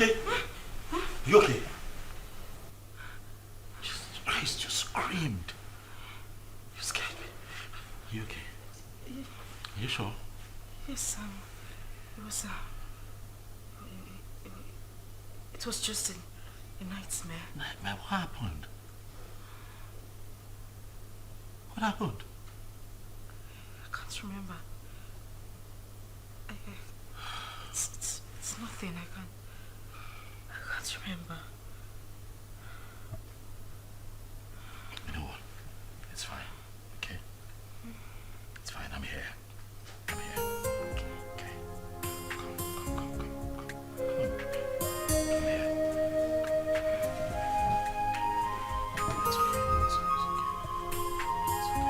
okay? You okay? Jesus Christ, you screamed. You scared me. You okay? Are you sure? Yes, it was just a nightmare. Nightmare? What happened? What happened? I can't remember. It's nothing. I can't remember. You know what? It's fine. Okay? It's fine. I'm here. I'm here. Okay. Come. Come here. It's okay. It's okay. It's okay.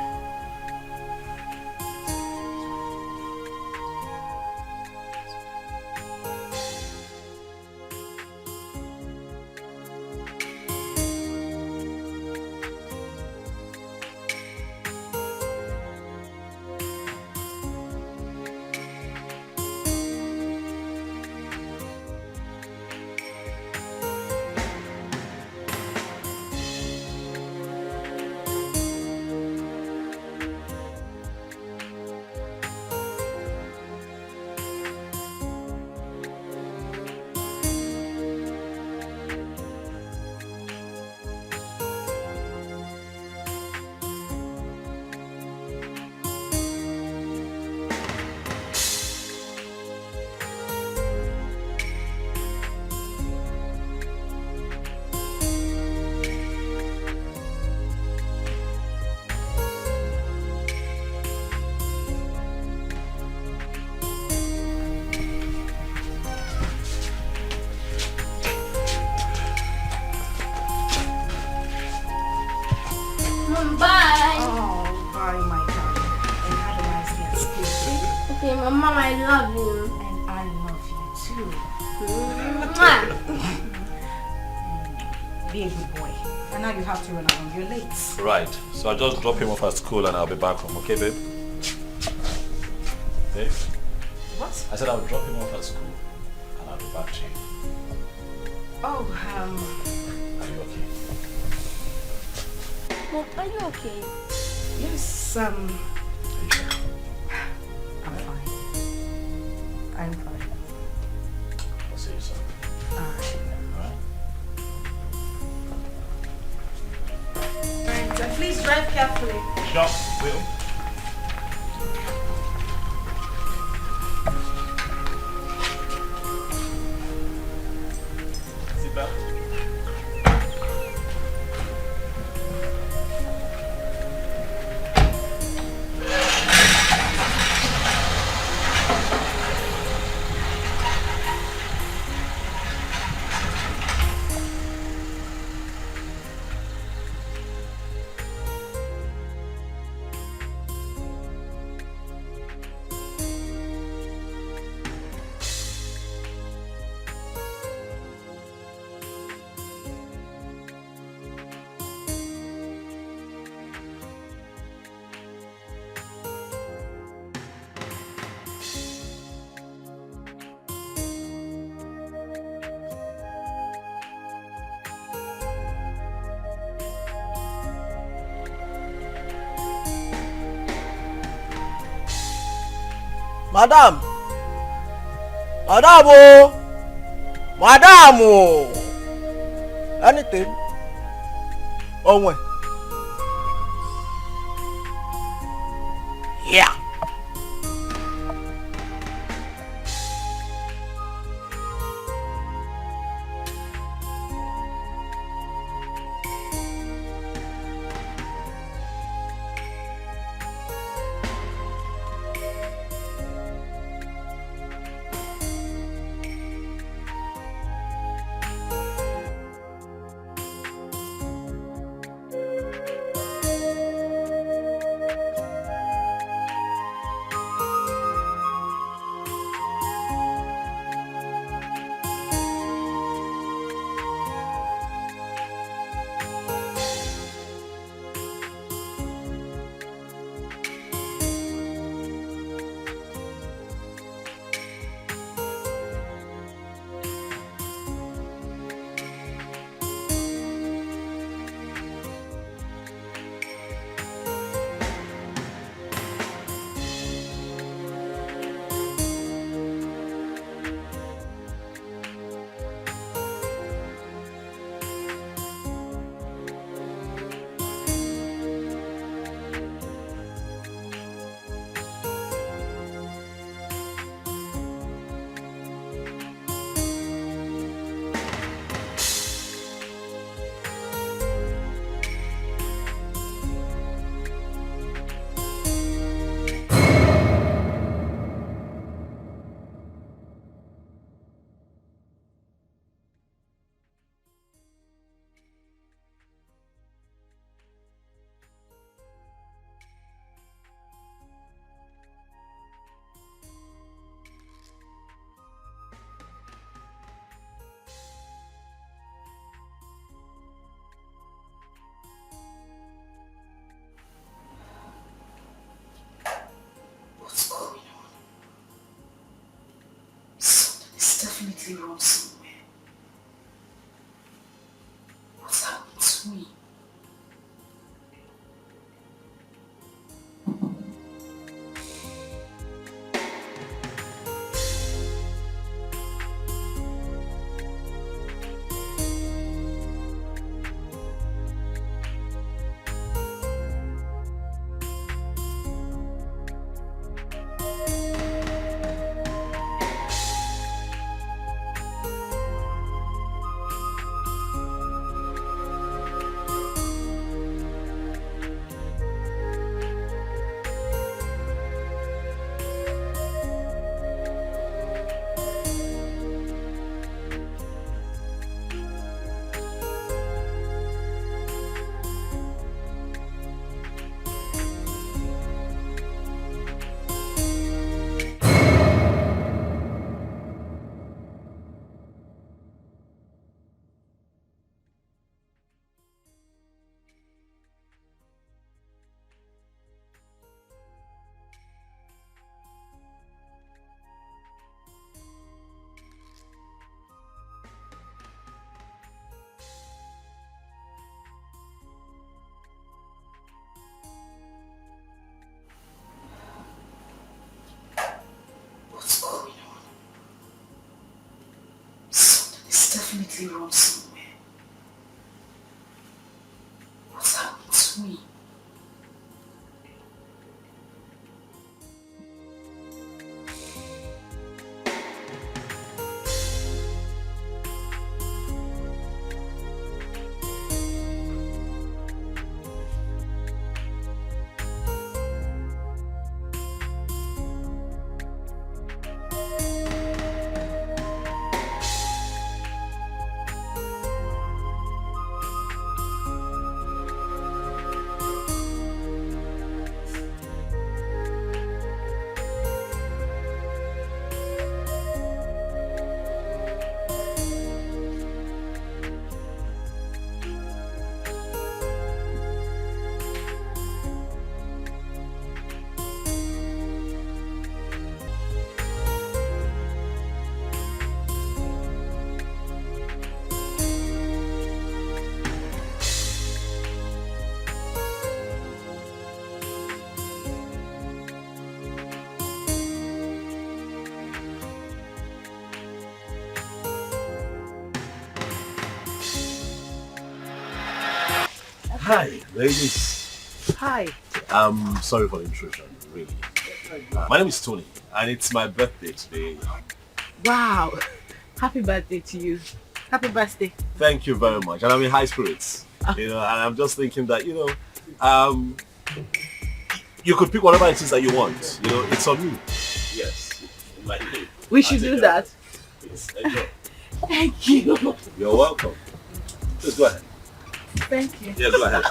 Mama, I love you. And I love you too. Be a good boy. And now you have to run around. You're late. Right. So I'll just drop him off at school and I'll be back home. Okay, babe? Babe? What? I said I'll drop him off at school and I'll be back to you. Oh, Are you okay? Mom, are you okay? Yes, Are you sure? I'm fine. I'm fine. I'll see you soon. Alright. Alright? Alright, please drive carefully. Sure, will. Sit back. Madam! Madam! Oh! Madam! Oh! Anything? Oh, wait. Yeah. definitely wrong somewhere. What's happened to me? What's going on? Something is definitely wrong somewhere. What's happened to me? Hi, ladies. Hi. I'm sorry for the intrusion, really. My name is Tony, and it's my birthday today. Wow. Happy birthday to you. Happy birthday. Thank you very much, and I'm in high spirits. You know, and I'm just thinking that you could pick whatever it is that you want. You know, it's on me. Yes, my name. We should do that. Please enjoy. Thank you. You're welcome. Please go ahead. Thank you. Yeah, go ahead.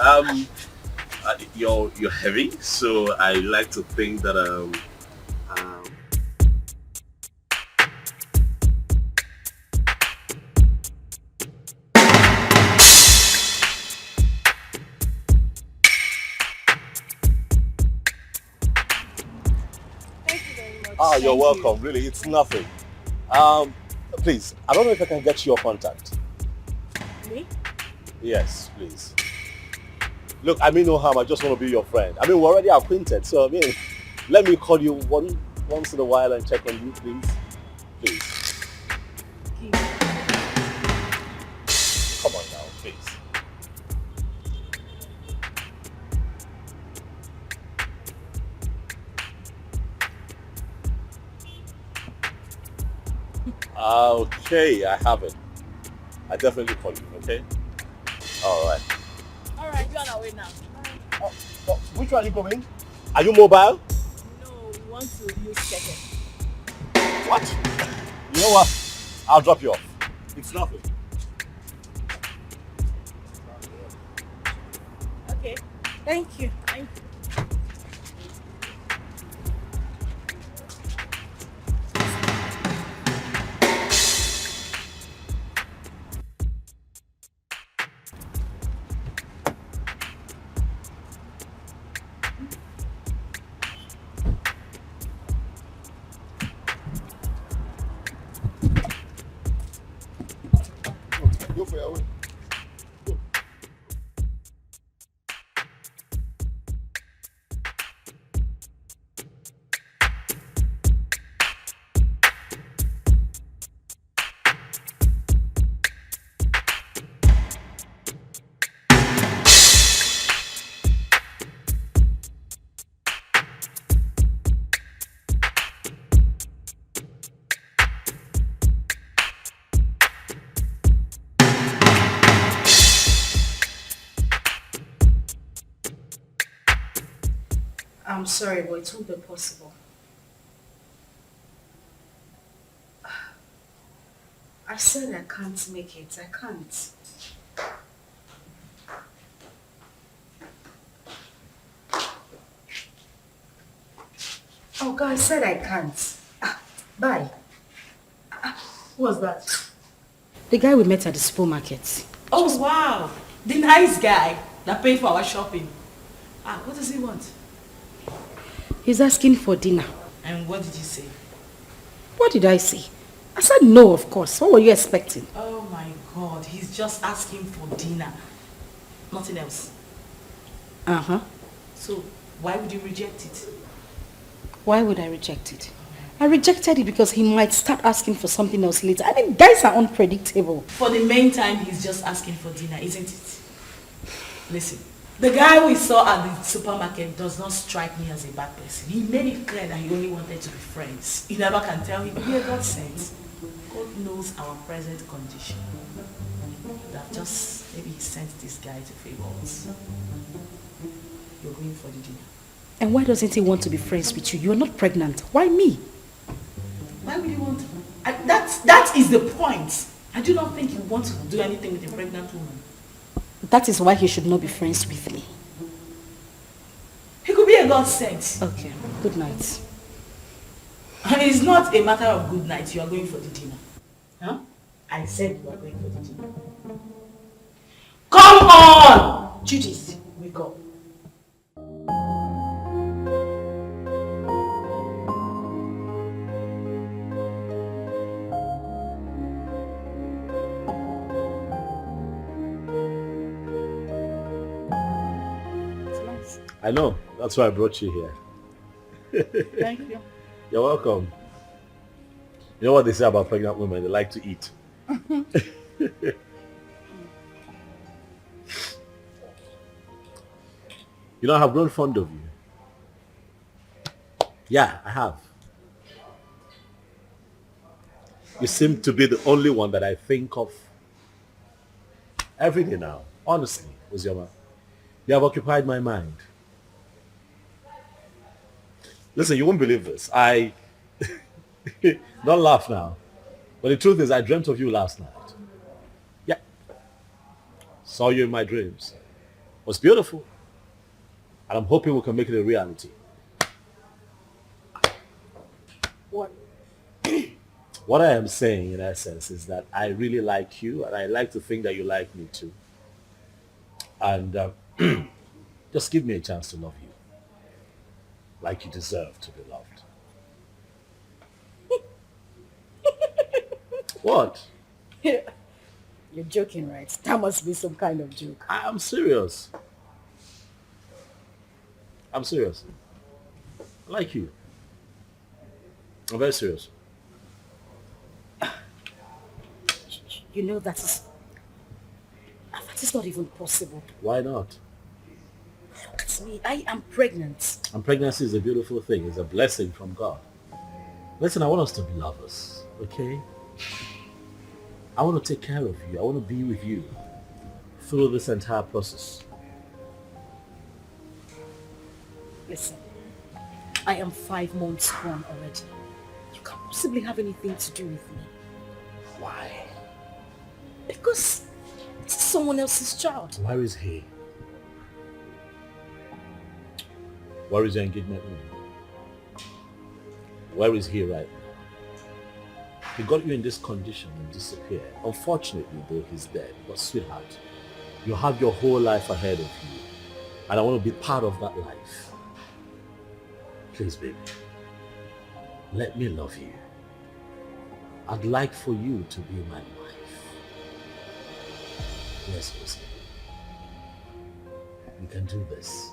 You're heavy, so I like to think that Thank you very much. you're Thank welcome. Really, it's nothing. Please, I don't know if I can get your contact. you. Me? Yes, please. Look, I mean no harm. I just want to be your friend. I mean, we're already acquainted, so I mean, let me call you once in a while and check on you, please. Please. Come on now, please. Okay, I have it. I definitely call you, okay? Alright. Alright, you're on our way now. Which one are you going? Are you mobile? No, we want to use second. What? You know what? I'll drop you off. It's nothing. Okay. Thank you. Thank you. for your way. I'm sorry, but it won't be possible. I said I can't make it. I can't. Oh God, I said I can't. Bye. What's that? The guy we met at the supermarket. Oh, wow. The nice guy that paid for our shopping. What does he want? He's asking for dinner. And what did you say? What did I say? I said no, of course. What were you expecting? Oh my God, he's just asking for dinner. Nothing else. Uh-huh. So, why would you reject it? Why would I reject it? I rejected it because he might start asking for something else later. I mean, guys are unpredictable. For the main time, he's just asking for dinner, isn't it? Listen, the guy we saw at the supermarket does not strike me as a bad person. He made it clear that he only wanted to be friends. You never can tell him, yeah, God sends. God knows our present condition. That just, maybe he sent this guy to favor us. You're going for the dinner. And why doesn't he want to be friends with you? You're not pregnant. Why me? Why would you want to? That is the point. I do not think you want to do anything with a pregnant woman. That is why he should not be friends with me. He could be a God sent. Okay, good night. It's not a matter of good night. You are going for the dinner. Huh? I said you are going for the dinner. Come on! Judith, wake up. I know. That's why I brought you here. Thank you. You're welcome. You know what they say about pregnant women? They like to eat. You know, I have grown fond of you. Yeah, I have. You seem to be the only one that I think of every day now. Honestly, Uzioma. You have occupied my mind. Listen, you won't believe this. Don't laugh now. But the truth is, I dreamt of you last night. Yeah. Saw you in my dreams. It was beautiful. And I'm hoping we can make it a reality. What? What I am saying, in essence, is that I really like you, and I like to think that you like me too. And just give me a chance to love you. Like you deserve to be loved. What? You're joking, right? That must be some kind of joke. I'm serious. I'm serious. I like you. I'm very serious. You know that is not even possible. Why not? Look at me. I am pregnant. And pregnancy is a beautiful thing. It's a blessing from God. Listen, I want us to be lovers, okay? I want to take care of you. I want to be with you through this entire process. Listen, I am 5 months gone already. You can't possibly have anything to do with me. Why? Because this is someone else's child. Where is he? Where is your engagement ring? Where is he right now? He got you in this condition and disappeared. Unfortunately, though, he's dead. But sweetheart, you have your whole life ahead of you. And I want to be part of that life. Please, baby, let me love you. I'd like for you to be my wife. Yes, Lucy. We can do this.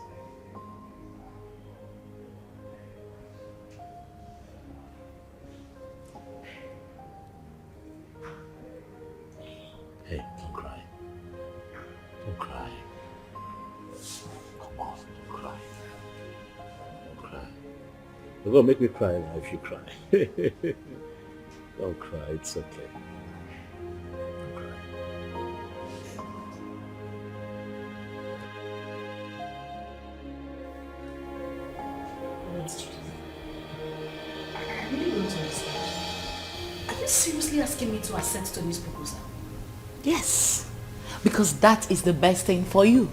Hey, don't cry. Don't cry. Come on, don't cry. Don't cry. You're gonna make me cry now if you cry. Don't cry, it's okay. Don't cry. I really don't understand. Are you seriously asking me to accept Tony's proposal? Yes, because that is the best thing for you.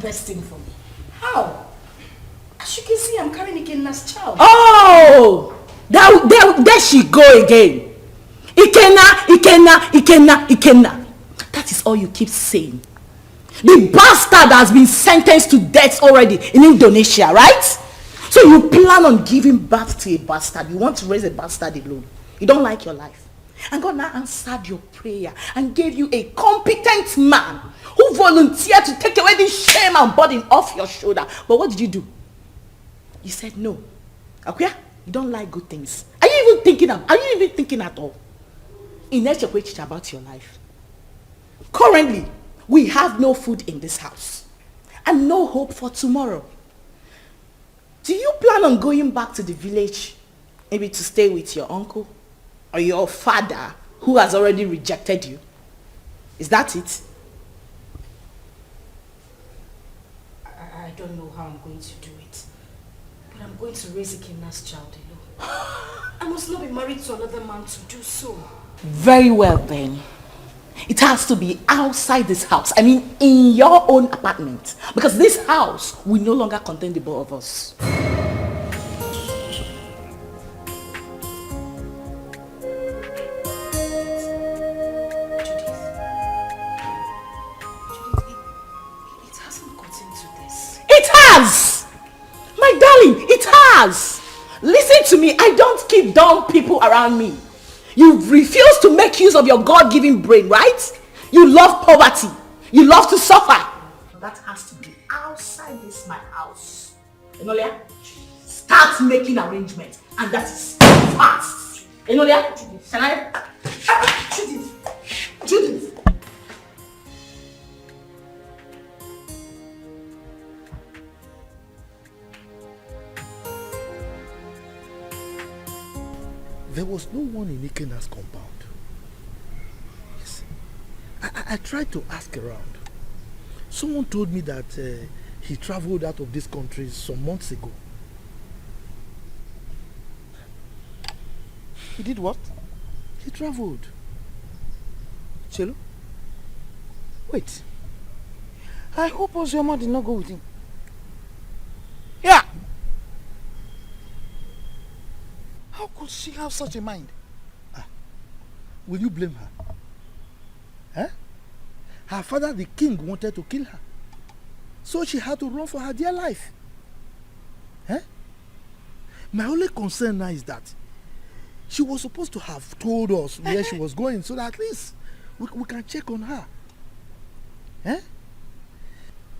Best thing for me. How? As you can see, I'm carrying Ikenna's child. Oh! There she go again. Ikenna. That is all you keep saying. The bastard has been sentenced to death already in Indonesia, right? So you plan on giving birth to a bastard. You want to raise a bastard alone. You don't like your life. And God now answered your prayer and gave you a competent man who volunteered to take away this shame and burden off your shoulder. But what did you do? You said no. Okay? You don't like good things. Are you even thinking at all? Ineche about your life. Currently, we have no food in this house and no hope for tomorrow. Do you plan on going back to the village, maybe to stay with your uncle or your father who has already rejected you? Is that it? I don't know how I'm going to do it. But I'm going to raise Ikenna's child alone. I must not be married to another man to do so. Very well then. It has to be outside this house. I mean, in your own apartment. Because this house will no longer contain the both of us. It hasn't gotten to this. It has! My darling, it has! Listen to me, I don't keep dumb people around me. You refuse to make use of your God-given brain, right? You love poverty. You love to suffer. That has to be outside this my house. Enolia, start making arrangements. And that is fast. Enolia, can I? Judith. There was no one in Ikenna's compound. Yes. I tried to ask around. Someone told me that he traveled out of this country some months ago. He did what? He traveled. Chelo? Wait. I hope Ozioma did not go with him. Yeah! How could she have such a mind? Will you blame her? Eh? Her father, the king, wanted to kill her. So she had to run for her dear life. Eh? My only concern now is that she was supposed to have told us where she was going so that at least we can check on her. Eh?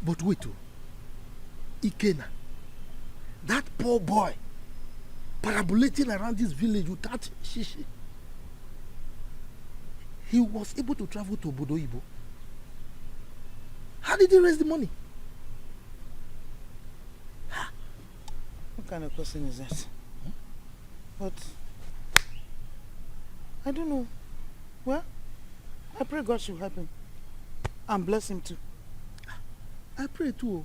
But wait, Ikenna, that poor boy, parabolating around this village without shishi. He was able to travel to Obodo Ibo. How did he raise the money? What kind of person is that? But I don't know. Well, I pray God should help him and bless him too. I pray too.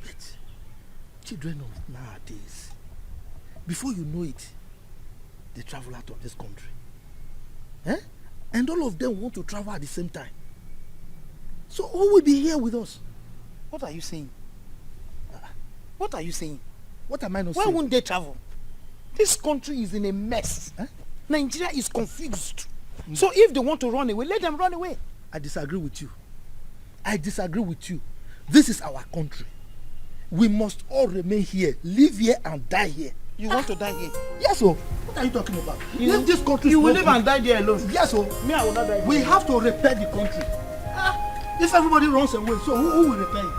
But children of nowadays, before you know it, they travel out of this country. Eh? And all of them want to travel at the same time. So who will be here with us? What are you saying? What are you saying? What am I not Why saying? won't they travel? This country is in a mess. Eh? Nigeria is confused. So if they want to run away, let them run away. I disagree with you. I disagree with you. This is our country. We must all remain here, live here and die here. You want to die here? Yes, oh. What are you talking about? You, If this country you will is live not and die there alone. Yes, oh. Me, I will not die. We there. have to repair the country. If everybody runs away, so who will repair it?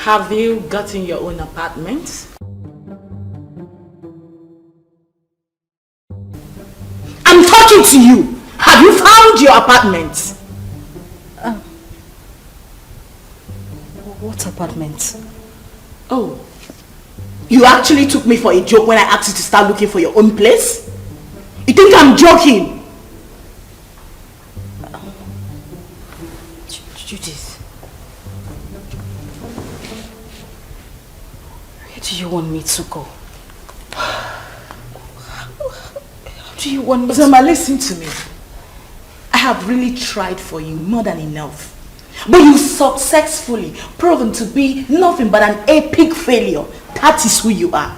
Have you gotten your own apartment? I'm talking to you. Have you found your apartment? What apartment? Oh, you actually took me for a joke when I asked you to start looking for your own place? You think I'm joking? Judith. Where do you want me to go? How do you want me to... Zoma, listen to me. I have really tried for you more than enough. But you successfully proven to be nothing but an epic failure. That is who you are.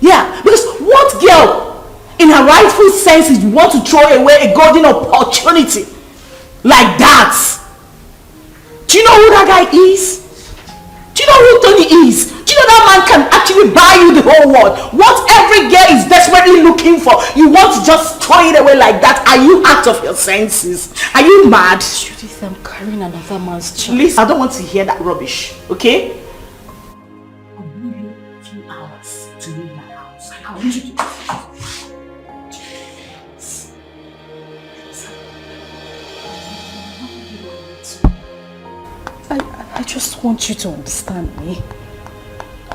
Yeah, because what girl in her rightful senses want to throw away a golden opportunity like that? Do you know who that guy is? Do you know who Tony is? Do you know that man can actually buy you the whole world? What every girl is desperately looking for, you want to just throw it away like that? Are you out of your senses? Are you mad? Judith, I'm carrying another man's child. Please, I don't want to hear that rubbish, okay? I'll give you a few hours to leave my house. I want you to... I just want you to understand me.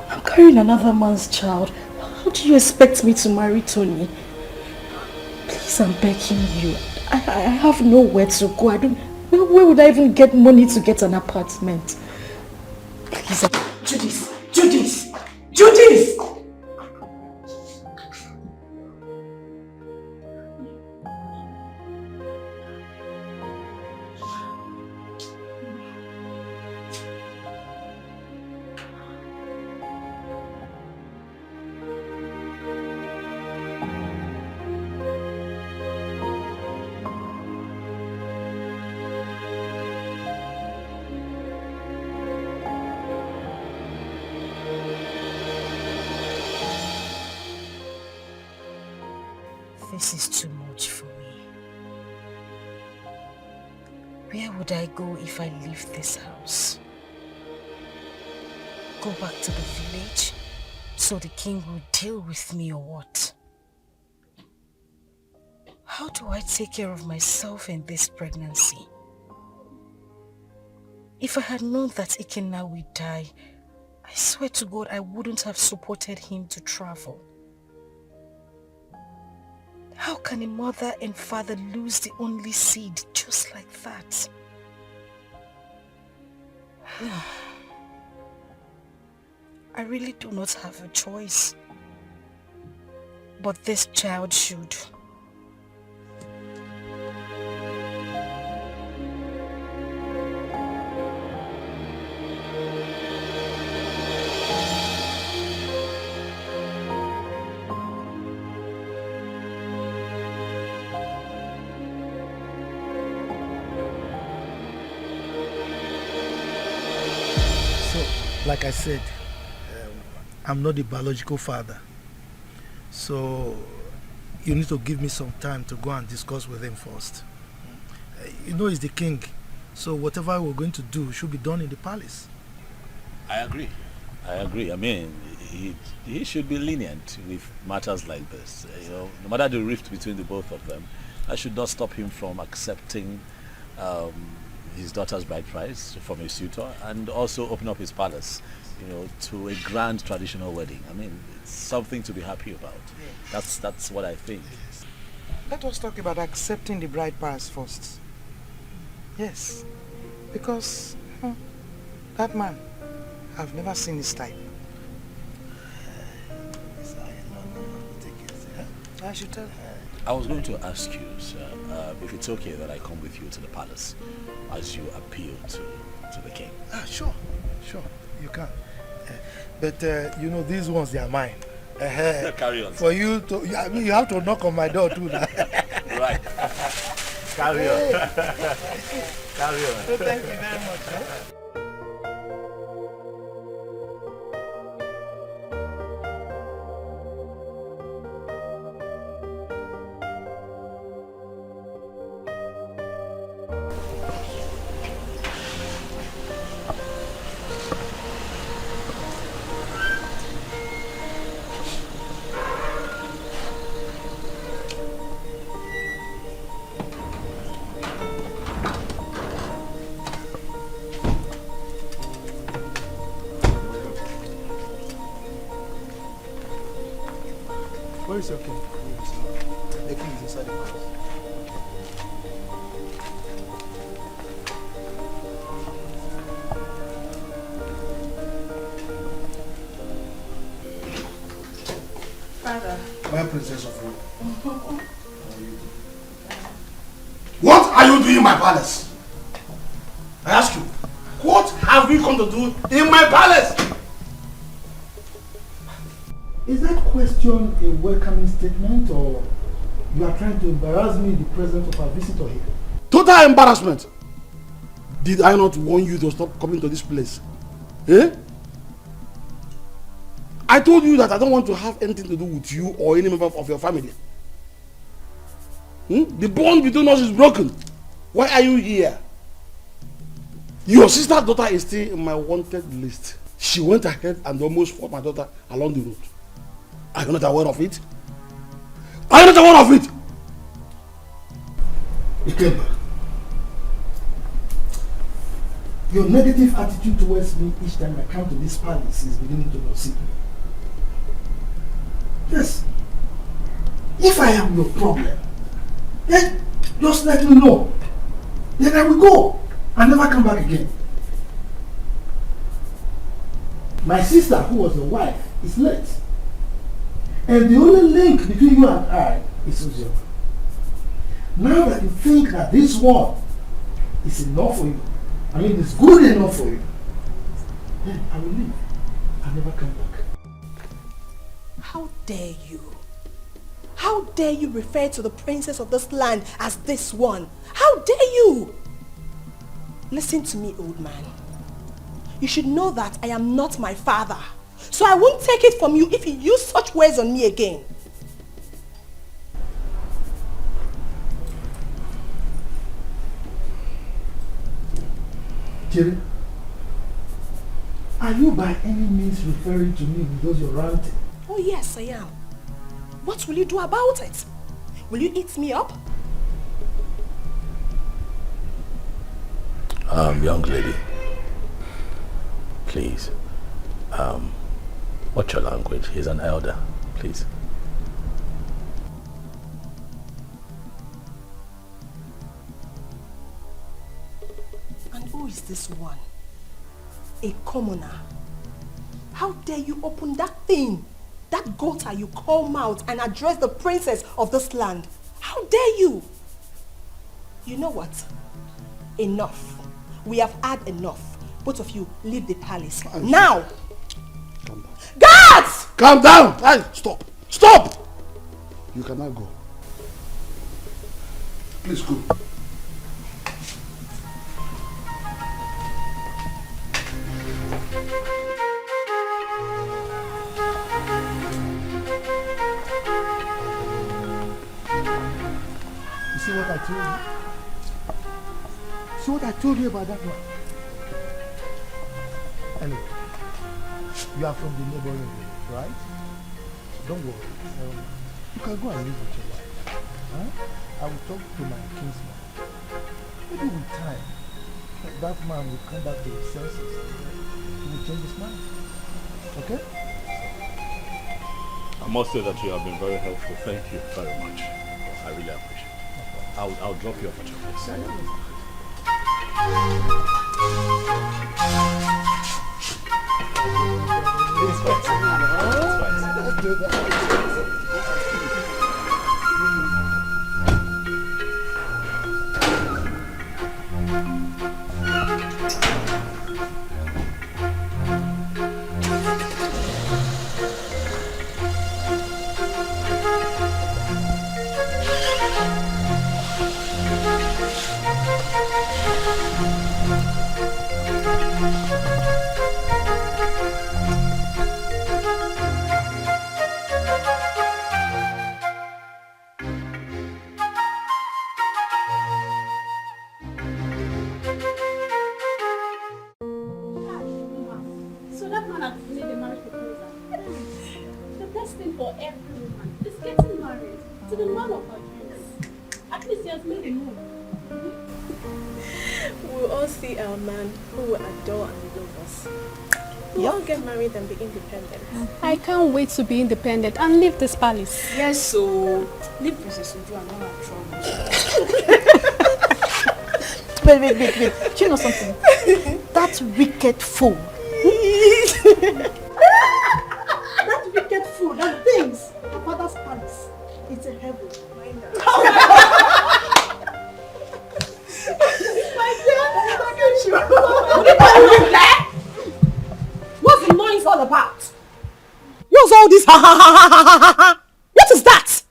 I'm carrying another man's child. How do you expect me to marry Tony? Please, I'm begging you. I have nowhere to go. I don't... Where would I even get money to get an apartment? Please. Judith! Judith! Judith! This is too much for me. Where would I go if I leave this house? Go back to the village so the king will deal with me or what? How do I take care of myself in this pregnancy? If I had known that Ikenna would die, I swear to God I wouldn't have supported him to travel. How can a mother and father lose the only seed just like that? I really do not have a choice. But this child should. Like I said, I'm not the biological father. So you need to give me some time to go and discuss with him first. You know he's the king, so whatever we're going to do should be done in the palace. I agree. I mean, he should be lenient with matters like this. You know, no matter the rift between the both of them, that should not stop him from accepting his daughter's bride price from a suitor, and also open up his palace, you know, to a grand traditional wedding. I mean, it's something to be happy about. Yeah. That's what I think. Let us talk about accepting the bride price first. Yes, because that man, I've never seen his type. I should tell her. I was going to ask you, sir, if it's okay that I come with you to the palace as you appeal to the king. Sure, you can. But you know, these ones, they are mine. Carry on. For you to, I mean, you have to knock on my door too. Now. Right. Carry on. Carry on. So thank you very much. Huh? Where is your king? The king is inside the palace. Father. My princess of Rome. What are you doing in my palace? I ask you, what have you come to do in my palace? Is that question a welcoming statement, or you are trying to embarrass me in the presence of our visitor here? Total embarrassment. Did I not warn you to stop coming to this place? Eh? I told you that I don't want to have anything to do with you or any member of your family. The bond between us is broken. Why are you here? Your sister's daughter is still in my wanted list. She went ahead and almost fought my daughter along the road. Are you not aware of it? Are you not aware of it? Ikenna, your negative attitude towards me each time I come to this palace is beginning to unseat me. Yes. If I am your problem, then just let me know. Then I will go and never come back again. My sister, who was your wife, is late. And the only link between you and I is Uju. Now that you think that this one is enough for you, I mean it's good enough for you, then I will leave and never come back. How dare you? How dare you refer to the princess of this land as this one? How dare you? Listen to me, old man. You should know that I am not my father. So I won't take it from you if you use such words on me again. Jerry, are you by any means referring to me because you're ranting? Oh yes, I am. What will you do about it? Will you eat me up? Young lady, please, watch your language. He's an elder, please. And who is this one? A commoner. How dare you open that thing, that gutter you call mouth, and address the princess of this land? How dare you? You know what? Enough. We have had enough. Both of you, leave the palace. Now! Calm down. Guards! Calm down! Hey, stop! Stop! You cannot go. Please go. You see what I told you? See what I told you about that one? Anyway, you are from the neighboring village, right? Don't worry. You can go and live with your wife. Huh? I will talk to my kinsman. Maybe with time, that man will come back to his senses. He will change his mind. Okay? I must say that you have been very helpful. Thank you very much. I really appreciate it. I'll drop you off at your place. It's fine. It's fine. getting married to the man of her dreams. At least he has made a move. We'll all see our man who will adore and love us. We'll all get married and be independent. I can't wait to be independent and leave this palace. Yes, so leave Princess Uju and all our troubles. Wait. Do you know something? That wicked fool. That wicked fool that thinks her father's palace is a heaven. What's the noise all about? What's all this? What is that?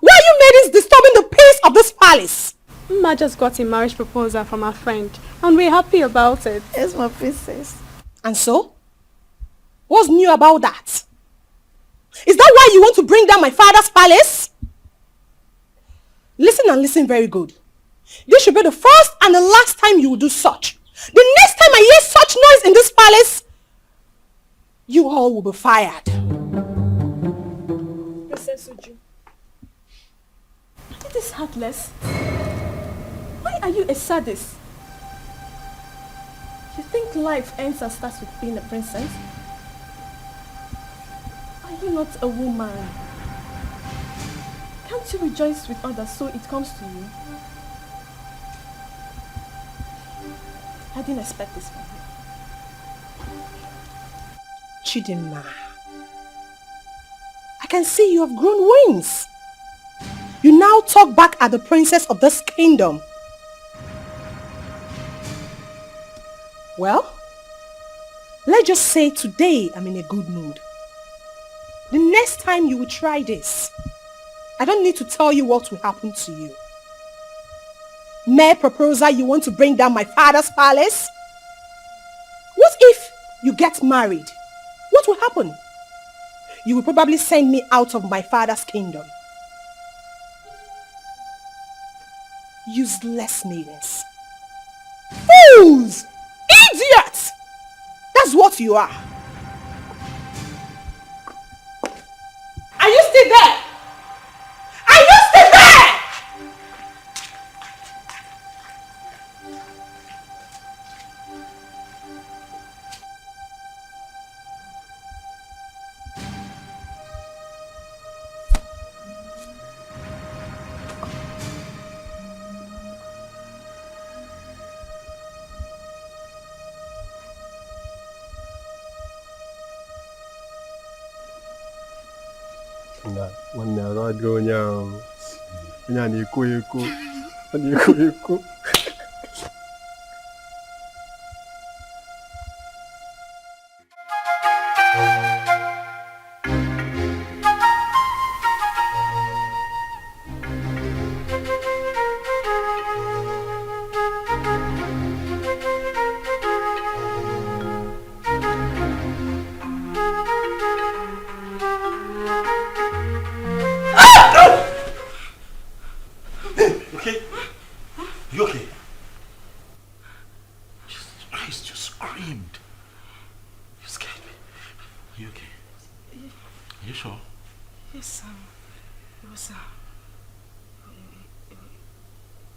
Why are you ladies disturbing the peace of this palace? Ma just got a marriage proposal from her friend and we're happy about it. Yes, my princess. And so? What's new about that? Is that why you want to bring down my father's palace? Listen and listen very good. This should be the first and the last time you will do such. The next time I hear such noise in this palace, you all will be fired. Princess Uju, It is heartless. Why are you a sadist? You think life ends and starts with being a princess? Are you not a woman? Can't you rejoice with others so it comes to you? I didn't expect this from you. Chidinma, I can see you have grown wings. You now talk back at the princess of this kingdom. Well, let's just say today I'm in a good mood. The next time you will try this, I don't need to tell you what will happen to you. Mere proposal, you want to bring down my father's palace? What if you get married? What will happen? You will probably send me out of my father's kingdom. Useless maidens. Fools! Idiots! That's what you are. Are you still there? Are you still there? Nwanne ya adịghị onye ahụ. Onye a na-ekwo ekwo. Ọ na-ekwo ekwo.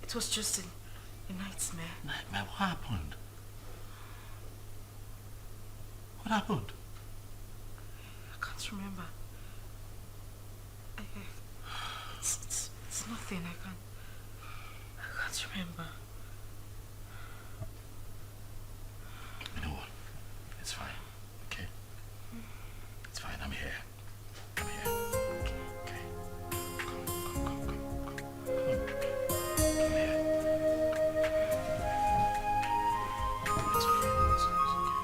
It was just a nightmare. Nightmare? What happened? What happened? I can't remember. It's nothing. I can't remember. You know what? It's fine. Okay? It's fine. I'm here. I'm here. Okay. Come. Come here. It's okay. It's okay. It's okay.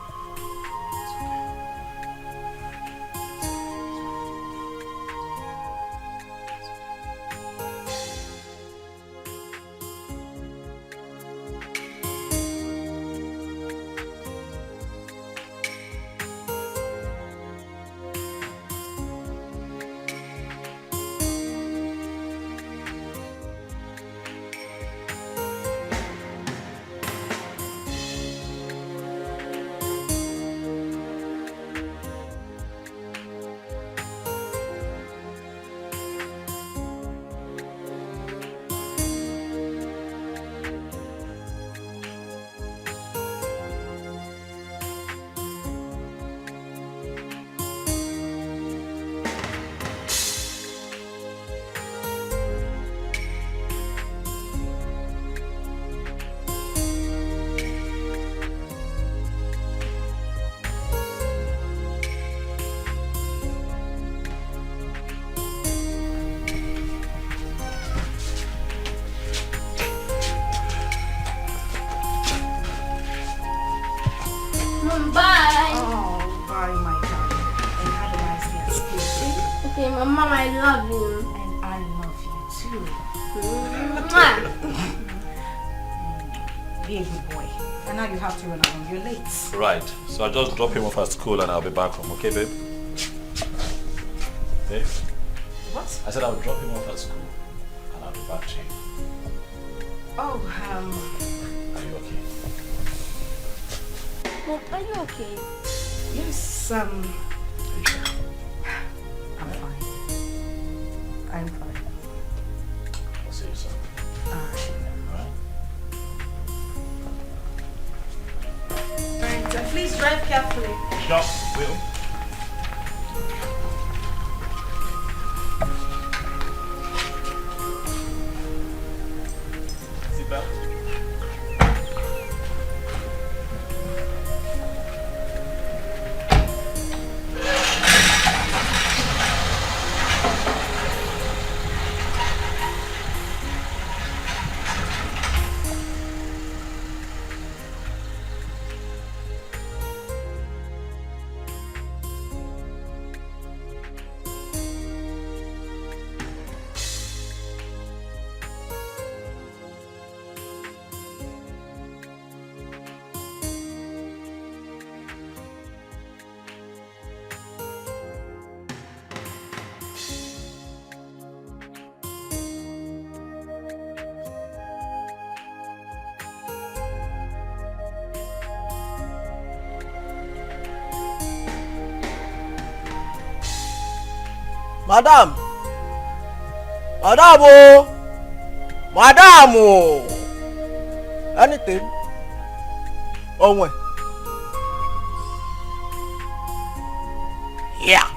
Mama, I love you. And I love you too. Be a good boy. And now you have to run around. You're late. Right. So I'll just drop him off at school and I'll be back home. Okay, babe? Babe? What? I said I'll drop him off at school and I'll be back to you. Oh, Are you okay? Mom, are you okay? yes, I'm fine. I'm fine. I'll see you soon. Alright. Alright? Alright, please drive carefully. Sure, will. Seatbelt. Madam! Madam oh! Madam oh! Anything? Oh when? Yeah!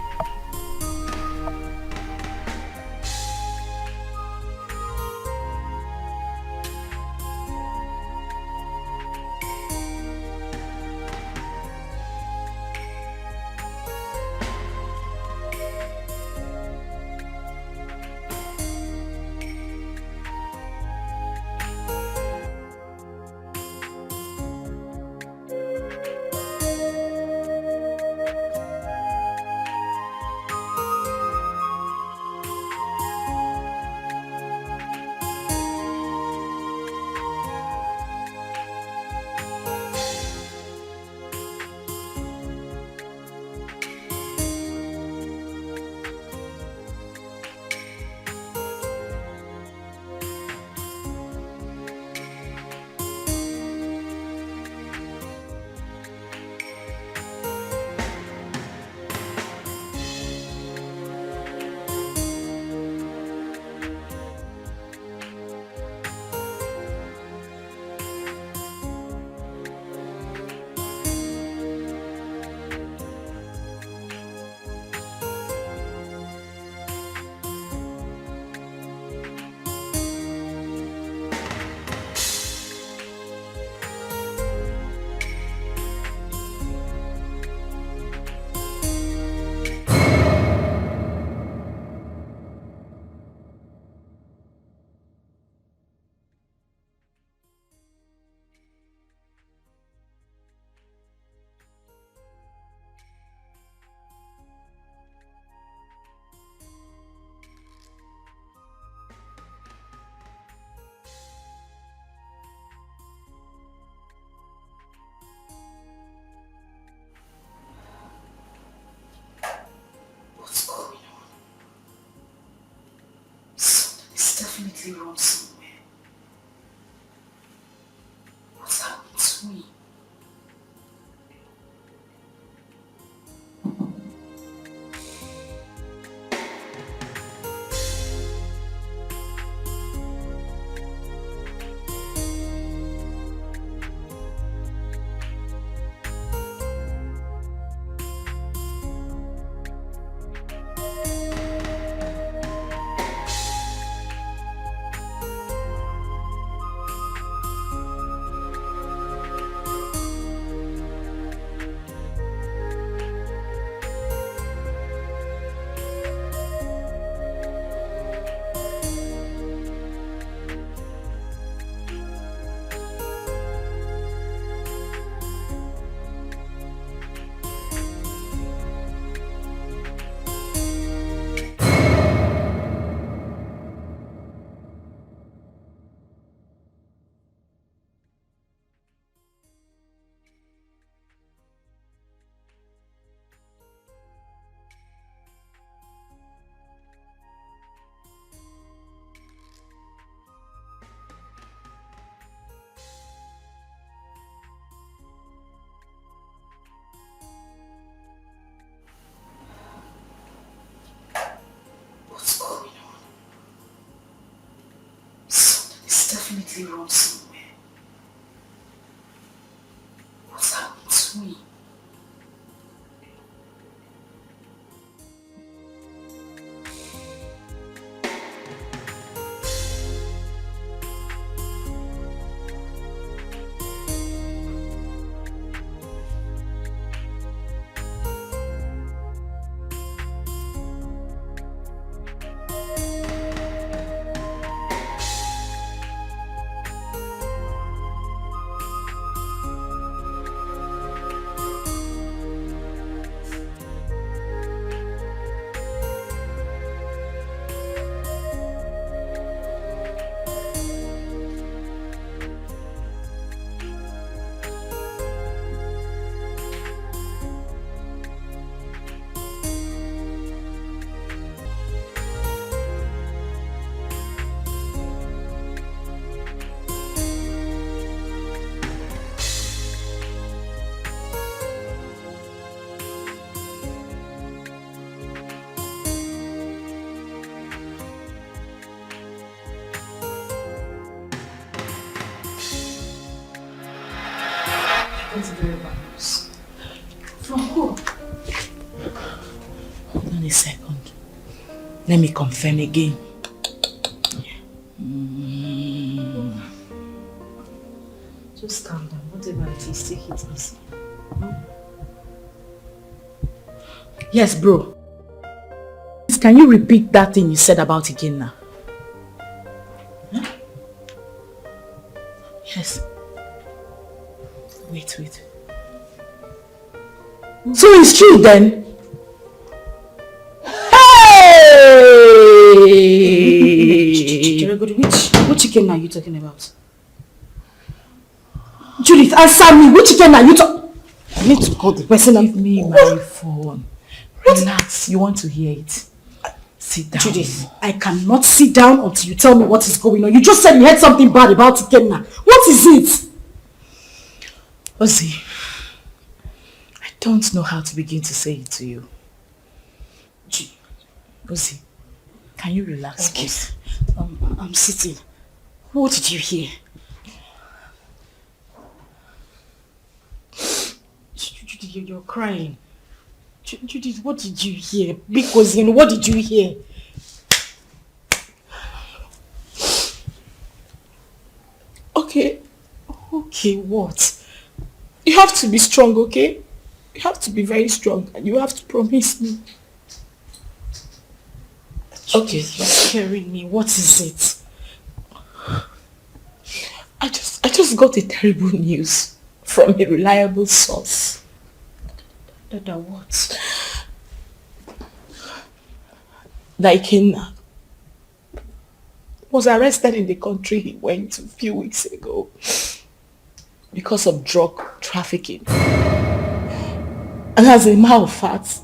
Definitely wrong somewhere. What's happened to me? definitely wrong somewhere. What's happened to me? That's very bad news. From who? Hold on a second. Let me confirm again. Just calm down. Whatever it is, take it easy. Yes, bro. Can you repeat that thing you said about Ikenna? Huh? Yes. Wait. So it's true then? Hey! Which chicken are you talking about? Judith, answer me. Which chicken are you talking? I need to call the person. Give me my phone. Relax. You want to hear it? Sit down. Judith, I cannot sit down until you tell me what is going on. You just said you heard something bad about Ikenna. What is it? Ozzy, I don't know how to begin to say it to you. Ozzy, can you relax, please? I'm sitting. What did you hear? Judith, you're crying. Judith, what did you hear? Because what did you hear? Okay, what? You have to be strong, okay? You have to be very strong and you have to promise me. Okay, you're scaring me. What is it? I just got a terrible news from a reliable source. What? That Ikenna was arrested in the country he went a few weeks ago because of drug trafficking. And as a matter of fact,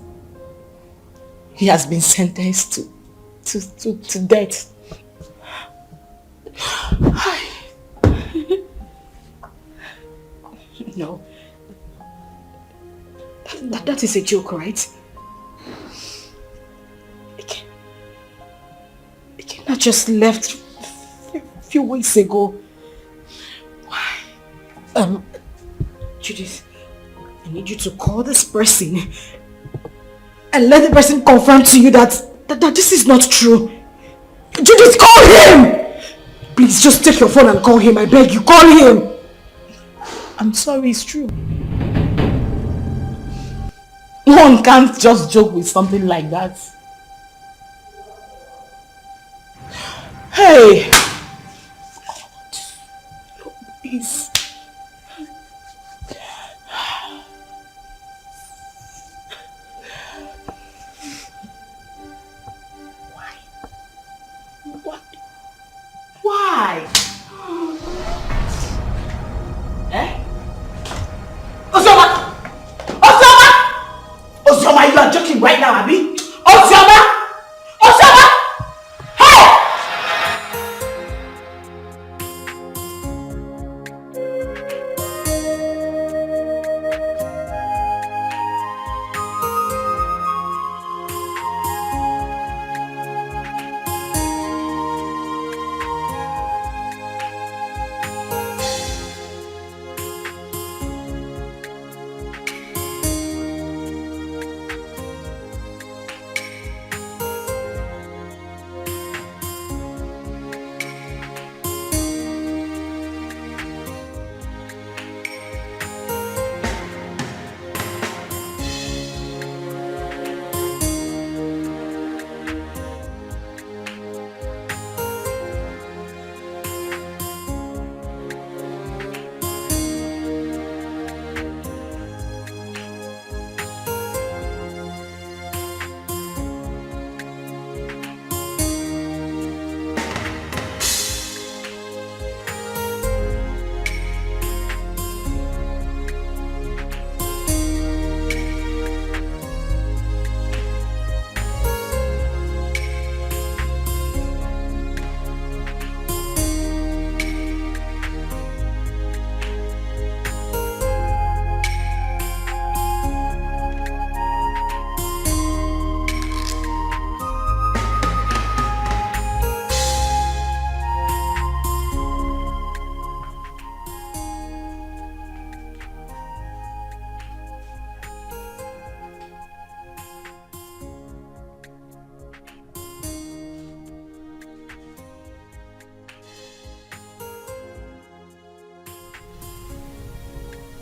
he has been sentenced to death. No. That is a joke, right? Ikenna just left a few weeks ago. Why? Judith, I need you to call this person and let the person confirm to you that this is not true. Judith, call him! Please, just take your phone and call him. I beg you, call him. I'm sorry, it's true. One can't just joke with something like that. Hey! Please. Why? Eh? Osioma! Osioma, you are joking right now, Abi? Osioma! Hey!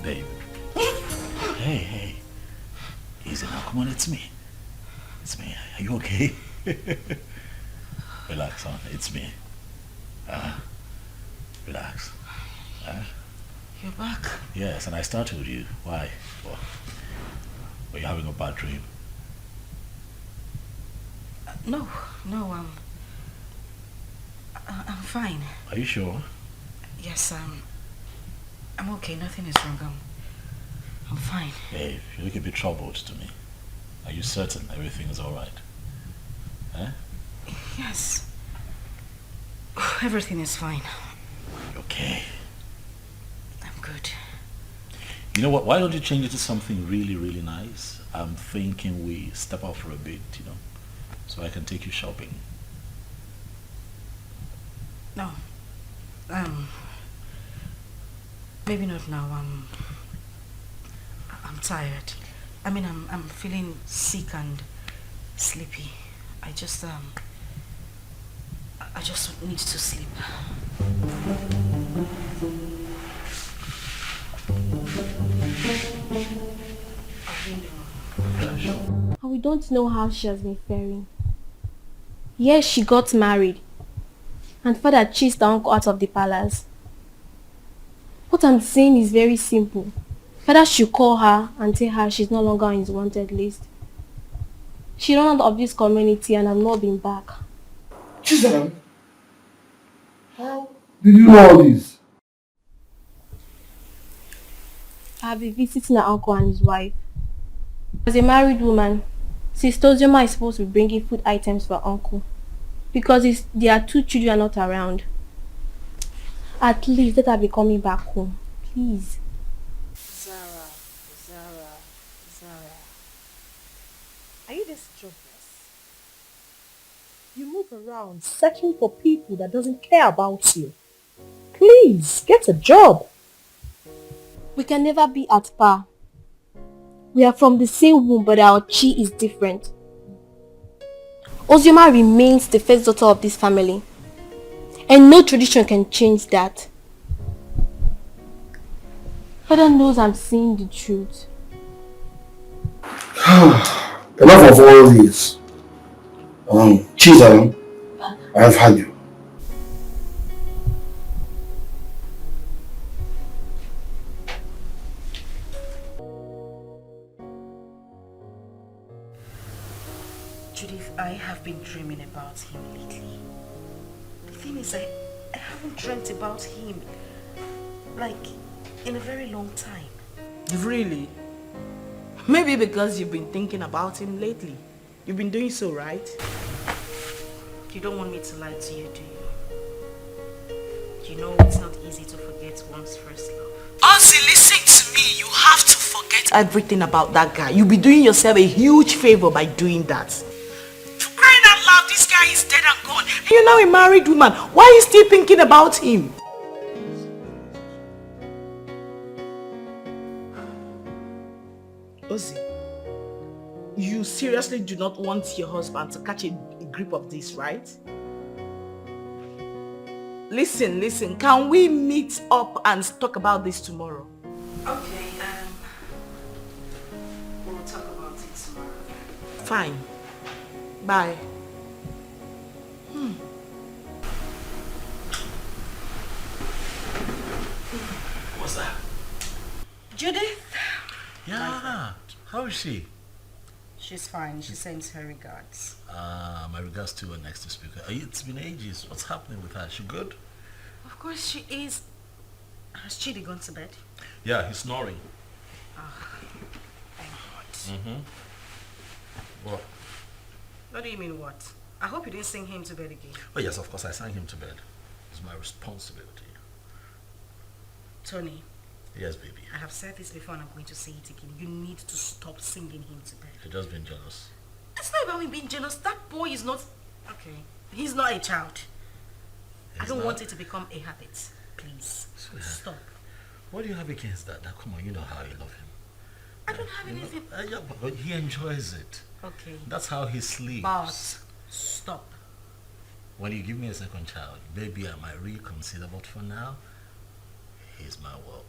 Babe. Hey. Easy now. Come on, it's me. It's me. Are you okay? Relax, son. It's me. Relax. You're back? Yes, and I startled you. Why? Were you having a bad dream? No, I'm fine. Are you sure? Yes, I'm okay. Nothing is wrong. I'm fine. Hey, you look a bit troubled to me. Are you certain everything is alright? Yes. Everything is fine. Okay. I'm good. You know what? Why don't you change it to something really, really nice? I'm thinking we step out for a bit, so I can take you shopping. No. Maybe not now. I'm tired. I mean, I'm feeling sick and sleepy. I just need to sleep. And we don't know how she has been faring. Yes, she got married. And father chased the uncle out of the palace. What I'm saying is very simple. Father should call her and tell her she's no longer on his wanted list. She ran out of this community and has not been back. Chizaram, how did you know all this? I've been visiting her uncle and his wife. As a married woman, Sister Ozoma is supposed to be bringing food items for her uncle. Because their 2 children are not around. At least let her be coming back home. Please. Zara. Are you this jobless? You move around searching for people that doesn't care about you. Please, get a job. We can never be at par. We are from the same womb, but our chi is different. Ozioma remains the first daughter of this family. And no tradition can change that. Father knows I'm saying the truth. Enough of all this. Chizaram, I have had you. Judith, I have been dreaming about him lately. The thing is, I haven't dreamt about him, like, in a very long time. Really? Maybe because you've been thinking about him lately. You've been doing so, right? You don't want me to lie to you, do you? You know it's not easy to forget one's first love. Ozzy, listen to me. You have to forget everything about that guy. You'll be doing yourself a huge favor by doing that. For crying out loud, this guy is dead and gone. And you're now a married woman. Why are you still thinking about him? Ozzy, you seriously do not want your husband to catch a grip of this, right? Listen, can we meet up and talk about this tomorrow? Okay, we'll talk about it tomorrow. Fine. Bye. What's that? Judith? Yeah. How is she? She's fine. She sends her regards. My regards to her next to speaker. It's been ages. What's happening with her? Is she good? Of course she is. Has Chidi gone to bed? Yeah, he's snoring. Thank God. What? What do you mean what? I hope you didn't sing him to bed again. Oh yes, of course I sang him to bed. It's my responsibility. Tony. Yes, baby. I have said this before and I'm going to say it again. You need to stop singing him to bed. You're just being jealous. It's not about me being jealous. That boy is not... Okay. He's not a child. I don't want it to become a habit. Please. Stop. What do you have against that? Now, come on, you know how you love him. I don't have anything... Yeah, but he enjoys it. Okay. That's how he sleeps. But stop. When you give me a second child, maybe I might reconsider, but for now, he's my world.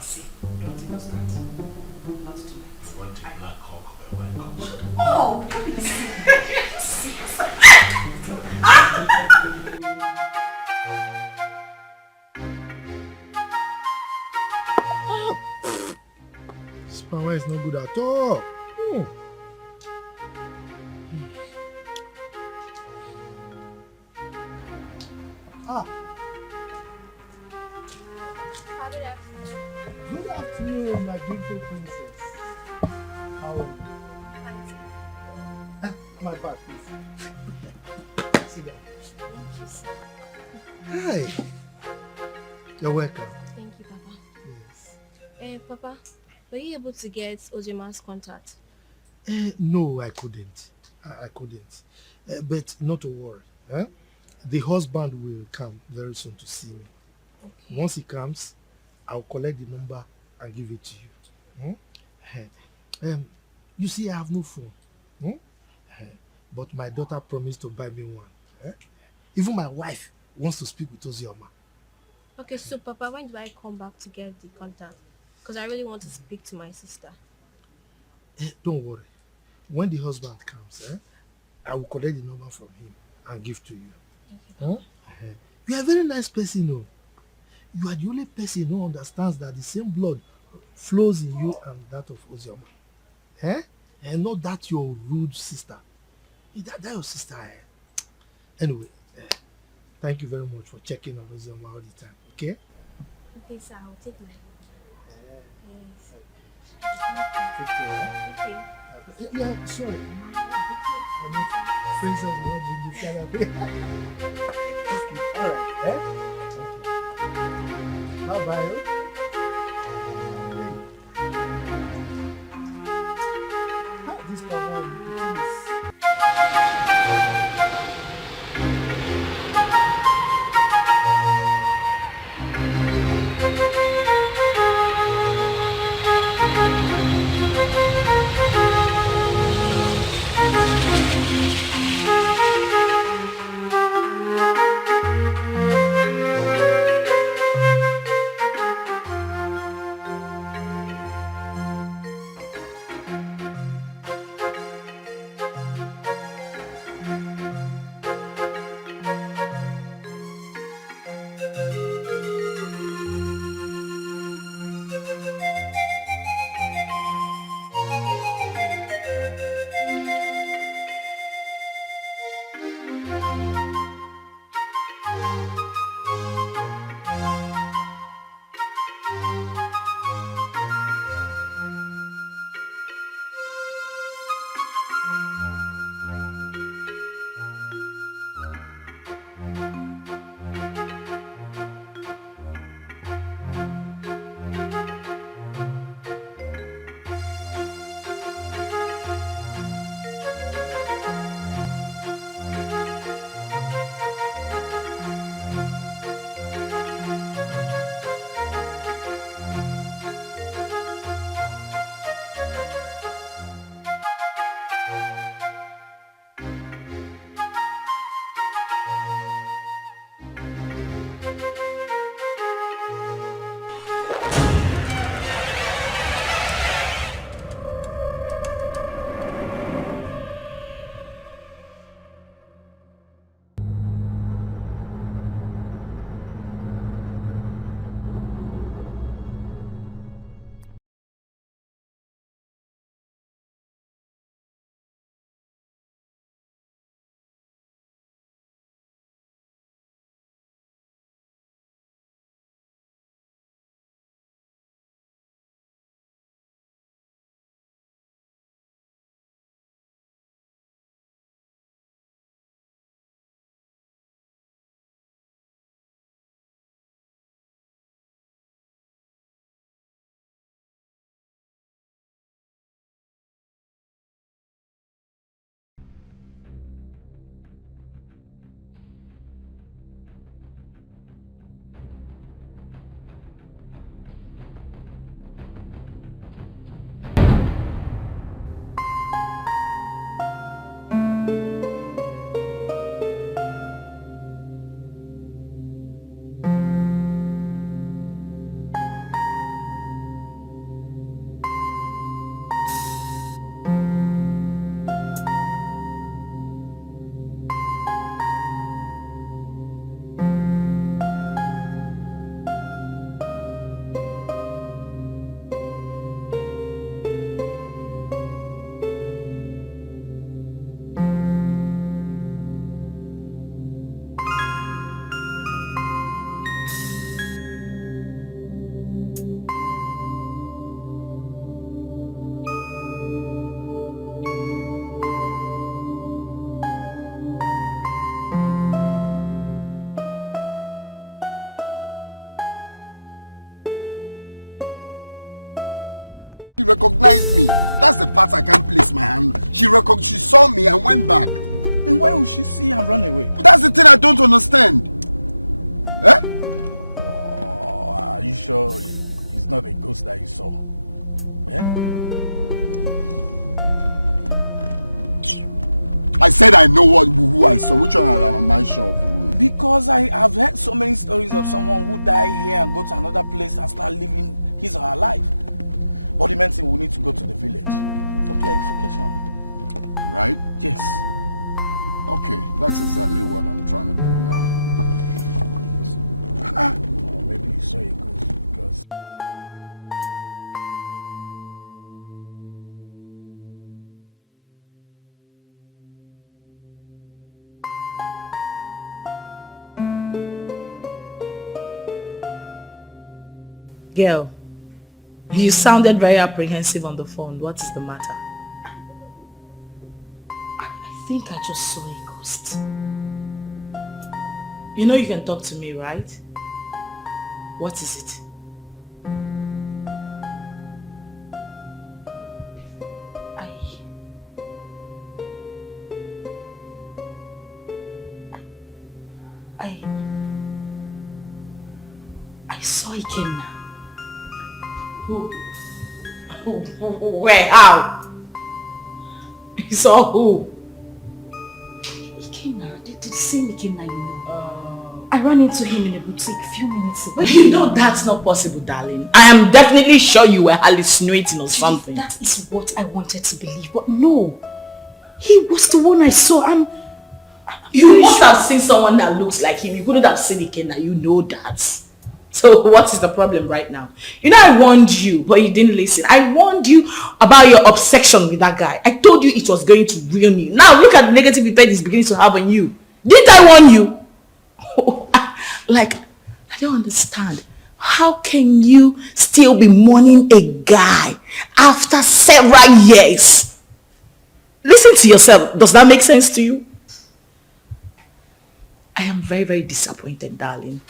See, don't understand. Not tonight. You want a black cock or a white cock? Oh, This power is not good at all. Ah. Good afternoon, my beautiful princess. How are you? My bag, please. Sit down. Hi. You're welcome. Thank you, Papa. Yes. Papa, were you able to get Ojima's contact? No, I couldn't. I couldn't. But not to worry. The husband will come very soon to see me. Okay. Once he comes, I'll collect the number and give it to you. You see, I have no phone. But my daughter promised to buy me one. Even my wife wants to speak with Ozioma. Okay, so Papa, when do I come back to get the contact? Because I really want to speak to my sister. Don't worry. When the husband comes, I will collect the number from him and give to you. Thank you. You are a very nice person, no? You are the only person who understands that the same blood flows in you and that of Ozioma. And not that your rude sister. That your sister. Anyway, thank you very much for checking on Ozioma all the time, okay? Okay, sir, I'll take my Yes. Okay. Yeah, sorry. Friends of God, you cannot be. All right, Okay. Bye-bye. This power, please. She recognized me. That's the part I can't place my hand. She saw me and went back. Then why would she see and run away? That's the thing I don't understand. Eh? Oh, are you sure it's not a ghost that you saw? Eh? I said I know who I saw. Which one am I sure of? Because I have heard so many stories of someone who died here and go to another place and start living his or her life. But the main thing, we need to go to the village for clarification. Right? Yes. Okay, that's exactly what I'm trying to do now. Or maybe you saw a ghost because... Girl, you sounded very apprehensive on the phone. What is the matter? I think I just saw a ghost. You know you can talk to me, right? What is it? I saw Ikenna. Where? How? You saw who? Ikenna, the same Ikenna you know. I ran into him in a boutique a few minutes ago. But you know that's not possible, darling. I am definitely sure you were hallucinating or something. That is what I wanted to believe, but no. He was the one I saw. You must have seen someone that looks like him. You couldn't have seen Ikenna. You know that. So what is the problem right now? You know I warned you, but you didn't listen. I warned you about your obsession with that guy. I told you it was going to ruin you. Now look at the negative effect it's beginning to have on you. Didn't I warn you? Like, I don't understand. How can you still be mourning a guy after several years? Listen to yourself. Does that make sense to you? I am very, very disappointed, darling.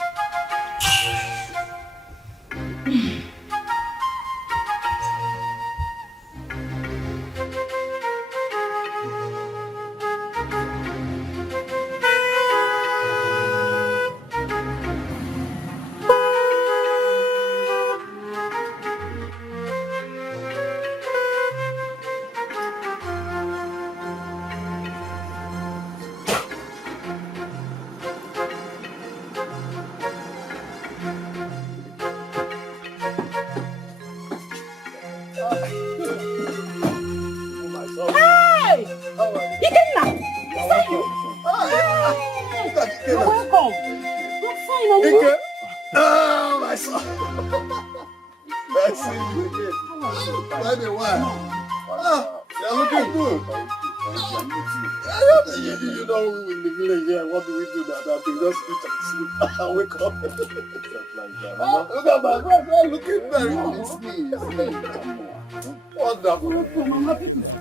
I can't believe you came back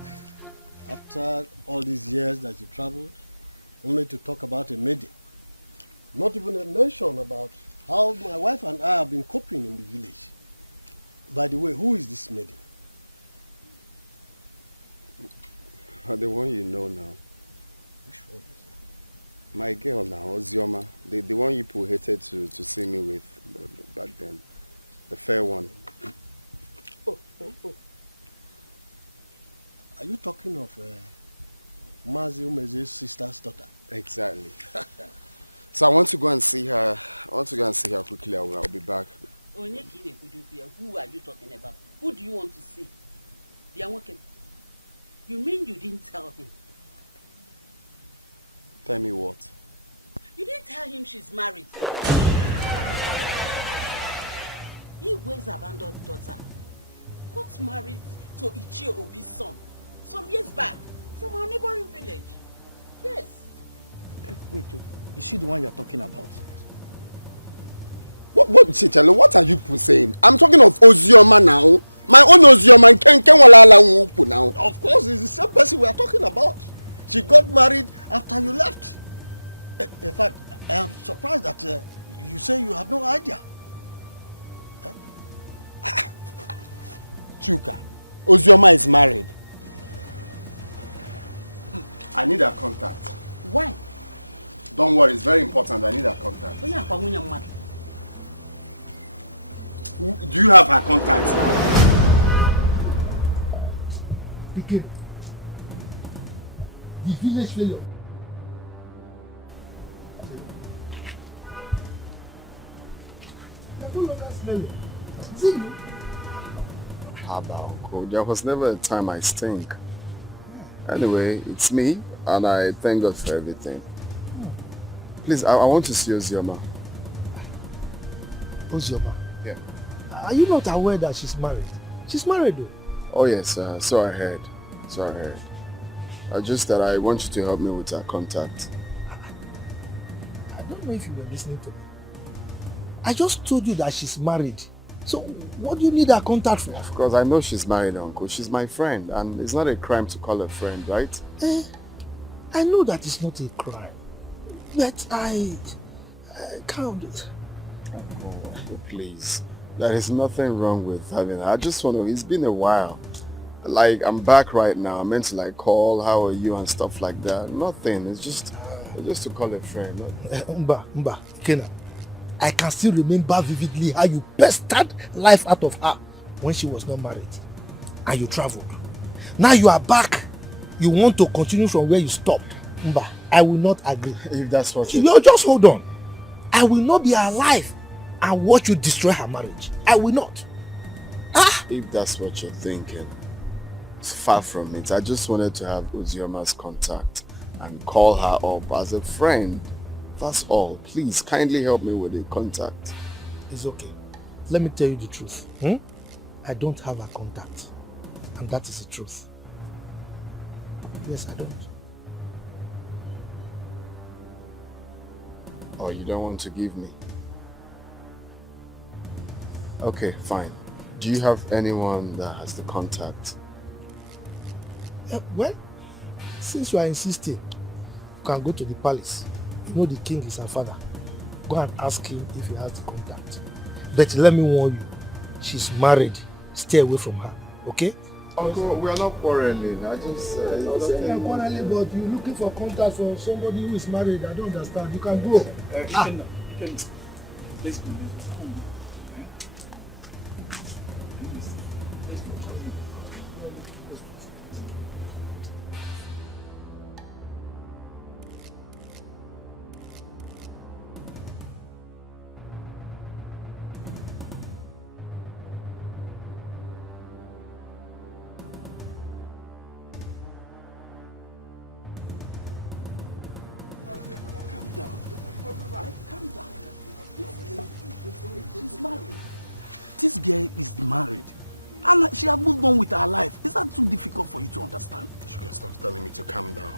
after all these years that you traveled, only to talk about a maiden. Not even a mention about how my wife and I have been coping in the village. By the way, who is this maiden? The one you know now. Which one is that? My girl now, Ozioma. The one you people hated to see me with back then. The fair one. Oh. Are you talking of Mazi Umeze's sister's daughter? Exactly. So I want to go and see her. Quickly. I'll be back. Who are you talking about? Who do you want to see? You mean you didn't tell him? Tell me what? You didn't tell him she's married. He was abandoned daughter. Got married to Uju Okoli's son some years back from our neighboring village. Yes. Wait, is she the one you're talking about? What, Chichalo, what are you saying? I'm talking of Ozioma now. My own Ozioma now. Of course, it's the same person we are talking about. She got married after you left. In fact, I am surprised that you say you have no idea. Chuka, Ozioma is married. I need her contact. Why? Don't worry, it's very important. I need her contact. Onye akwa nwunye mmadụ. Do you have her contact? Ikenna. The village failure. You're no longer smelling. Is it you? Haba, Uncle. There was never a time I stink. Anyway, it's me, and I thank God for everything. Please, I want to see Ozioma. Ozioma? Yeah. Are you not aware that she's married? She's married though. Oh yes, so I heard. Just that I want you to help me with her contact. I don't know if you were listening to me. I just told you that she's married. So what do you need her contact for? Of course, I know she's married, Uncle. She's my friend, and it's not a crime to call her friend, right? I know that it's not a crime. But I can't. Uncle, please. There is nothing wrong with having her. I just want to, it's been a while. Like, I'm back right now. I meant to like call, how are you and stuff like that. Nothing. It's just to call a friend. Mba, Ikenna. I can still remember vividly how you pestered life out of her when she was not married. And you traveled. Now you are back. You want to continue from where you stopped. Mba, I will not agree. If that's what you just hold on. I will not be alive and watch you destroy her marriage. I will not. If that's what you're thinking, it's far from it. I just wanted to have Ozioma's contact and call her up as a friend. That's all. Please, kindly help me with the contact. It's okay. Let me tell you the truth. I don't have her contact. And that is the truth. Yes, I don't. Oh, you don't want to give me? Okay, fine. Do you have anyone that has the contact? Well, since you are insisting, you can go to the palace. You know the king is her father. Go and ask him if he has the contact. But let me warn you, she's married. Stay away from her, okay? Uncle, we are not quarreling. I just... I'm saying you're quarreling, but you're looking for contact from somebody who is married. I don't understand. You can go. Ikenna, let's go. She's married. This girl is married. And she has moved on with her life. Is that too difficult for you to understand? You can stop telling me to calm down.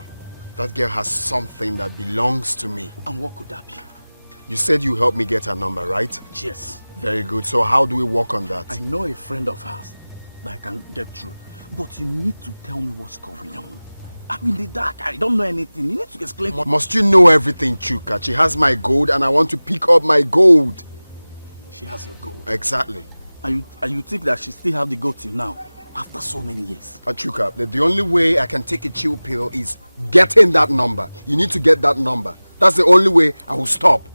That girl has something that belongs to me. And what could that be? You said you helped me get her number, right? Yes. Very good. So how do we work on that? I know a friend of hers that I can get through. But you need to tell me what's going on. I'm in the dark. I don't know anything. You need to explain. Must you know everything, Chuka? She has my gold and I want to pick up my gold. She has your gold? Exactly. And you think that she still have the gold till now? After so many years? Chuka, the only way I can take a chill pill is getting that number. You need to get that number. That's the only way I will stop.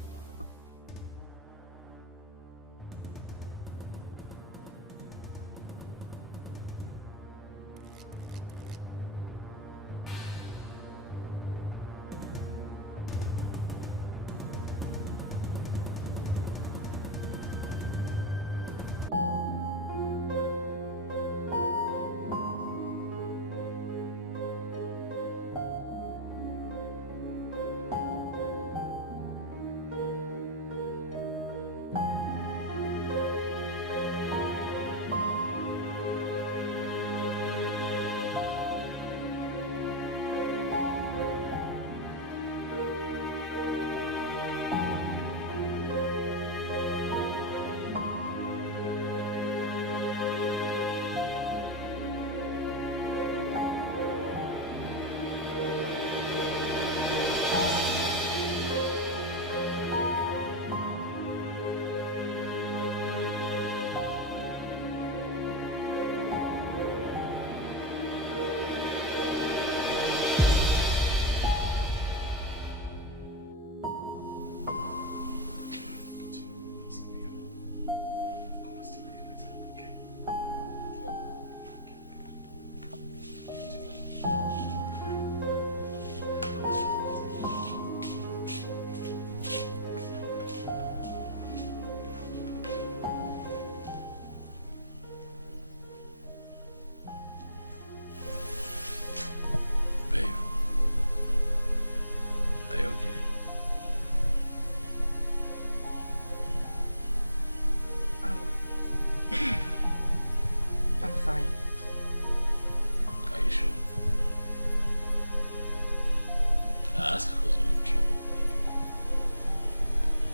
ask because you're in trouble.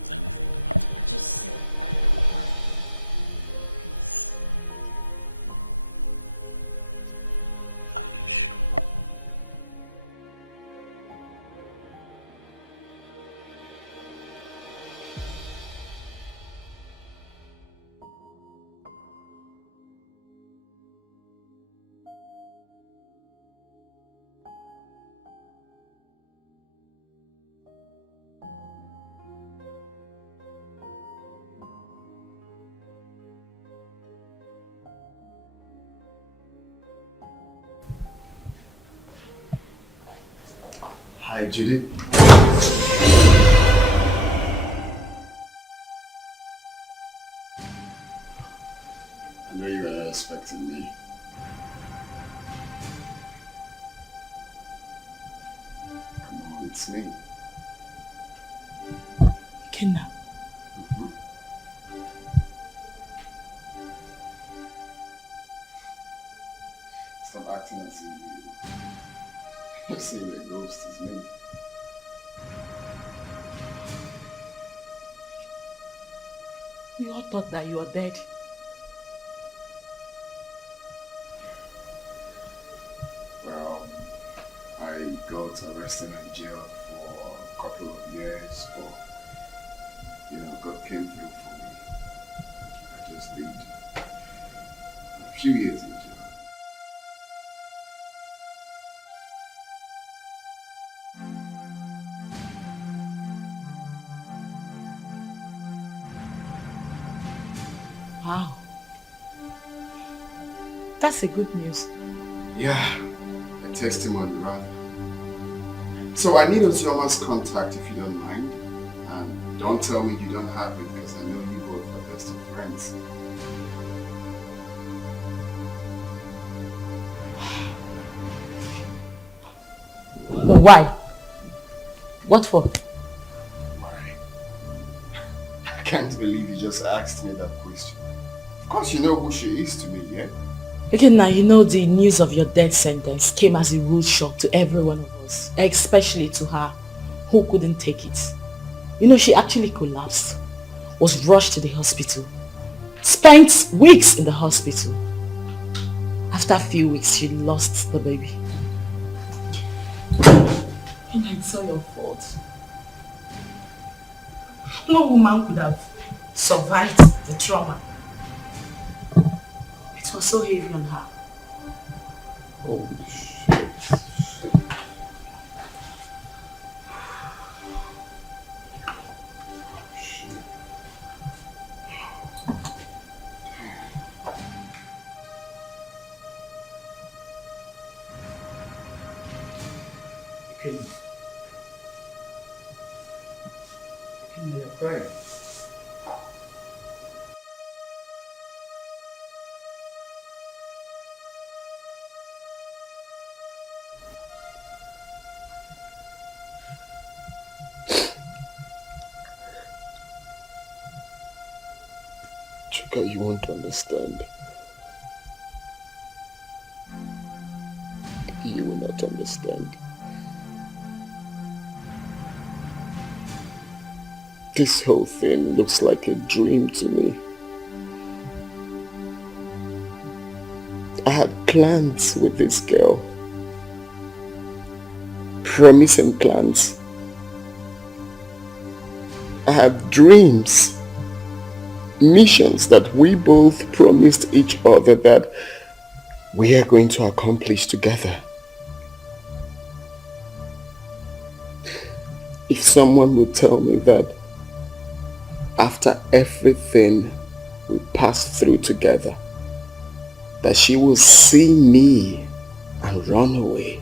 Is anything the matter? I just said I am fine. Please. Are you sure? Hi, Judy. I know you were expecting me. Come on, it's me. Ikenna. Stop acting as if you're saying the ghost is me. We all thought that you were dead. Well, I got arrested in jail for a couple of years, but God came through for me. I just did a few years in jail. Wow. That's a good news. Yeah, a testimony rather. So I need Ozioma's contact if you don't mind. And don't tell me you don't have it because I know you both are best of friends. Why? What for? Why? I can't believe you just asked me that question. Of course you know who she is to me, yeah? Again, now you know the news of your death sentence came as a rude shock to every one of us, especially to her, who couldn't take it. You know, she actually collapsed, was rushed to the hospital, spent weeks in the hospital. After a few weeks, she lost the baby. And it's all your fault. No woman could have survived the trauma. It was so heavy on her. Oh shit. Ikenna, you're crying. Chuka, you won't understand. You will not understand. This whole thing looks like a dream to me. I had plans with this girl. Promising plans. I had dreams. Missions that we both promised each other that we are going to accomplish together. If someone would tell me that after everything we passed through together, that she will see me and run away,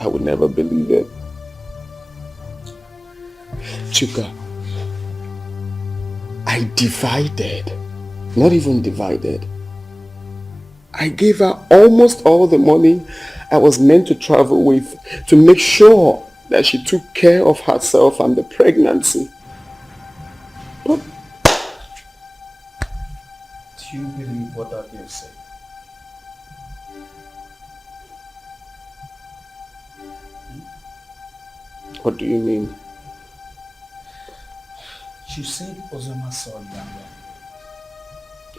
I would never believe it. Chuka, I divided, not even divided. I gave her almost all the money I was meant to travel with to make sure that she took care of herself and the pregnancy. But do you believe what that girl said? What do you mean? She said Ozoma saw you down there.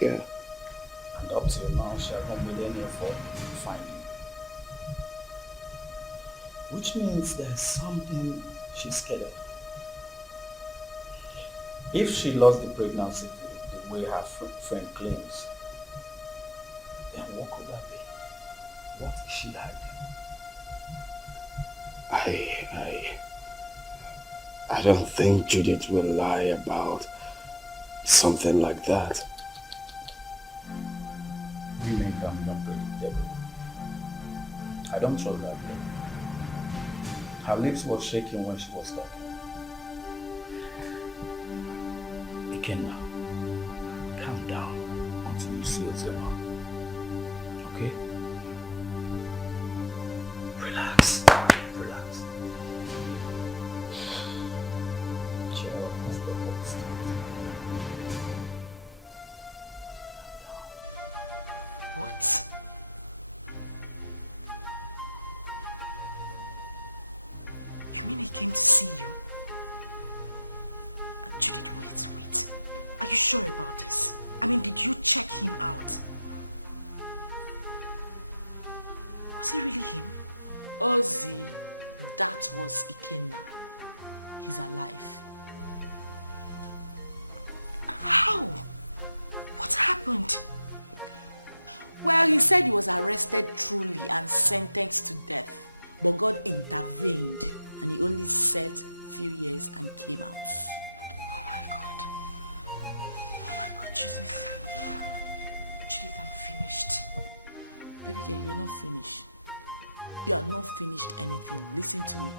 Yeah. And up till now, she has not made any effort to find you. Which means there's something she's scared of. If she lost the pregnancy the way her friend claims, then what could that be? What is she hiding? I don't think Judith will lie about something like that. Women can be unpredictable. I don't trust that girl. Her lips were shaking when she was talking. Ikenna, calm down until you see what's going on. Okay? Relax. Relax. Cheer up, let's go first. What? You mean he came to see you? Judith, wait. Are you sure about this? I mean, did you check him out? Was it really him? Ozzy, that was Ikenna. He's alive. How? What happened? Well, he said he was arrested truly and sentenced to death. But God intervened and he only served a few years and came out. Oh my God, Judith. Judith, I'm finished. Baby girl, you're not finished. You are not finished anything. Listen to me.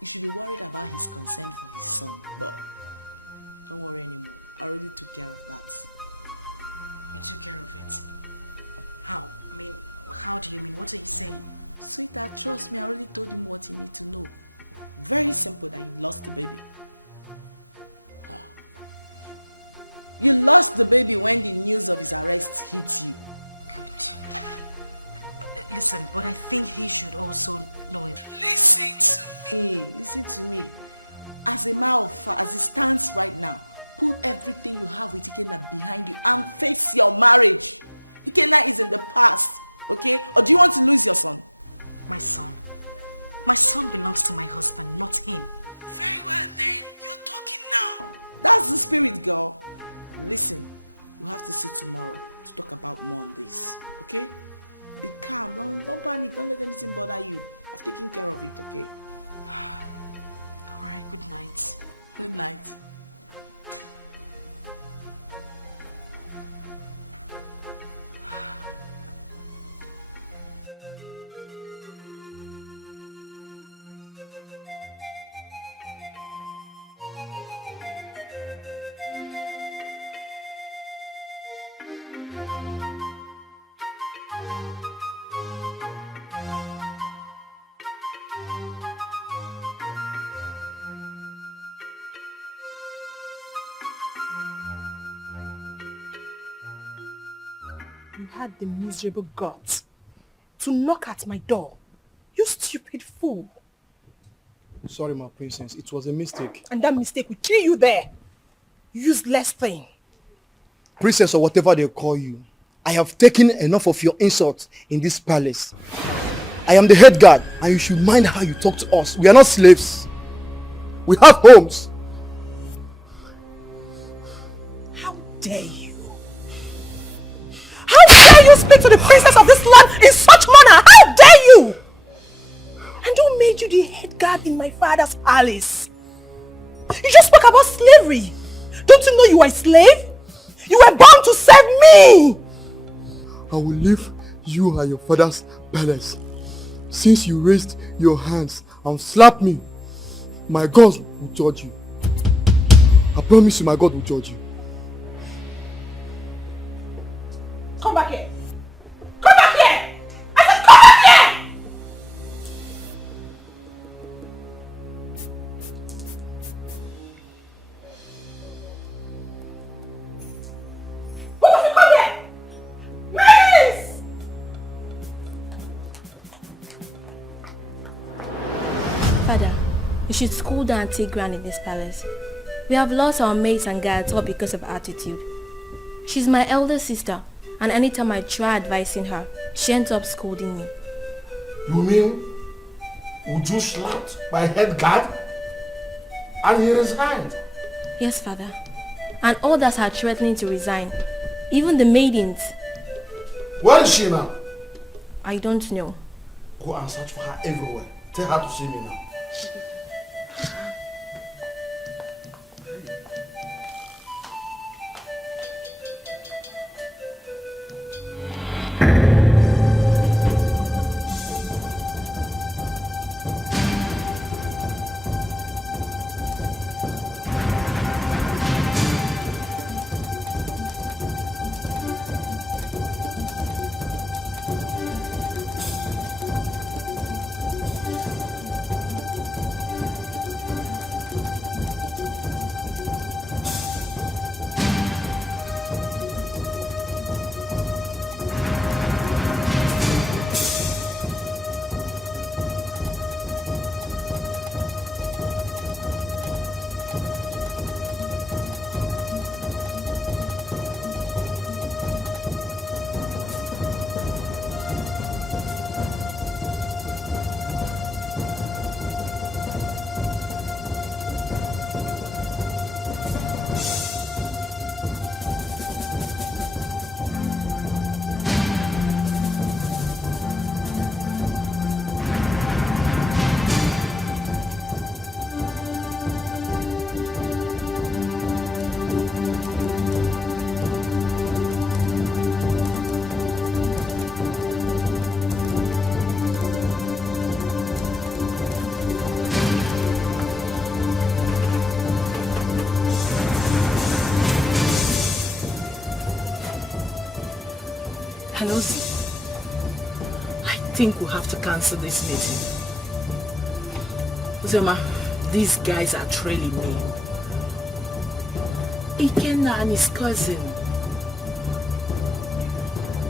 You should be worried about his consent for his son, but don't worry anymore. I already took care of that. You took care of it? How? I mean, how do you mean? What are you saying? Sweetheart, trust me, I already told him what he needs to know. Very simple that you lost the baby. You lost the baby when the news of his arrest hit you. Good. Listen, but I think he should also know it. Listen to me. As a matter of fact, as it stands right now, put everything you have with Ikenna behind you and face your marriage. Ikenna is in the past, okay? Or do you want to lose your son? My son? My son belongs to my husband, not him. Very well then, you're talking now. That's the spirit, girl. Listen, we'll have to see tomorrow to talk about more on this, okay? Be calm, don't panic, don't let anything bother you. I've taken care of it, okay? Alright, good night. Good night. You had the miserable guts to knock at my door. You stupid fool. Sorry, my princess. It was a mistake. And that mistake will kill you there. Useless thing. Princess or whatever they call you, I have taken enough of your insults in this palace. I am the head guard and you should mind how you talk to us. We are not slaves. We have homes. How dare you? How dare you speak to the princess of this land in such manner? How dare you? And who made you the head guard in my father's palace? You just spoke about slavery. Don't you know you are a slave? You were born to serve me. I will leave you and your father's palace. Since you raised your hands and slapped me, my God will judge you. I promise you my God will judge you. Come back here. Come back here. I said come back here. What have you come here? Please. Father, We should school down and take ground in this palace. We have lost our maids and guards all because of attitude. She's my elder sister, and anytime I try advising her, she ends up scolding me. You mean Uju slapped my head guard and he resigned? Yes, father. And others are threatening to resign. Even the maidens. Where is she now? I don't know. Go and search for her everywhere. Tell her to see me now. Hello, Z. I think we'll have to cancel this meeting. Zema, these guys are trailing me. Ikenna and his cousin.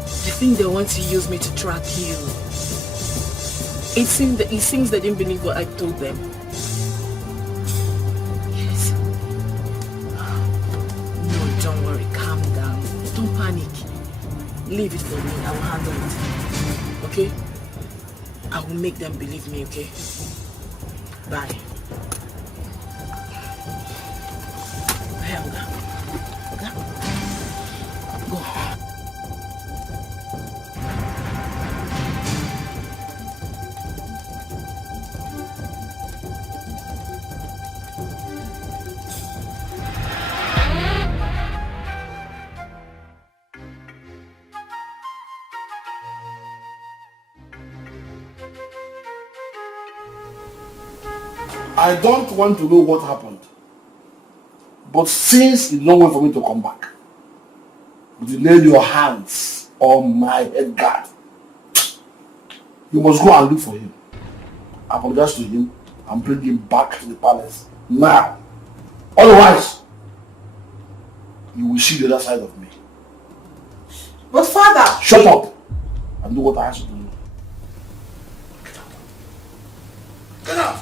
They think they want to use me to track you. It seems they didn't believe what I told them. Yes. No, don't worry, calm down. Don't panic. Leave it for me, I will handle it. Okay? I will make them believe me, okay? Bye. Helga. Go. I don't want to know what happened. But since you don't wait for me to come back, you lay your hands on my head guard. You must go and look for him. Apologize to him and bring him back to the palace now. Otherwise, you will see the other side of me. But father! Shut up and do what I ask you to do. Get out. Get out!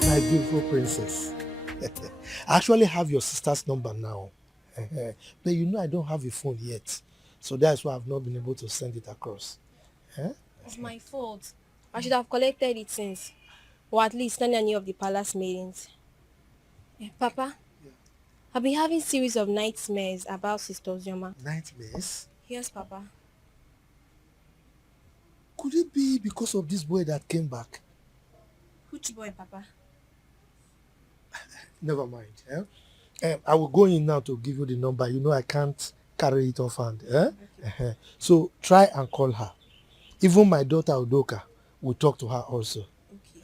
My beautiful princess. I actually have your sister's number now. But you know I don't have a phone yet. So that's why I've not been able to send it across. It's my fault. I should have collected it since. Or at least not any of the palace meetings. Papa, I've been having series of nightmares about Sister Ozioma. Nightmares? Yes, Papa. Could it be because of this boy that came back? Which boy, Papa? Never mind. I will go in now to give you the number. You know I can't carry it offhand. Okay. So try and call her. Even my daughter Udoka will talk to her also.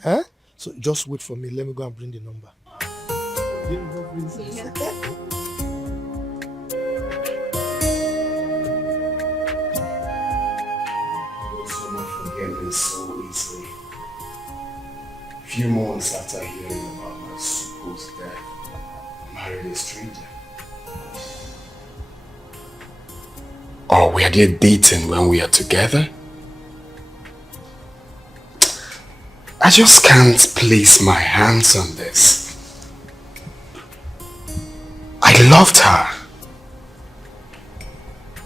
Okay. So just wait for me. Let me go and bring the number. Someone forget this so easily. Few months after hearing about my supposed death, I married a stranger. Or were they dating when we are together? I just can't place my hands on this. I loved her.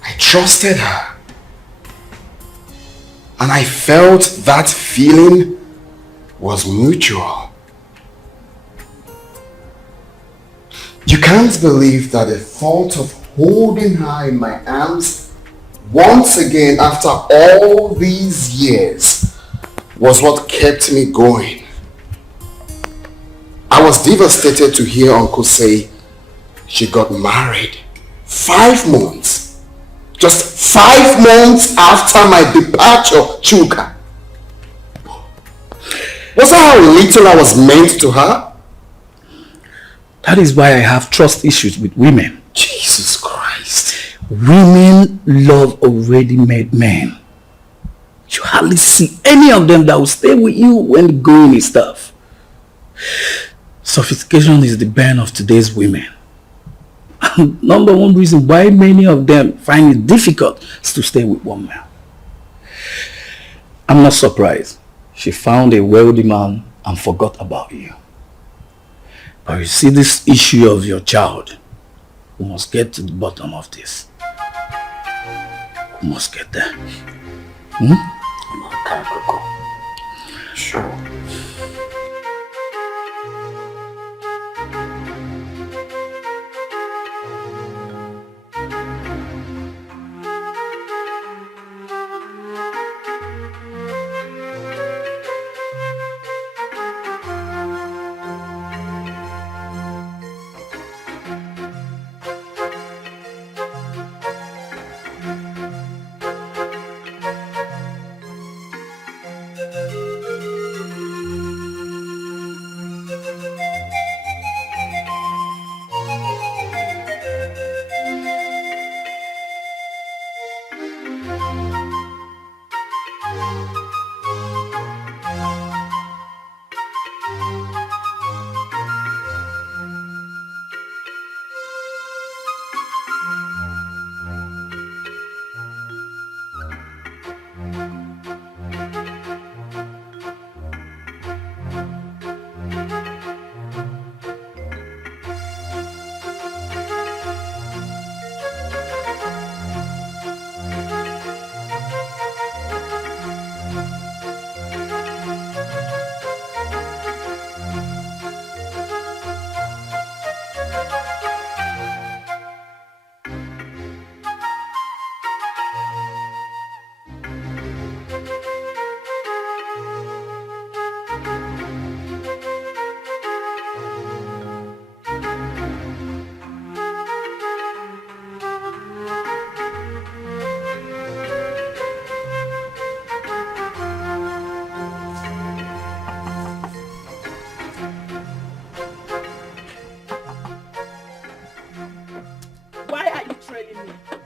I trusted her. And I felt that feeling was mutual. You can't believe that the thought of holding her in my arms once again after all these years was what kept me going. I was devastated to hear Uncle say she got married 5 months. Just 5 months after my departure, Chuka. Was that how little I was meant to her? That is why I have trust issues with women. Jesus Christ. Women love already made men. You hardly see any of them that will stay with you when the going is tough. Sophistication is the bane of today's women. And number one reason why many of them find it difficult is to stay with one man. I'm not surprised. She found a wealthy man and forgot about you. But you see, this issue of your child, we must get to the bottom of this. We must get there. Sure.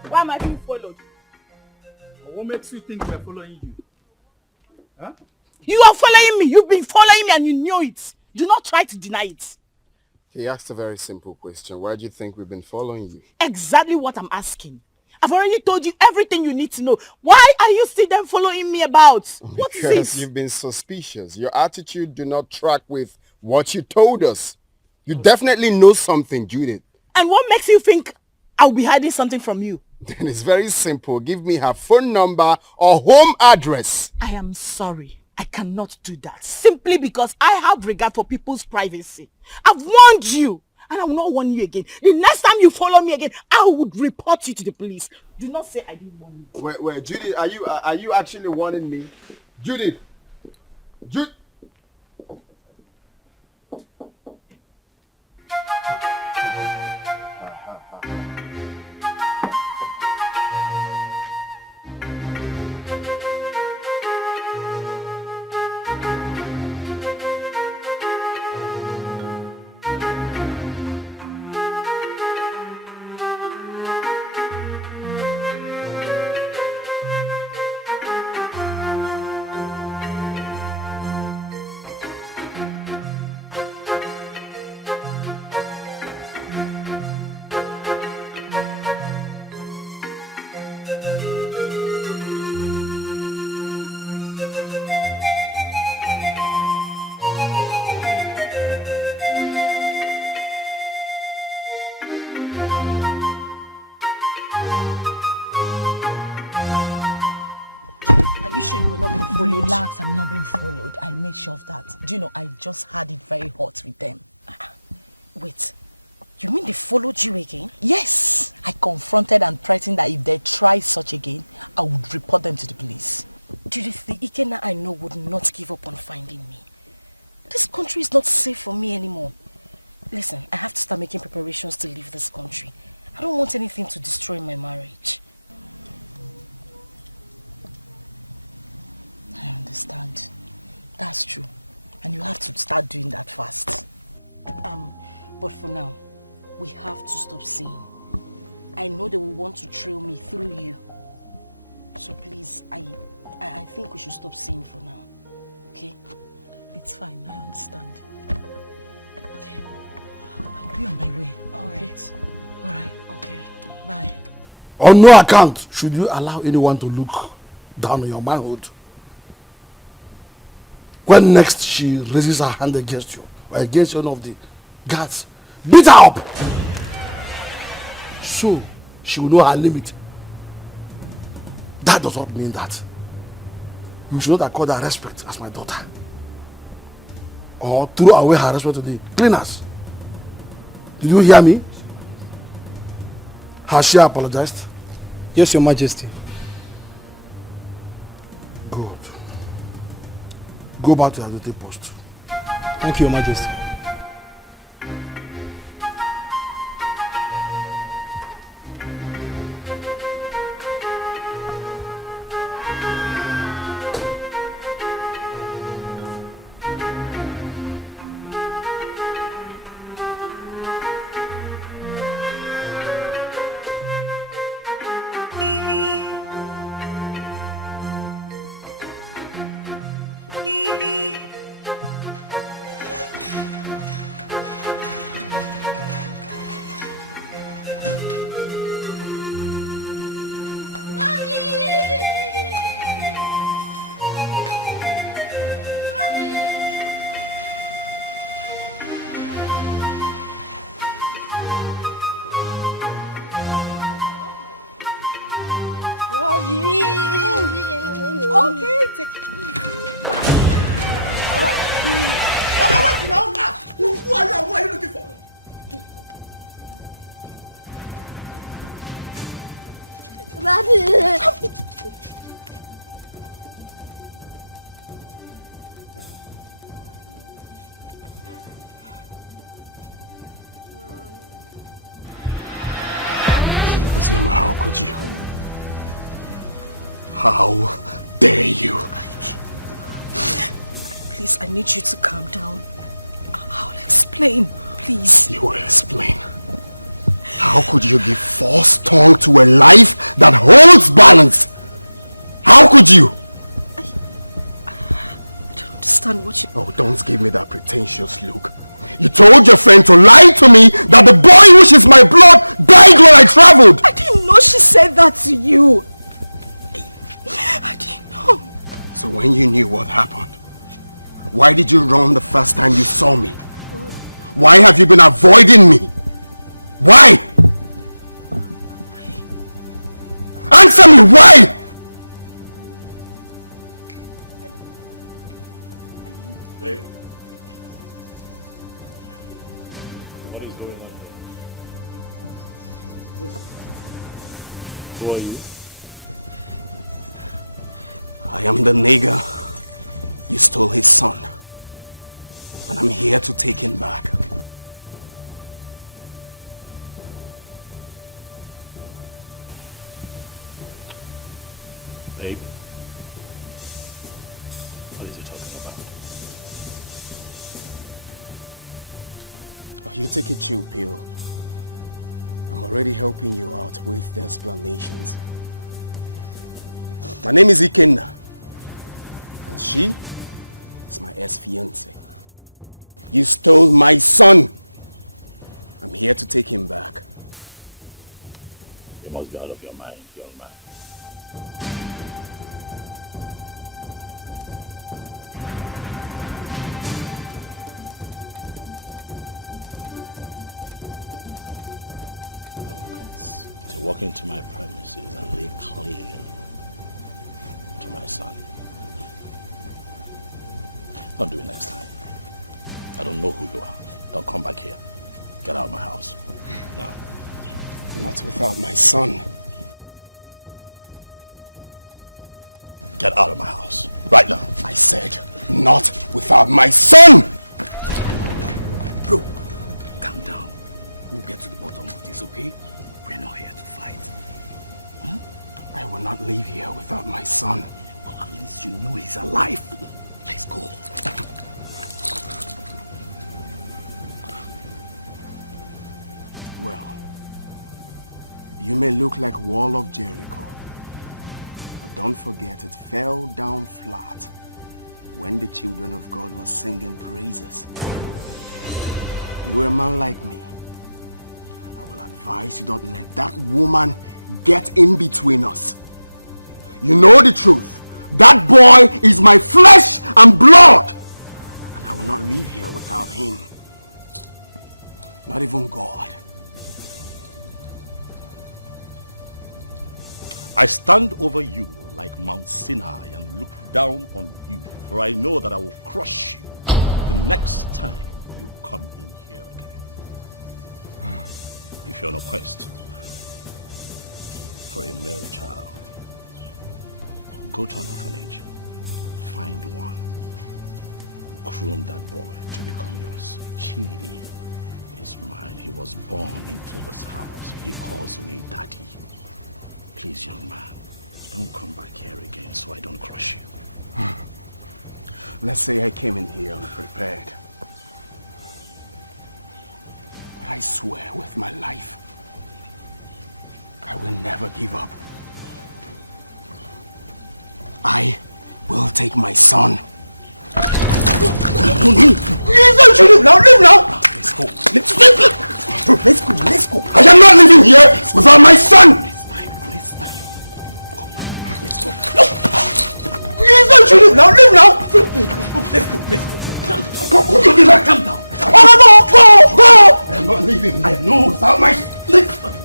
Why am I being followed? What makes you think we're following you? Huh? You are following me. You've been following me and you knew it. Do not try to deny it. He asked a very simple question. Why do you think we've been following you? Exactly what I'm asking. I've already told you everything you need to know. Why are you still then following me about? What is Because it? you've been suspicious. Your attitude do not track with what you told us. You definitely know something, Judith. And what makes you think I'll be hiding something from you? Then it's very simple. Give me her phone number or home address. I am sorry. I cannot do that. Simply because I have regard for people's privacy. I've warned you. And I will not warn you again. The next time you follow me again, I would report you to the police. Do not say I didn't warn you. Wait, Judith, are you actually warning me? Judith! Relax, I'm not being followed. I made sure of that. Do you know, I just had it very hot with them. Wait, you mean they followed you again? Yes, I confronted and threatened that if they try such again, I would report them to the police. Judith, the Ikenna I know would not give up on finding me. This country is not safe for me anymore. Listen, I have to start making preparations to leave this country. I don't want anything to destroy my marriage. I understand. That's true. And you have to start doing that fast. But for now, we have to stop seeing. I know they will want to trail me through you. So please, I think we should stop seeing for now. Okay? It's fine, I understand. Okay. I'll be on my way. Alright. Alright. Okay. Bye. On no account should you allow anyone to look down on your manhood. When next she raises her hand against you or against one of the guards, beat her up so she will know her limit. That does not mean that you should not accord her respect as my daughter or throw away her respect to the cleaners. Did you hear me? Has she apologized? Yes, Your Majesty. Good. Go back to your duty post. Thank you, Your Majesty. Zema, how could you? How dare you? Please, I need you to calm down. I'll explain, please. You will explain. How could you give false tongue to a life that holds balance? How could you? I don't understand what you... Oh, don't give me that pretentious look. You told your friend to lie to me that the boy which is my blood died when I traveled. I didn't know she said that to you. I didn't know. So when you knew what happened, why did you run the first time you saw me? Why have you been avoiding me? Why? Answer me, why? Babe? What is going on? Who are you? I am the nigger you stole his son. And I'm here to take him back. Babe, what is he talking about? Oh, you take a chill pill. I'm already helping you out with the explanations. My name is Ikenna. And she is my ex-fiancée. You stole my son. I'm here to take him back. You must be out of your mind, young man. To walk into my premises and lay claim to my son. Don't do it next time. I don't know who you are. Don't come back here. Get out of my house. Now. Not without my son. Get out of my house. Right now. I said, not without my son! Bro, calm down. We'll get to the bottom of this, okay? We're not here to fight. I will not leave here without my son. Well, at least you know he's alive. Let's go. Well, you may look like Wall of Jericho, but don't forget it fell down flat when the children of God were singing praises. You're a man like me. I will advise you don't let that woman get in between us. You know the truth. That boy is my flesh and blood. And I will not leave here without him. Not even God. I stand over you like Mount Sinai and look down on you, for I know that I will crush you the next time you come in here again. If you're on a quest for a male child, go to an orphanage, find one, groom that boy to become yours. Chidi is mine. He was born into this house. He calls me Daddy. Please, young man, don't come back here again so I don't crush you. Let's say I came in here unprepared. But I swear with my life, I will never give up. I will take my son. Leave now, leave now! Let's go. Let's go. I am not living here without my son! Leave now, leave now! Let's go. Calm down. Oh, go! I'm not leaving. I know. Without my...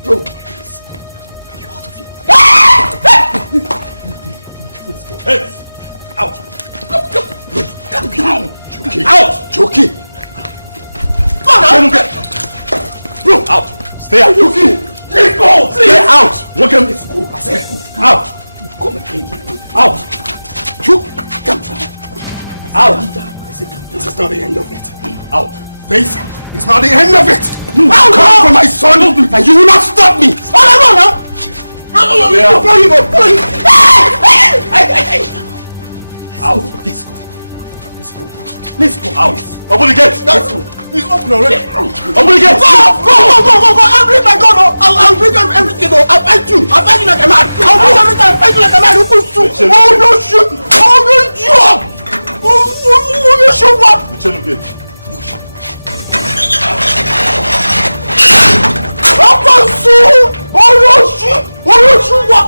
Bro. You out of here. Hey! Out! Calm down. Joki. Out! Joki. Bro, out! Stay out! Joki. Let's go! Stay out! Look at me! Let's go. I said, out! Come again. Out! Calm down. Out! This is not the end of it. Out! This is not the end of it. I'll come for my son and you will not stop me. Out! Let's go. Let's go. Out! Open the gate! Let's go. It's open already. Open the gate! Go! I'll bring my gun. I'll bring everything. I'll fight you like a man. I'll bring everything. I'll fight you like a man. Oh no shit! Oh no job! Oh no shit! What? Return the gate. Oh no shit! Oh no shit! What?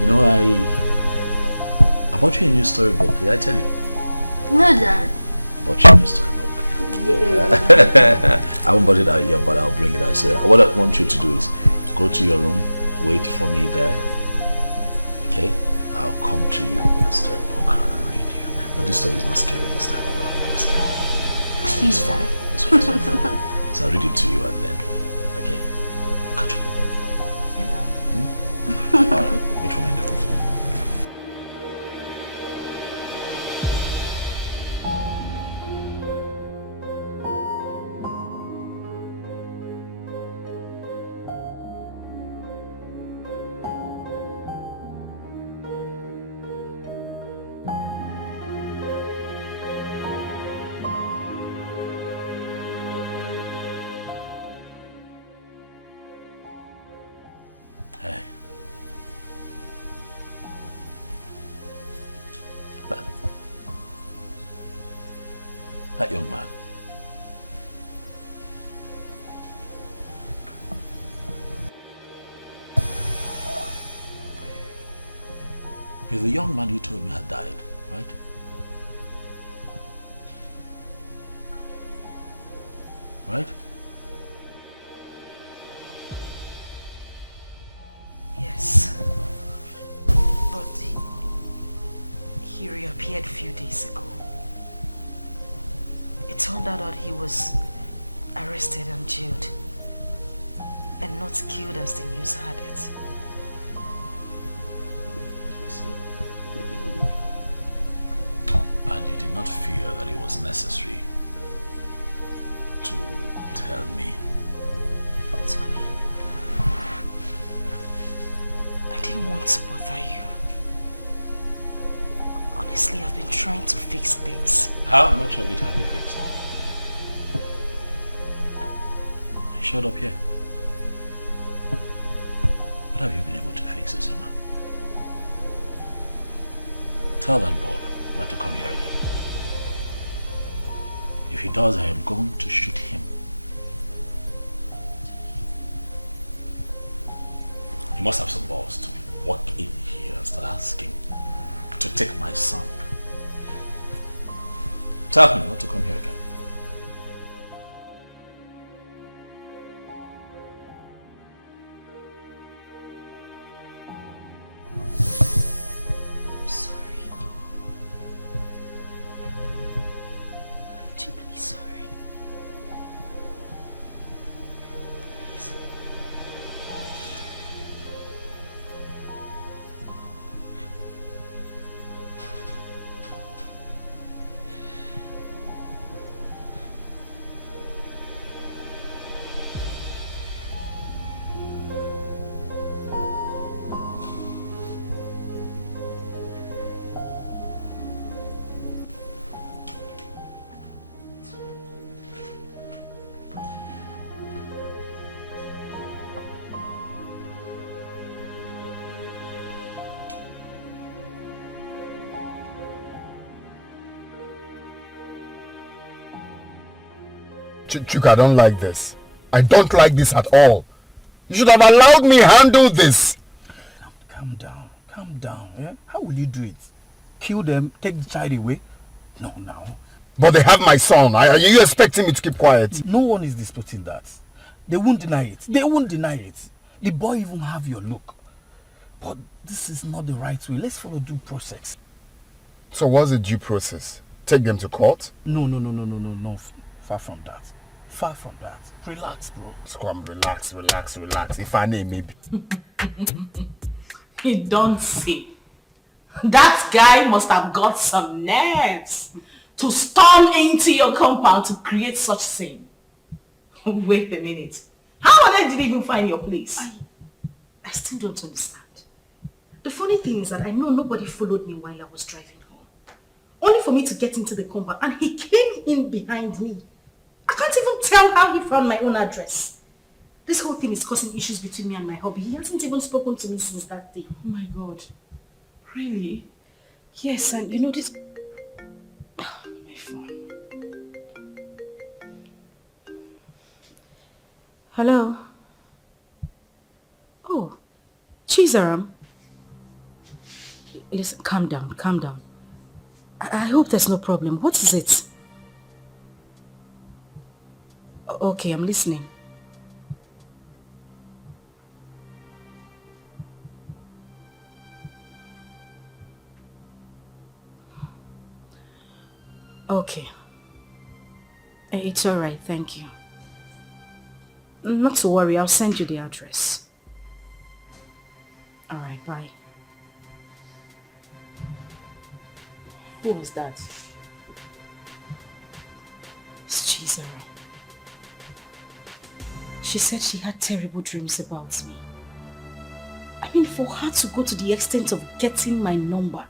You know, I bought you a new storybook. Did I tell you? No, Dad. I bought you a new storybook. Yeah. I haven't bought it out yet, but I'll bring it out. So what I want you to do is go to your room, wait for me there. Okay? I'll come to you with a storybook and read you. But this story is not scary this time around. It's scary. Please, Dad. This one is very funny. So I'll read it to you and then, okay? Catch up. Alright, wait for me in the room. That young man. He's the young man you told me had died, right? Right? Yes. But he reappeared a few days ago. It turned out that he was arrested and jailed and not killed as the news had it. And you did not feel that it was necessary to tell me. Tony, I didn't want to bother you. Honestly, I've been trying to fix things. How much of it have you fixed? You showed up here. What have you been able to fix, Esema? Tell that boy not to come here again. If he does, I am going to shoot him. You must have some balls to walk in here and start asking to take my son. Tell him not to come here again. I'm sorry. I'm deeply sorry. Please. Chuka, I don't like this. I don't like this at all. You should have allowed me handle this. Calm down. Yeah? How will you do it? Kill them, take the child away? No, now. But they have my son. Are you expecting me to keep quiet? No one is disputing that. They won't deny it. The boy even have your look. But this is not the right way. Let's follow due process. So what's the due process? Take them to court? No. Far from that. Relax, bro. Squam, relax. If I name maybe. You don't see. That guy must have got some nerves to storm into your compound to create such scene. Wait a minute. How on earth did he even find your place? I still don't understand. The funny thing is that I know nobody followed me while I was driving home. Only for me to get into the compound and he came in behind me. I can't even tell how he found my own address. This whole thing is causing issues between me and my hubby. He hasn't even spoken to me since that day. Oh my God. Really? Yes, and you know this... My phone. Hello? Oh, Chizaram. Listen, calm down, calm down. I hope there's no problem. What is it? Okay, I'm listening. Okay. It's alright, thank you. Not to worry, I'll send you the address. Alright, bye. Who was that? It's Chizara. She said she had terrible dreams about me. I mean, for her to go to the extent of getting my number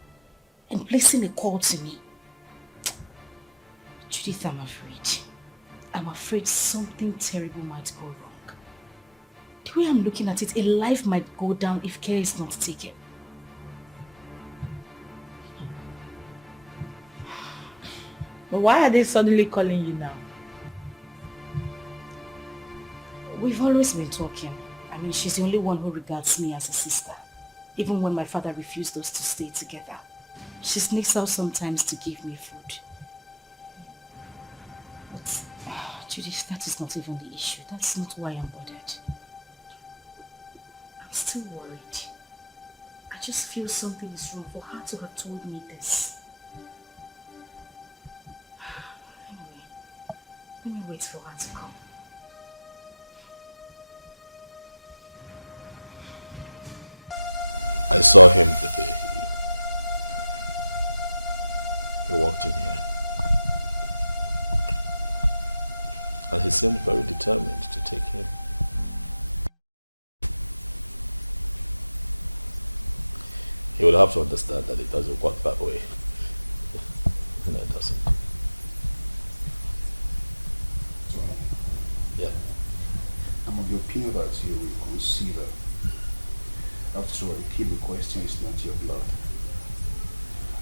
and placing a call to me. Judith, I'm afraid. I'm afraid something terrible might go wrong. The way I'm looking at it, a life might go down if care is not taken. But why are they suddenly calling you now? We've always been talking. I mean, she's the only one who regards me as a sister. Even when my father refused us to stay together. She sneaks out sometimes to give me food. But, Judith, that is not even the issue. That's not why I'm bothered. I'm still worried. I just feel something is wrong for her to have told me this. Anyway, let me wait for her to come. I saw him the day he walked in here. And he seemed very determined to take him. He would have to understand that it doesn't work that way. No, it doesn't. Yeah. I'm of the opinion that you will consider. After all, the key question is not your blood.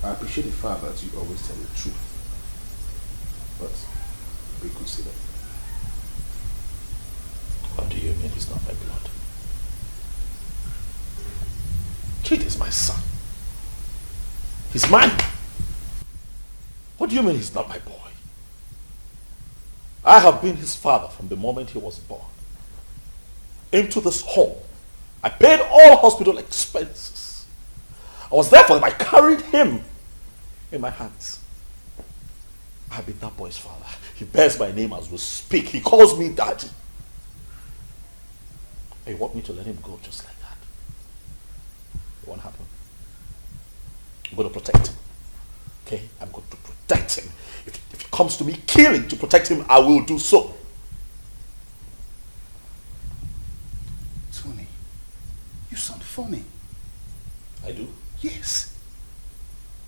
I appreciate the fact that you always tell the truth. But reconsider. What do you mean he's not my blood? Kid is my son. He's mine. What do you mean he's not my boy? I have been his father from the moment he was born. Into this home, I paid all hospital expenses. I was there for him. I carried him in my hands. I have been that boy's father. He bears my name as we speak. He calls me daddy. And you want me to let him go just like that? It won't happen. I'm going to protect him. Okay? I'm going to protect him. If it comes to me killing to protect him, I will do so. Tony, you sound funny. I do? Yes.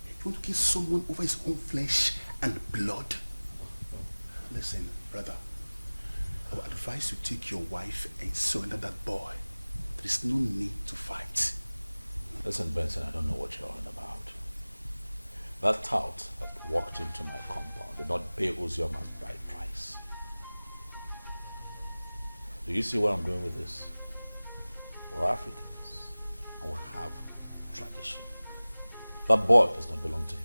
You want to kill someone over his own flesh and blood? Listen, brother. I would advise you take your wife and surrender that boy. There is no need to fight. Listen, Benson, I don't know what you're on about. That tout that walked into my compound did not pay Uzioma's bride price. Do you see what I'm doing with this? We're Africans, and we have tradition. That boy does not belong to him.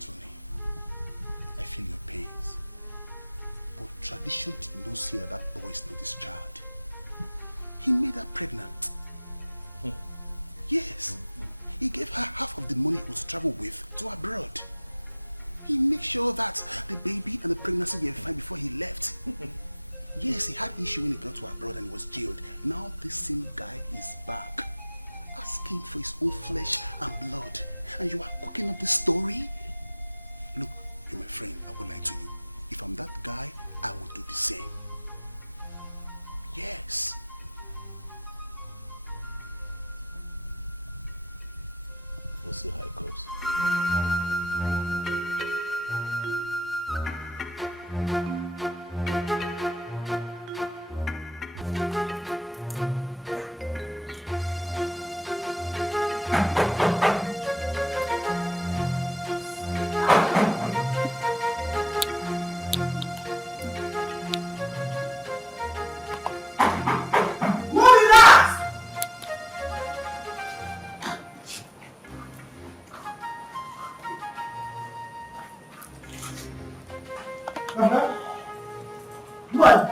Tony, I feel your pains. But tradition did not say that that boy is not his child. He made her pregnant. Yes. He gave her half of the money he was to travel with to abroad. He made sure that the baby and the pregnancy were fine before he left. Yes, he had issue when he got to abroad and he was jailed. Now this same guy is back, asking for his own flesh and blood. And you are cooking up this story? Look, you're my friend, I will lie to you. If I'm that guy, I will do the same. Yes. We'll see how it goes. on.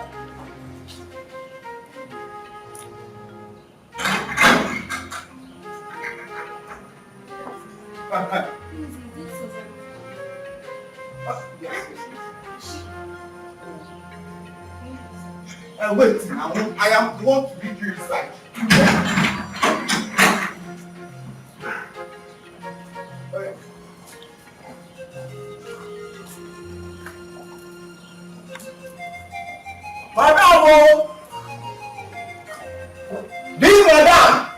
Wait, now I am the one to lead you inside. Okay. Madam! This madam!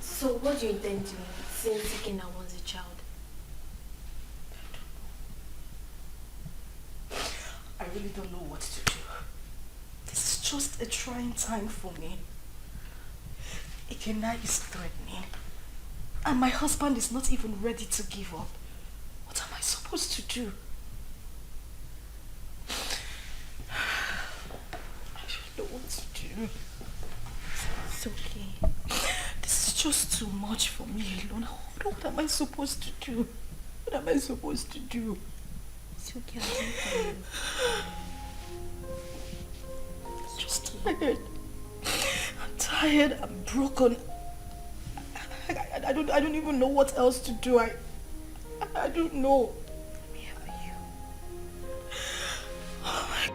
So what do you intend to do since Ikenna wants a child? I really don't know what to do. This is just a trying time for me. Ikenna is threatening. And my husband is not even ready to give up. What am I supposed to do? I don't know what to do. It's okay. This is just too much for me alone. What am I supposed to do? What am I supposed to do? It's okay, I'll do it for you. I'm just tired. I'm tired. I'm broken. I don't even know what else to do. I don't know. Let me help you. Oh my God.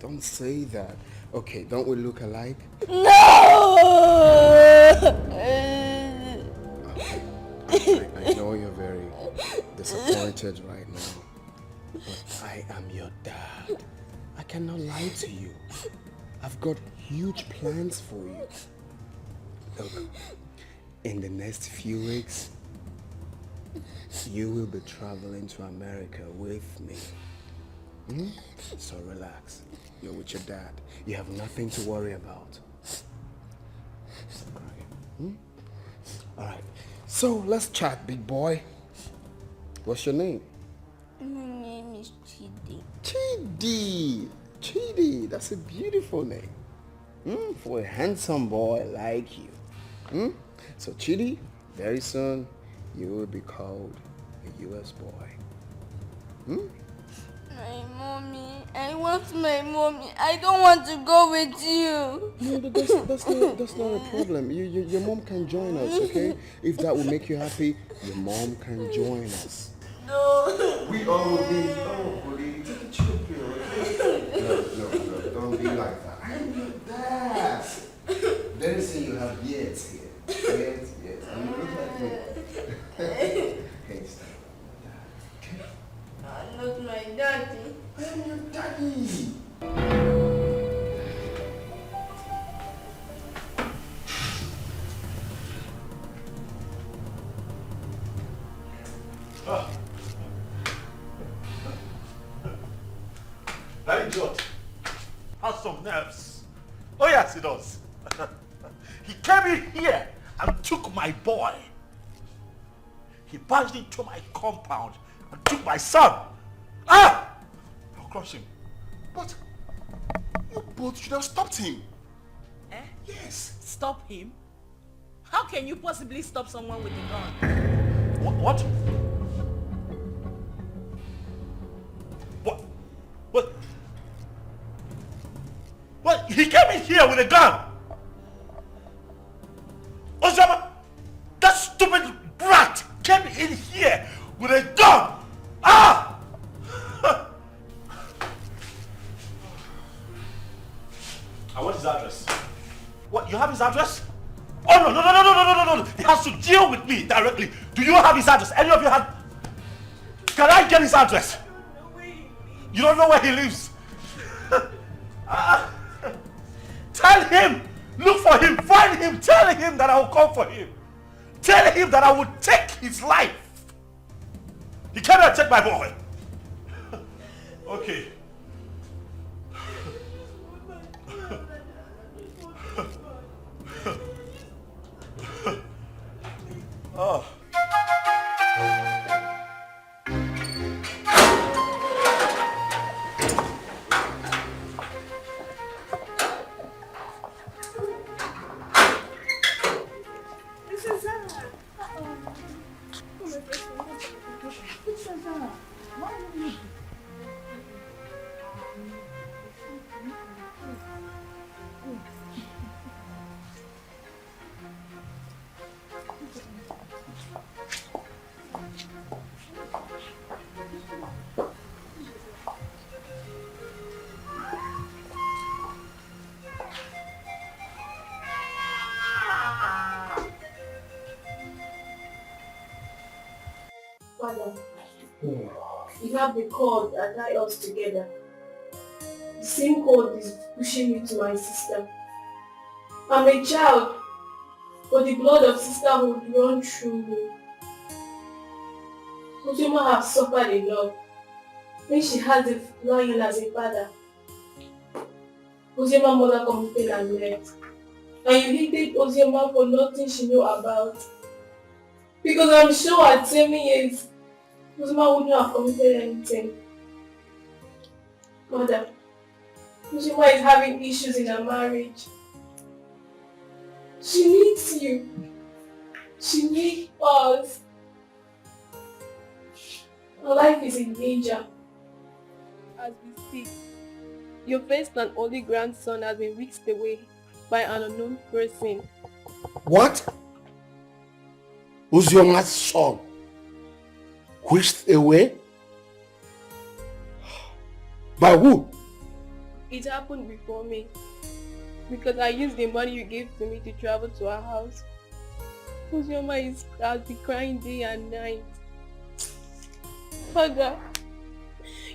Don't say that. Okay, don't we look alike? No! I know you're very disappointed right now, but I am your dad. I cannot lie to you. I've got huge plans for you. Look, in the next few weeks, you will be traveling to America with me. So relax. You're with your dad. You have nothing to worry about. Alright. So let's chat, big boy. What's your name? My name is Chidi. Chidi. Chidi. That's a beautiful name. For a handsome boy like you. So Chidi, very soon you will be called a US boy. My My mommy. I want my mommy. I don't want to go with you. No, that's not a problem. Your mom can join us, okay? If that will make you happy, your mom can join us. No. We all will be. Oh, buddy, take a chill pill, okay? No, don't be like that. I'm your dad. Very soon you have years here. Yes. And you look like me. Hey, stop. I'm not my daddy. I'm your daddy. That idiot has some nerves. Oh yes, he does. He came in here and took my boy. He barged into my compound and took my son. I'll crush him. But you both should have stopped him. Eh? Yes. Stop him? How can you possibly stop someone with a gun? What? What? He came in here with a gun. Osama, that stupid brat came in here with a gun. I want his address. What? You have his address? Oh no! He has to deal with me directly. Do you have his address? Any of you have? Can I get his address? You don't know where he lives. Tell him, look for him, find him, tell him that I will come for him. Tell him that I will take his life. He cannot take my boy. Okay. Oh. Father, you have the cord that tie us together. The same cord is pushing me to my sister. I'm a child, but the blood of sisterhood runs through me. Ozoma has suffered a lot when she has a lion as a father. Ozoma's mother committed and left. And you hated Ozoma for nothing she knew about. Because I'm sure at 7 years, Ozoma wouldn't have committed anything. Mother, Ozoma is having issues in her marriage. She needs you. She needs us. Her life is in danger. As we speak, your first and only grandson has been whisked away by an unknown person. What? Uzioma's son whisked away? By who? It happened before me. Because I used the money you gave to me to travel to our house. Uzioma has been crying day and night. Father,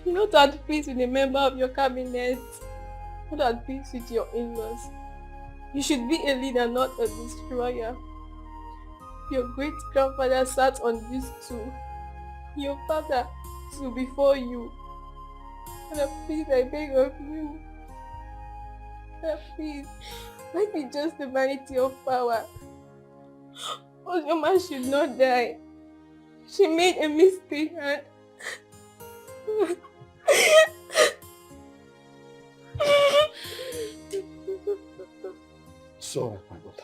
you're not at peace with a member of your cabinet. Not at peace with your in-laws. You should be a leader, not a destroyer. Your great-grandfather sat on this stool. Your father stood before you. Father, please, I beg of you. Father, please, let me just the vanity of power. Uzioma should not die. She made a mistake and... So, my daughter.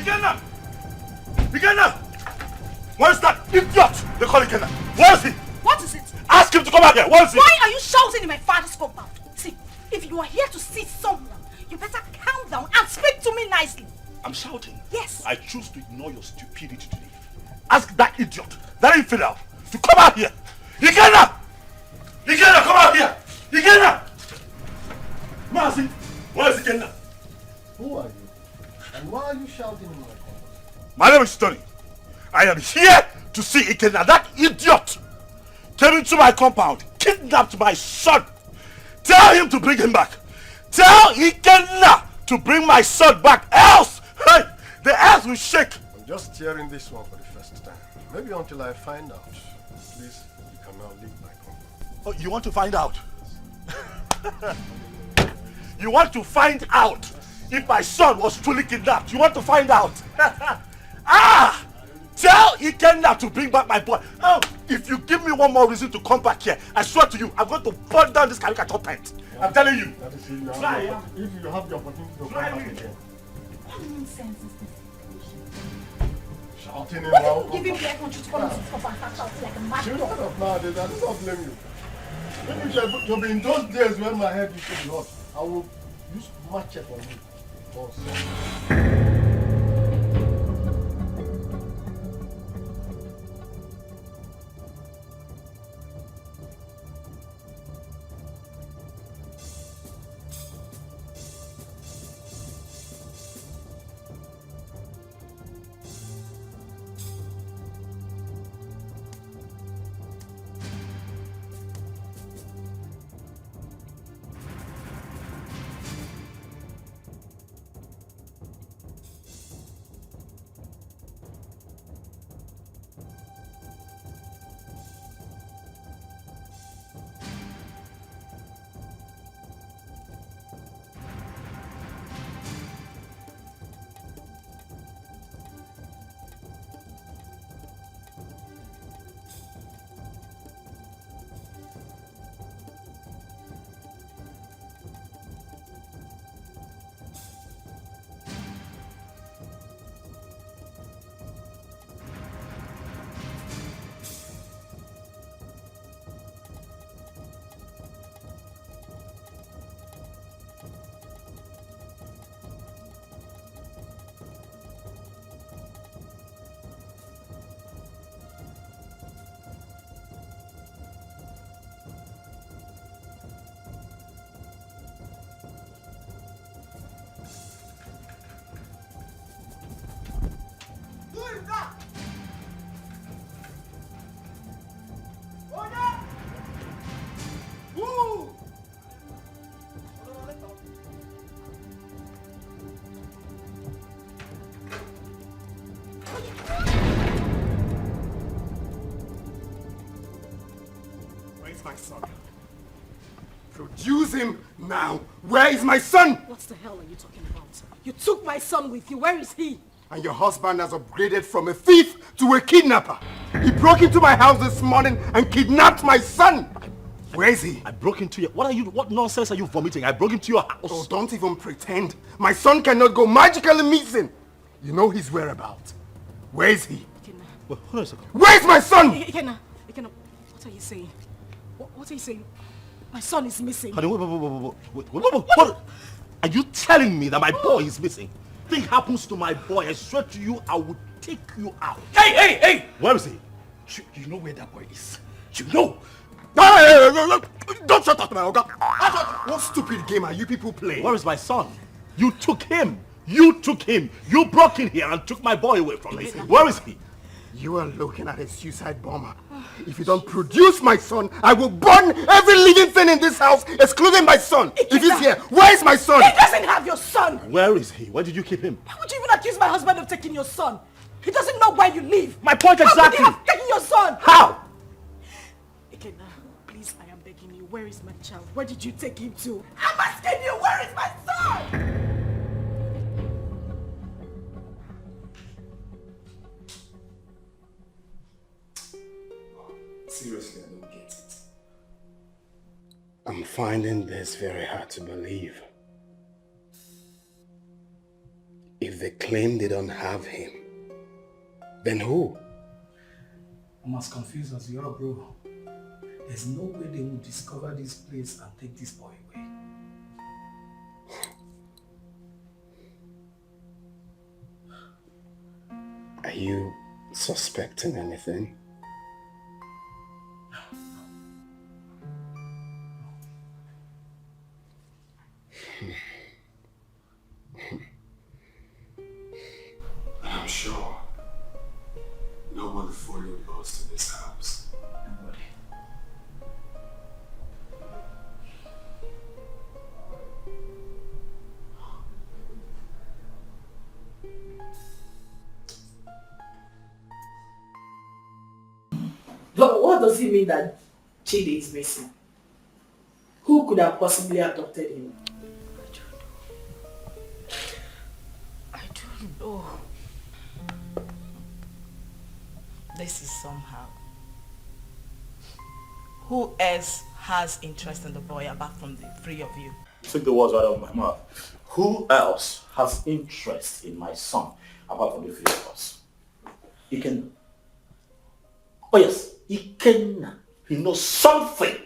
Ikenna! Ikenna! Where's that idiot they call Ikenna? Where is he? What is it? Ask him to come out here. Where is he? Why are you shouting in my father's compound? See, if you are here to see someone, you better calm down and speak to me nicely. I'm shouting. Yes. I choose to ignore your stupidity today. Ask that idiot, that infidel, to come out here. Ikenna! Ikenna, come out here! Ikenna! Mercy, where is Ikenna? Who are you? And why are you shouting in my compound? My name is Tony. I am here to see Ikenna. That idiot came into my compound, kidnapped my son. Tell him to bring him back. Tell Ikenna to bring my son back, else hey, the earth will shake. I'm just hearing this one for the first time. Maybe until I find out. Please, you can now leave my compound. Oh, you want to find out? You want to find out if my son was truly kidnapped? You want to find out? Ah! Tell Ikenna to bring back my boy. Oh, if you give me one more reason to come back here, I swear to you, I'm going to burn down this caricature tent. I'm telling you. That is if you have the opportunity to come back again. What nonsense is this? Shouting in What loud. did you give me the want you to come into this compound and start shouting like a mad Shut dog? up nowadays, I do not blame you. Maybe it should be in those days when my head used to be hot. I will use machete on you. Where's my son? Produce him now. Where is my son? What the hell are you talking about? You took my son with you. Where is he? And your husband has upgraded from a thief to a kidnapper. He broke into my house this morning and kidnapped my son. Where is he? I broke into your... What nonsense are you vomiting? I broke into your house. Oh, don't even pretend. My son cannot go magically missing. You know his whereabouts. Where is he? Well, hold on a second. Where's my son? Ikenna, what are you saying? What are you saying? My son is missing. Honey, what? Are you telling me that my boy is missing? Thing happens to my boy, I swear to you, I will take you out. Hey! Where is he? You know where that boy is? You know? Don't shut up, my Oga. What stupid game are you people playing? Where is my son? You took him. You broke in here and took my boy away from me. Where is he? You are looking at a suicide bomber. If you don't produce my son, I will burn every living thing in this house, excluding my son. If he's here, where is my son? He doesn't have your son. Where is he? Where did you keep him? Why would you even accuse my husband of taking your son? He doesn't know where you live. My point exactly. How could he have taken your son? How? Ikenna, please, I am begging you. Where is my child? Where did you take him to? I'm asking you, where is my son? Seriously, I don't get it. I'm finding this very hard to believe. A If they claim they don't have him, then who? I'm as confused as you are, bro. There's no way they will discover this place and take this boy away. Are you suspecting anything? I'm sure no one followed us to this house. Nobody. But what does it mean that Chidi is missing? Who could have possibly adopted him? I don't know. This is somehow. Who else has interest in the boy apart from the three of you? Took the words right out of my mouth. Who else has interest in my son apart from the three of us? Ikenna. Oh yes, Ikenna. He knows something.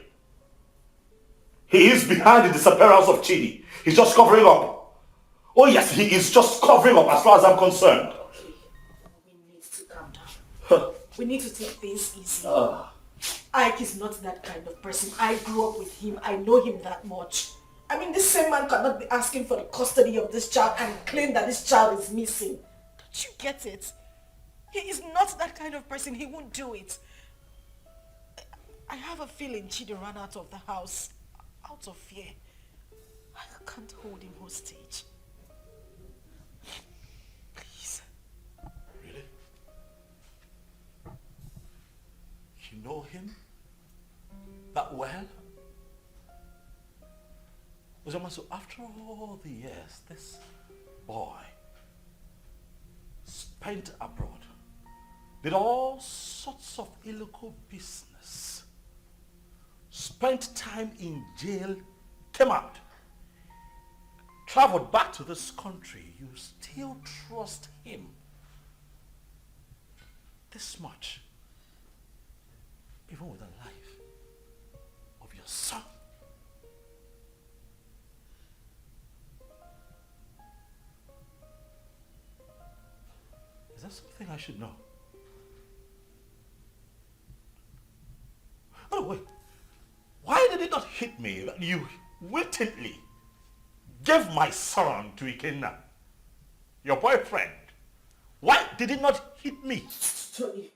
He is behind the disappearance of Chidi. He's just covering up. Oh yes, he is just covering up as far as I'm concerned. We need to calm down. We need to take things easy. Ike is not that kind of person. I grew up with him. I know him that much. I mean, this same man cannot be asking for the custody of this child and claim that this child is missing. Don't you get it? He is not that kind of person. He won't do it. I have a feeling Chidi ran out of the house out of fear. I can't hold him hostage. Please. Really? You know him that well? Uzoma, so after all the years, this boy spent abroad, did all sorts of illegal business, spent time in jail, came out, traveled back to this country. You still trust him this much, even with the life of your son. Is that something I should know? Oh wait, why did it not hit me that you wittingly gave my son to Ikenna, your boyfriend? Why did it not hit me? Tony,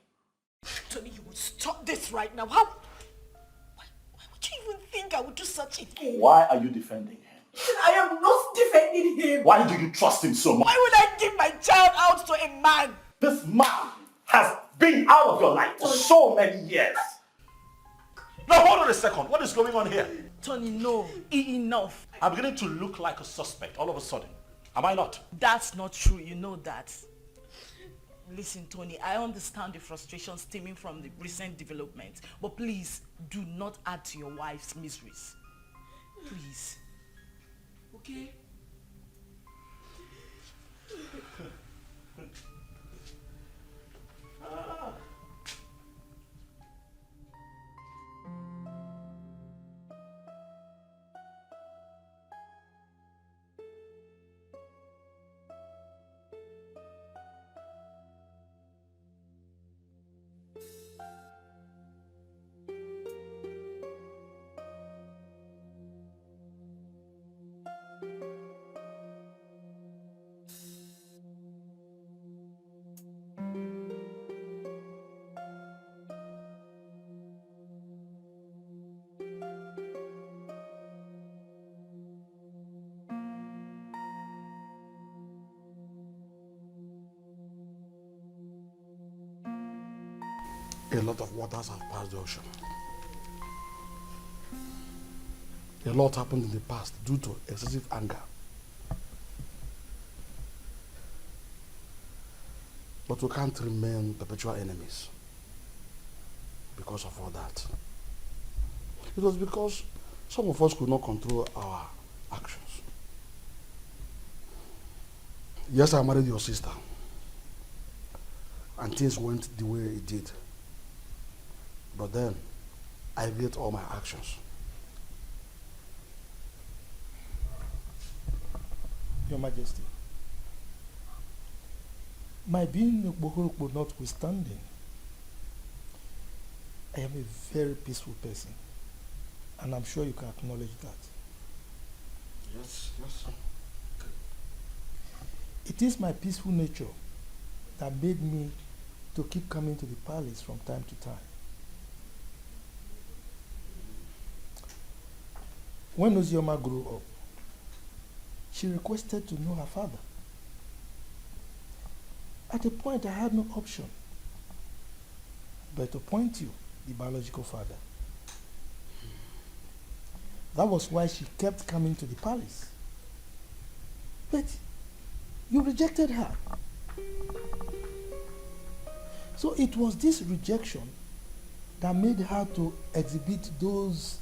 you would stop this right now. Why would you even think I would do such a thing? Why are you defending him? I am not defending him. Why do you trust him so much? Why would I give my child out to a man? This man has been out of your life for so many years. Now hold on a second. What is going on here? Tony, no. Enough. I'm beginning to look like a suspect all of a sudden. Am I not? That's not true. You know that. Listen, Tony, I understand the frustration stemming from the recent development, but please do not add to your wife's miseries. Please. Okay? A lot of waters have passed the ocean. A lot happened in the past due to excessive anger. But we can't remain perpetual enemies because of all that. It was because some of us could not control our actions. Yes, I married your sister. And things went the way it did. But then, I regret all my actions. Your Majesty, my being Okporoko notwithstanding, I am a very peaceful person, and I'm sure you can acknowledge that. Yes, yes. It is my peaceful nature that made me to keep coming to the palace from time to time. When Ozioma grew up, she requested to know her father. At a point, I had no option but to point you, the biological father. That was why she kept coming to the palace. But you rejected her. So it was this rejection that made her to exhibit those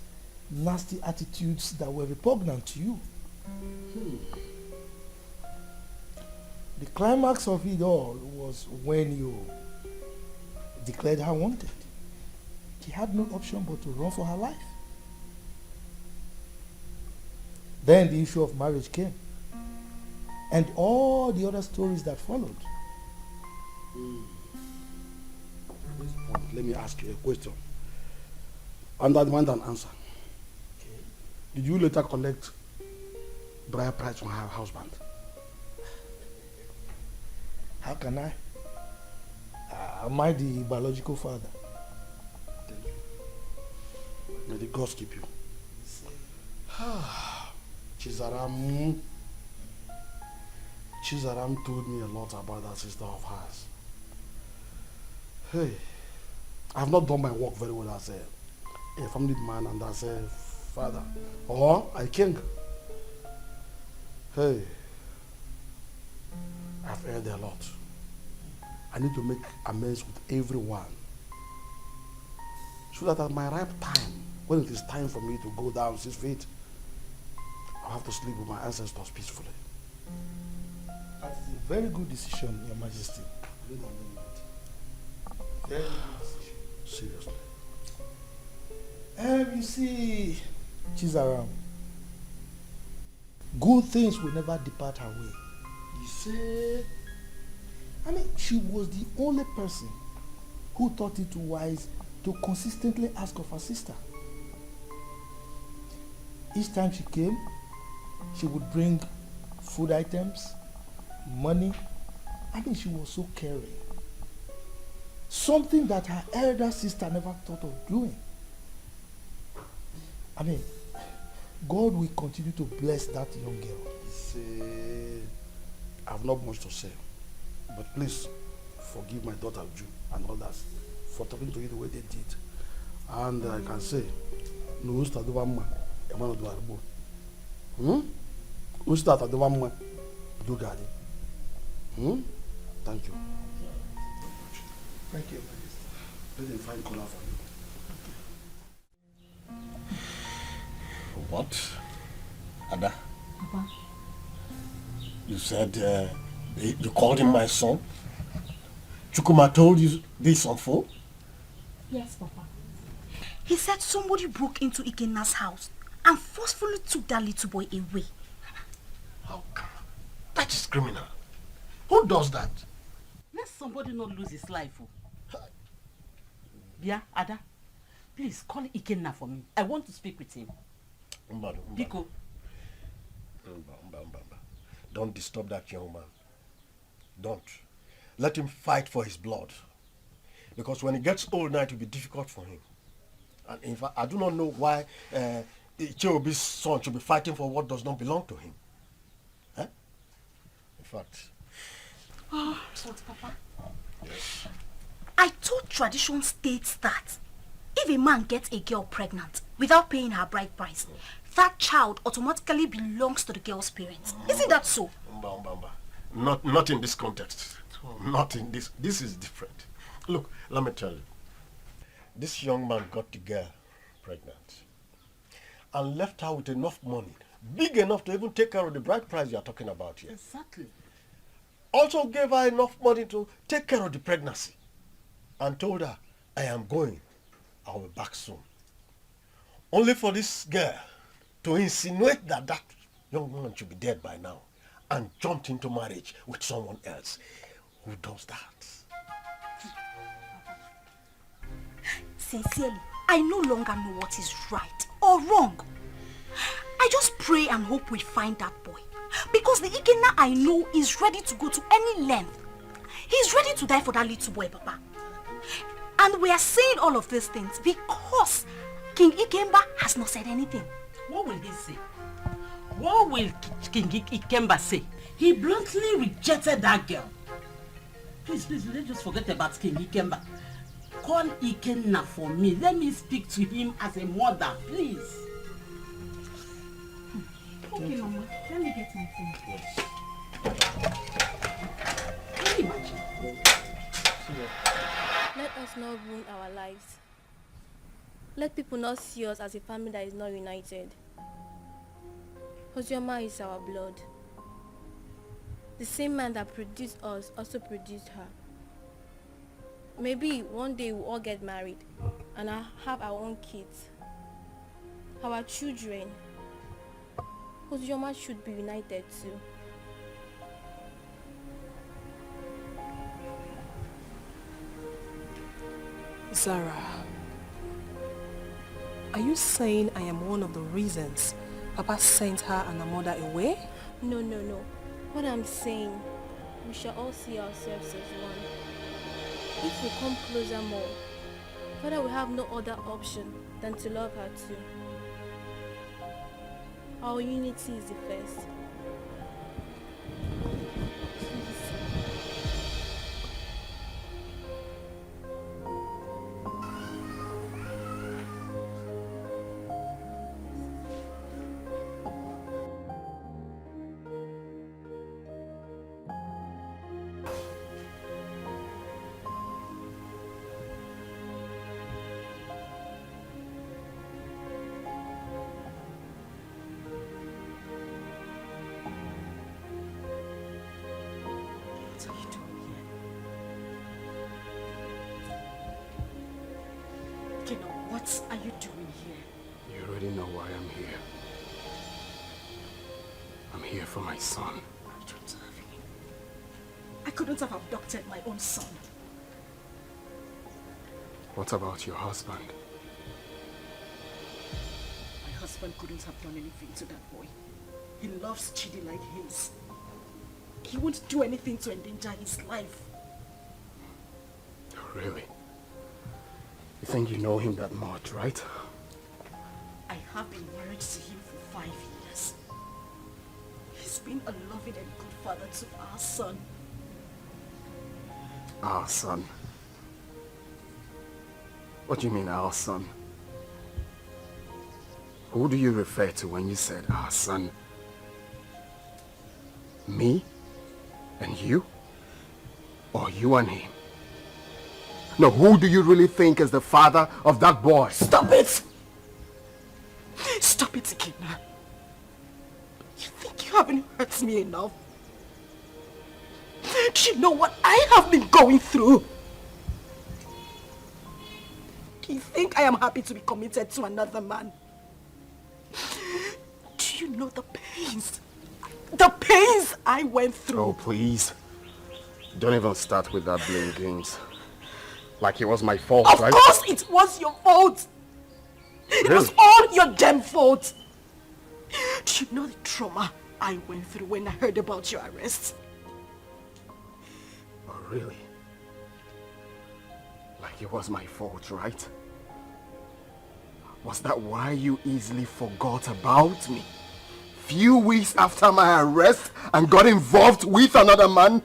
nasty attitudes that were repugnant to you. The climax of it all was when you declared her wanted. She had no option but to run for her life. Then the issue of marriage came, and all the other stories that followed. At this point, let me ask you a question. And I demand an answer. Did you later collect bride price from her husband? How can I? Am I the biological father? Thank you. May the gods keep you. Chizaram told me a lot about that sister of hers. Hey, I have not done my work very well as a family man and as a father or a king. Hey, I've erred a lot. I need to make amends with everyone so that at my ripe time, when it is time for me to go down 6 feet, I'll have to sleep with my ancestors peacefully. That is a very good decision, Your Majesty. Very good decision. Seriously. You see, Chizaram, good things will never depart her way. You see? I mean, she was the only person who thought it wise to consistently ask of her sister. Each time she came, she would bring food items, money. I mean, she was so caring. Something that her elder sister never thought of doing. I mean, God will continue to bless that young girl. See, I have not much to say, but please forgive my daughter Uju and others for talking to you the way they did. And I can say, no usta do vamma, emano do arbo. Usta do vamma, do gadi. Thank you. Thank you. Let them find color for you. What? Ada? Papa. You said you called him my son? Chukuma told you this on phone? Yes, Papa. He said somebody broke into Ikenna's house and forcefully took that little boy away. How come? That is criminal. Who does that? Let somebody not lose his life. Bia, Ada, please call Ikenna for me. I want to speak with him. Biko. Don't disturb that young man. Don't. Let him fight for his blood. Because when he gets old now, it will be difficult for him. And in fact, I do not know why Icheobi's son should be fighting for what does not belong to him. Huh? In fact. Oh, Papa. Yes. I thought tradition states that if a man gets a girl pregnant without paying her bride price, that child automatically belongs to the girl's parents. Isn't that so? Not in this context. Not in this. This is different. Look, let me tell you. This young man got the girl pregnant and left her with enough money, big enough to even take care of the bride price you are talking about here. Exactly. also gave her enough money to take care of the pregnancy and told her, I am going. I'll be back soon. Only for this girl to insinuate that that young woman should be dead by now and jumped into marriage with someone else. Who does that? Sincerely, I no longer know what is right or wrong. I just pray and hope we find that boy. Because the Ikenna I know is ready to go to any length. He's ready to die for that little boy, Papa. And we are saying all of these things because King Ikemba has not said anything. What will he say? What will King Ikemba say? He bluntly rejected that girl. Please, let's just forget about King Ikemba. Call Ikenna for me. Let me speak to him as a mother, please. Okay, Mama. Let me get my phone. Yes. Can you imagine? Let us not ruin our lives. Let people not see us as a family that is not united. Ozioma is our blood. The same man that produced us also produced her. Maybe one day we'll all get married and have our own kids. Our children. Ozioma should be united too. Zara, are you saying I am one of the reasons Papa sent her and her mother away? No. What I'm saying, we shall all see ourselves as one. If we come closer more, Father will have no other option than to love her too. Our unity is the first. What are you doing here? You already know why I'm here. I'm here for my son. I don't have him. I couldn't have abducted my own son. What about your husband? My husband couldn't have done anything to that boy. He loves Chidi like his. He won't do anything to endanger his life. Oh, really? You think you know him that much, right? I have been married to him for 5 years. He's been a loving and good father to our son. Our son? What do you mean, our son? Who do you refer to when you said our son? Me? And you? Or you and him? No, who do you really think is the father of that boy? Stop it! Stop it, Ikenna. You think you haven't hurt me enough? Do you know what I have been going through? Do you think I am happy to be committed to another man? Do you know the pains? The pains I went through. Oh, please. Don't even start with that blame games. Like it was my fault, right? Of course it was your fault. It was all your damn fault. Do you know the trauma I went through when I heard about your arrest? Oh, really? Like it was my fault, right? Was that why you easily forgot about me? Few weeks after my arrest and got involved with another man?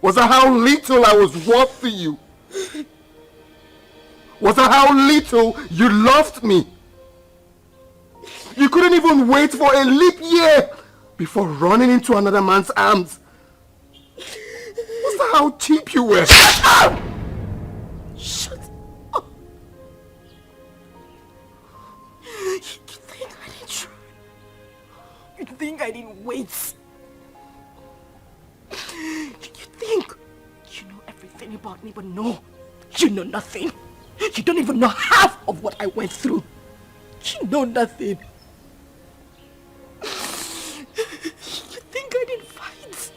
Was that how little I was worth to you? Was that how little you loved me? You couldn't even wait for a leap year before running into another man's arms. Was that how cheap you were? Shut up! Shut up! You think I didn't try? You think I didn't wait? everything about me, but no, you know nothing. You don't even know half of what I went through. You know nothing. You think I didn't fight?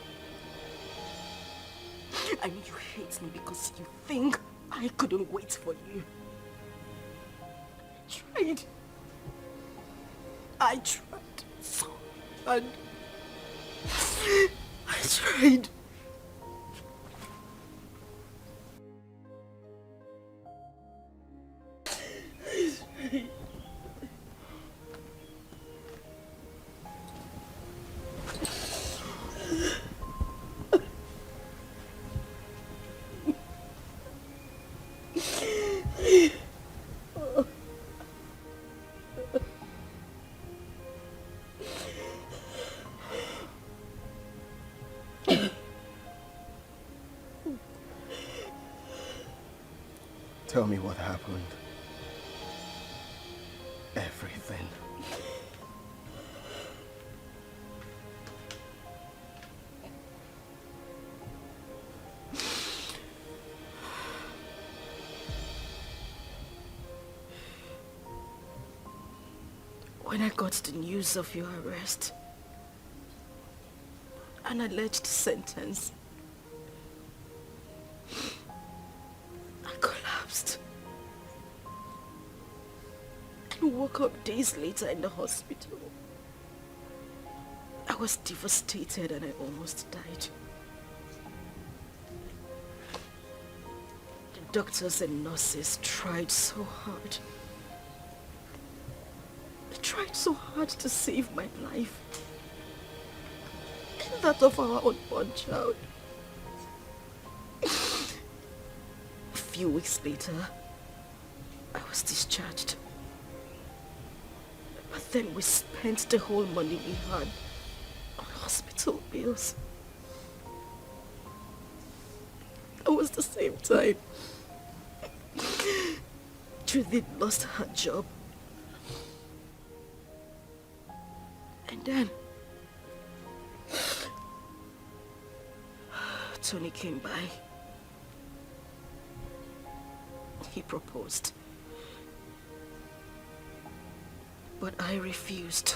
I know you hate me because you think I couldn't wait for you. I tried so hard. I tried. Tell me what happened. Everything. When I got the news of your arrest, an alleged sentence, I collapsed and woke up days later in the hospital. I was devastated and I almost died. The doctors and nurses tried so hard. They tried so hard to save my life and that of our unborn child. A few weeks later, I was discharged. But then we spent the whole money we had on hospital bills. That was the same time Judith lost her job. And then Tony came by. He proposed. But I refused.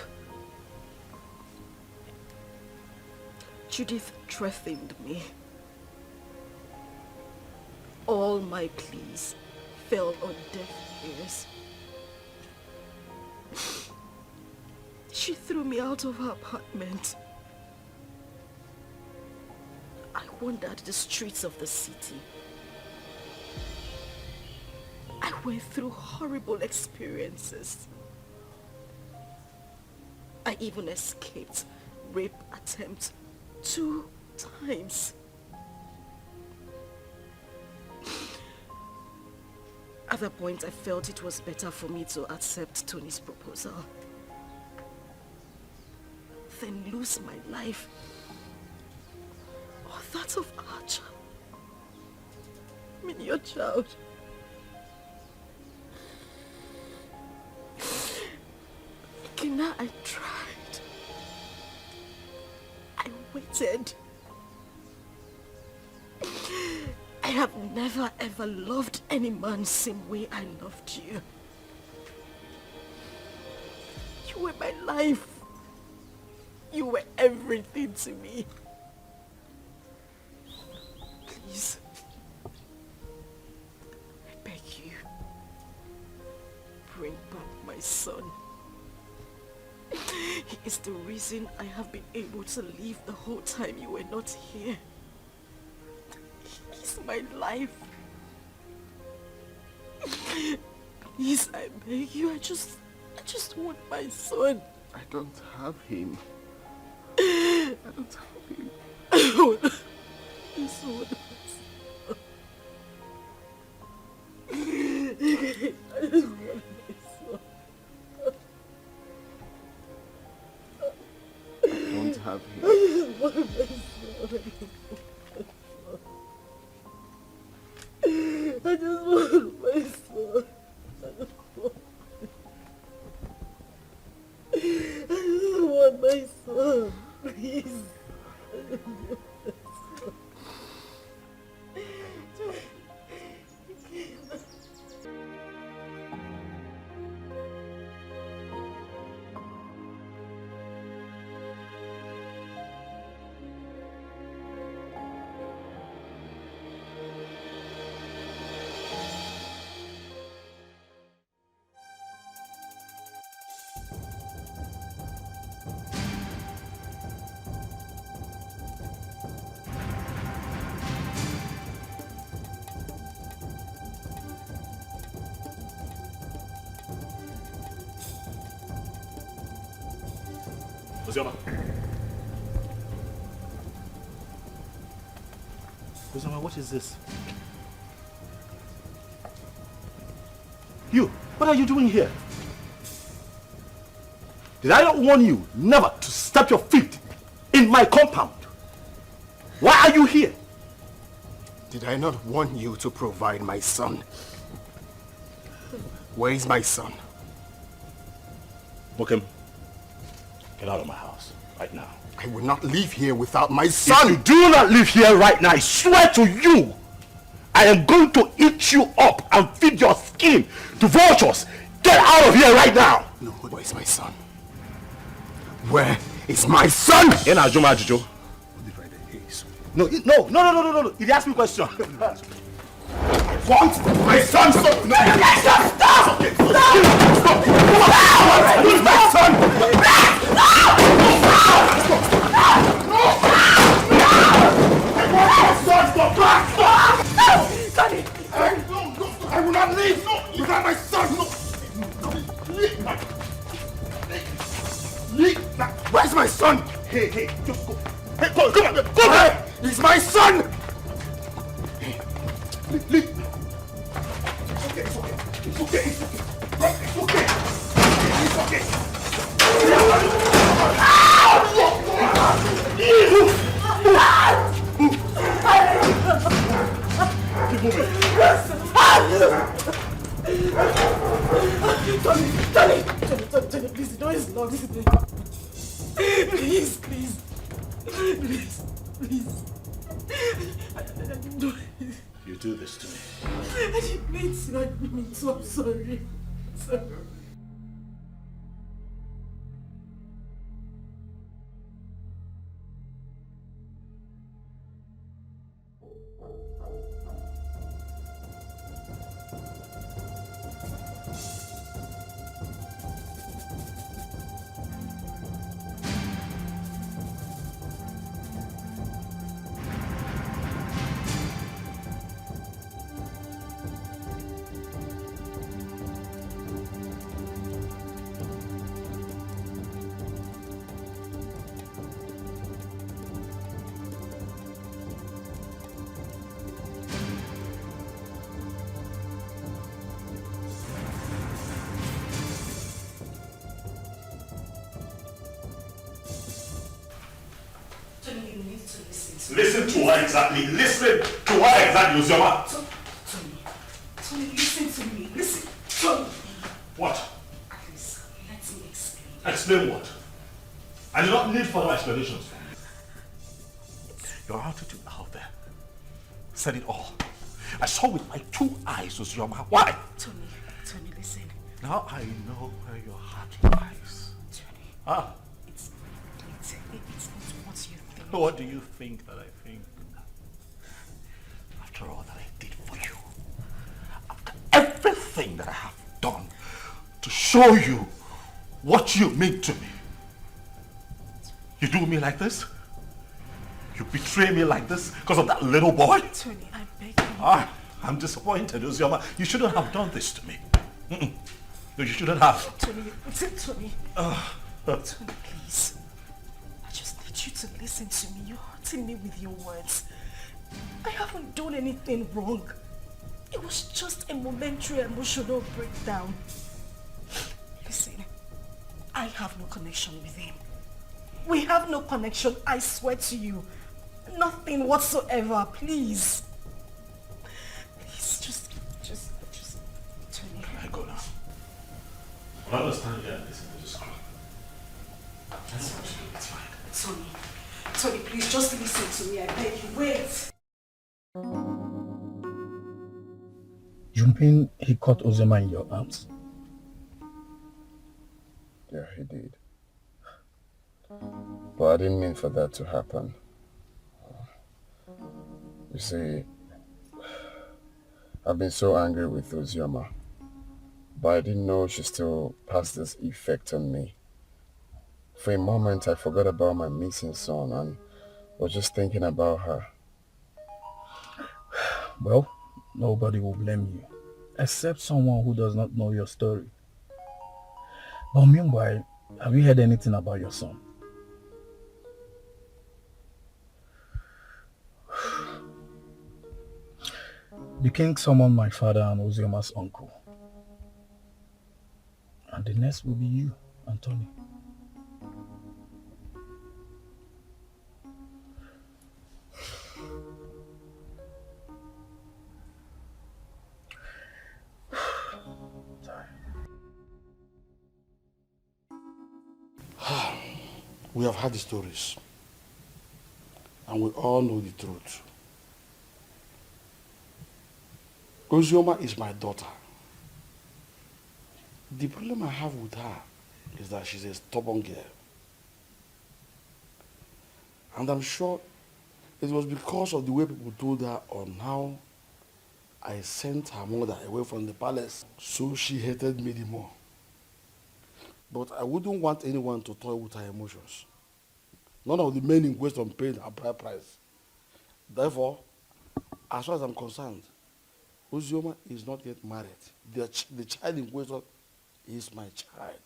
Judith threatened me. All my pleas fell on deaf ears. She threw me out of her apartment. I wandered the streets of the city. I went through horrible experiences. I even escaped rape attempt 2 times. At that point, I felt it was better for me to accept Tony's proposal than lose my life or that of our child. I mean, your child. Ikenna, I tried. I waited. I have never ever loved any man same way I loved you. You were my life. You were everything to me. Please, I beg you, bring back my son. He is the reason I have been able to live the whole time you were not here. He's my life. Please, I beg you, I just want my son. I don't have him. I don't have him. I want my son. I just want my son. I don't have him. I just want my son. I just want my son. I just want my son. Please. I just want my son. Uzioma. Uzioma, what is this? You, what are you doing here? Did I not warn you never to step your feet in my compound? Why are you here? Did I not warn you to provide my son? Where is my son? Mokem, get out of my house right now. I will not leave here without my son! If you do not leave here right now, I swear to you, I am going to eat you up and feed your skin to vultures. Get out of here right now! No, where is my son? Where is my son? Jojo. No, no. He asked me a question. Want my son? Stop! No, stop! Okay. Stop! Where's my son? I will not leave without my son. Where's my son? Hey, just go. Hey, come on, go back! He's my son! Leave. It's okay. It's okay. Keep moving. Tony, please, the door is locked. Please. You do this to me. I didn't mean to. I'm sorry. Listen to her exactly. Uzioma. Tony, listen to me. Listen. Tony. What? Please, let me explain. Explain what? I do not need further explanations. Your attitude out there said it all. I saw with my 2 eyes, Uzioma. Why? Tony, listen. Now I know where your heart lies. Tony. It's not what you think. What do you think that I think? After all that I did for you, after everything that I have done to show you what you mean to me, you do me like this? You betray me like this because of that little boy? Tony, I beg you. I'm disappointed, Uzioma. You shouldn't have done this to me. No, you shouldn't have. Tony. Tony, please. I just need you to listen to me. You're hurting me with your words. I haven't done anything wrong. It was just a momentary emotional breakdown. Listen, I have no connection with him. We have no connection, I swear to you. Nothing whatsoever, please. Please, just turn me. I go now. Well, I understand here and listen to this call. That's fine. It's fine. Tony, please, just listen to me. I beg you, wait. You mean he caught Uzioma in your arms? Yeah, he did. But I didn't mean for that to happen. You see, I've been so angry with Uzioma, but I didn't know she still passed this effect on me. For a moment, I forgot about my missing son and was just thinking about her. Well, nobody will blame you, except someone who does not know your story. But meanwhile, have you heard anything about your son? The king summoned my father and Ozioma's uncle. And the next will be you, Anthony. We have heard the stories. And we all know the truth. Ozioma is my daughter. The problem I have with her is that she's a stubborn girl. And I'm sure it was because of the way people told her on how I sent her mother away from the palace. So she hated me the more. But I wouldn't want anyone to toy with her emotions. None of the men in question paid a bride price. Therefore, as far as I'm concerned, Ozioma is not yet married. The child in question is my child.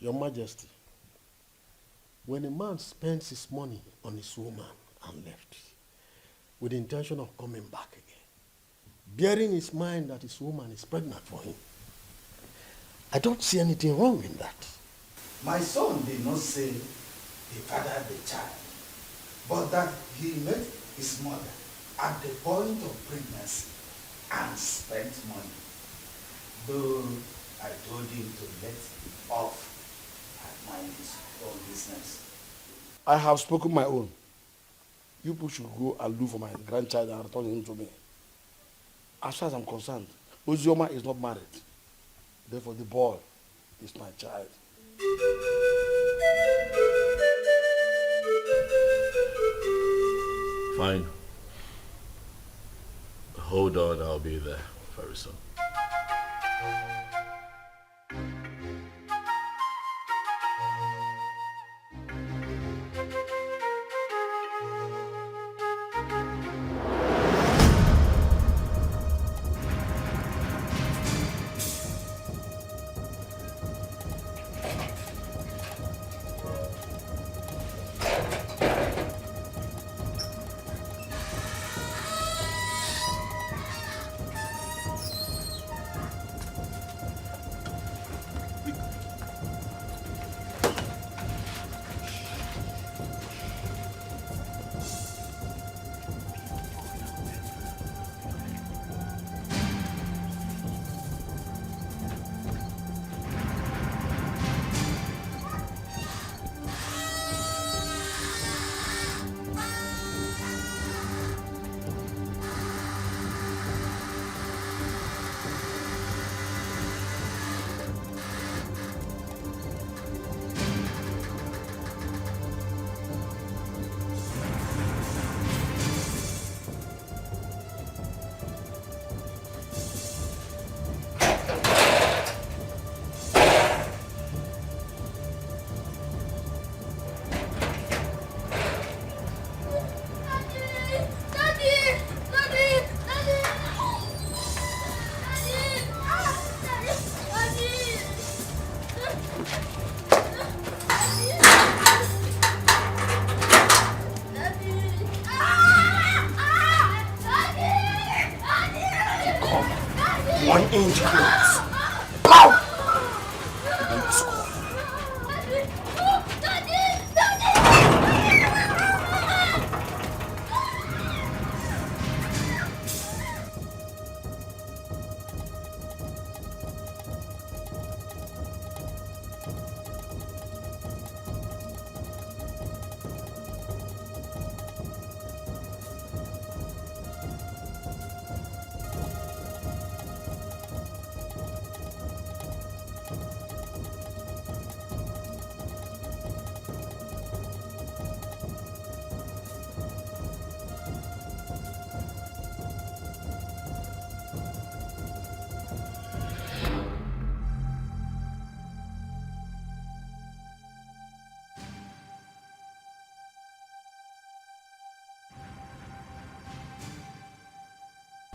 Your Majesty, when a man spends his money on his woman and left, with the intention of coming back again, bearing his mind that his woman is pregnant for him, I don't see anything wrong in that. My son did not say he fathered the child, but that he met his mother at the point of pregnancy and spent money. Though I told him to let off and mind his own business. I have spoken my own. You people should go and look for my grandchild and return him to me. As far as I'm concerned, Ozioma is not married. Therefore, the boy is my child. Fine. Hold on, I'll be there very soon.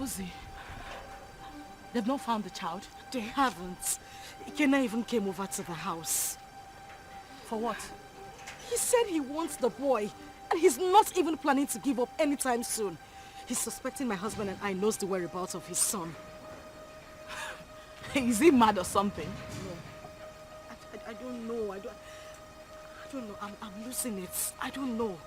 Uzi, they've not found the child. They haven't. Ikenna even came over to the house. For what? He said he wants the boy, and he's not even planning to give up anytime soon. He's suspecting my husband and I knows the whereabouts of his son. Is he mad or something? No. I don't know. I don't know. I'm losing it. I don't know.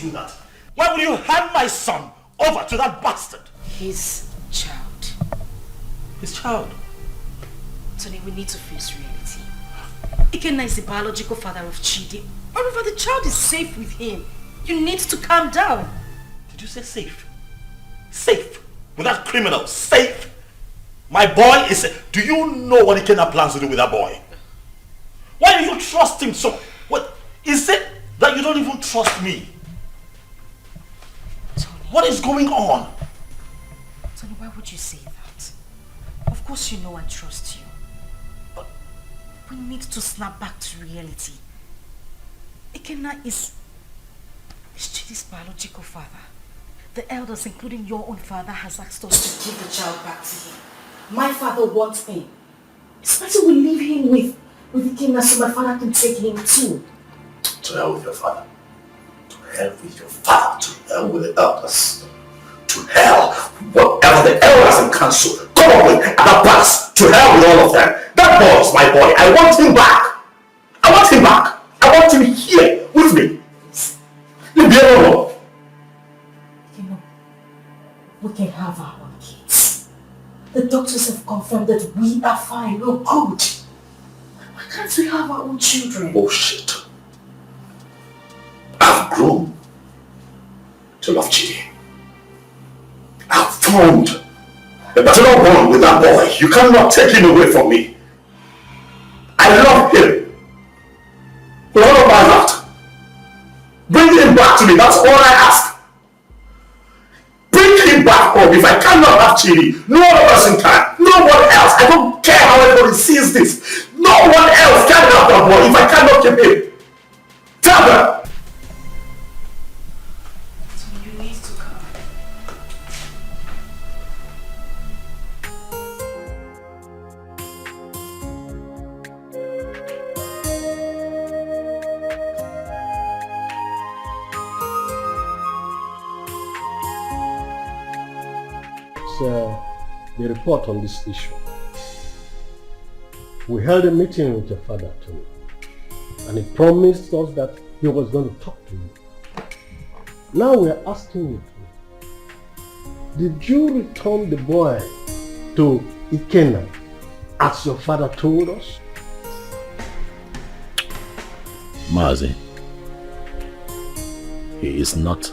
Do that? Why would you hand my son over to that bastard? His child. His child? Tony, we need to face reality. Ikenna is the biological father of Chidi. Moreover, the child is safe with him. You need to calm down. Did you say safe? Safe? With that criminal? Safe? My boy is... Do you know what Ikenna plans to do with that boy? Why do you trust him so... What? Is it that you don't even trust me? What is going on? Tony, why would you say that? Of course you know I trust you. But we need to snap back to reality. Ikenna is Chidi's biological father. The elders, including your own father, has asked us to give the child back to him. My father wants him. It's better we leave him with Ikenna so my father can take him too. To hell with your father. To hell with your father. To hell with the elders. To hell. Whatever the elders and council come up with at the past. To hell with all of them. That boy is my boy. I want him back. I want him back. I want him here with me. Leave me alone. You know, we can have our own kids. The doctors have confirmed that we are fine. We're good. Why can't we have our own children? Bullshit. I've grown to love Chidi. I've formed a paternal bond with that boy. You cannot take him away from me. I love him with all of my heart. Bring him back to me. That's all I ask. Bring him back home. If I cannot have Chidi, no other person can. No one else. I don't care how everybody sees this. No one else can have that boy if I cannot keep him. Tell them. The report on this issue. We held a meeting with your father, Tony, and he promised us that he was going to talk to you. Now we are asking you, Tony, did you return the boy to Ikenna as your father told us? Mazi, he is not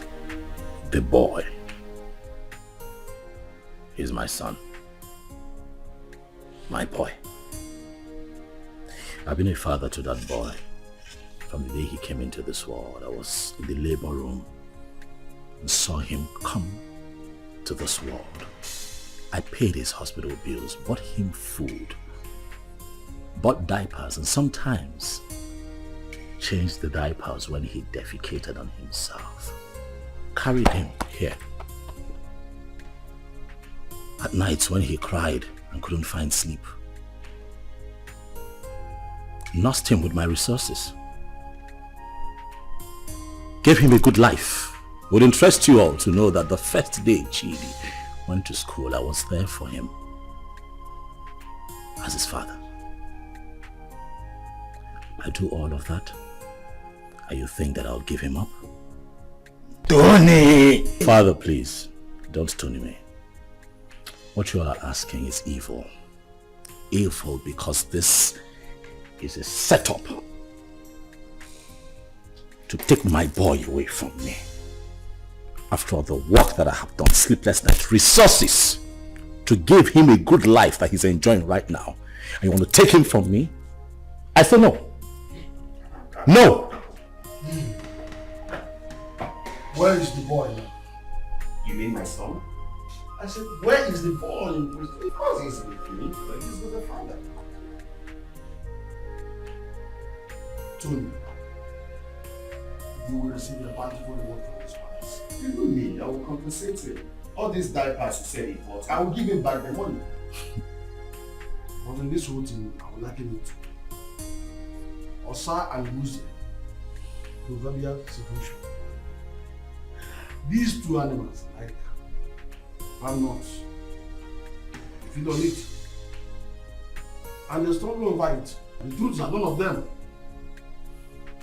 the boy. He's my son. My boy. I've been a father to that boy from the day he came into this world. I was in the labor room and saw him come to this world. I paid his hospital bills, bought him food, bought diapers, and sometimes changed the diapers when he defecated on himself. Carried him here. At nights when he cried and couldn't find sleep, nursed him with my resources. Gave him a good life. Would interest you all to know that the first day Chidi went to school, I was there for him as his father. I do all of that, and you think that I'll give him up? Tony! Father, please, don't stone me. What you are asking is evil. Evil because this is a setup to take my boy away from me. After all the work that I have done, sleepless nights, resources to give him a good life that he's enjoying right now, and you want to take him from me? I say no. No! Where is the boy now? You mean my son? I said, where is the boy? Of course he's with me, but he's with the father. Tony, you will receive a bountiful reward from his palace. Even me, I will compensate him. All these diapers he said he bought, I will give him back the money. But in this whole thing, I will liken it to Osa and Muze, proverbial situation. These two animals, like palm nuts, if you don't eat, and they struggle over it. The truth is that none of them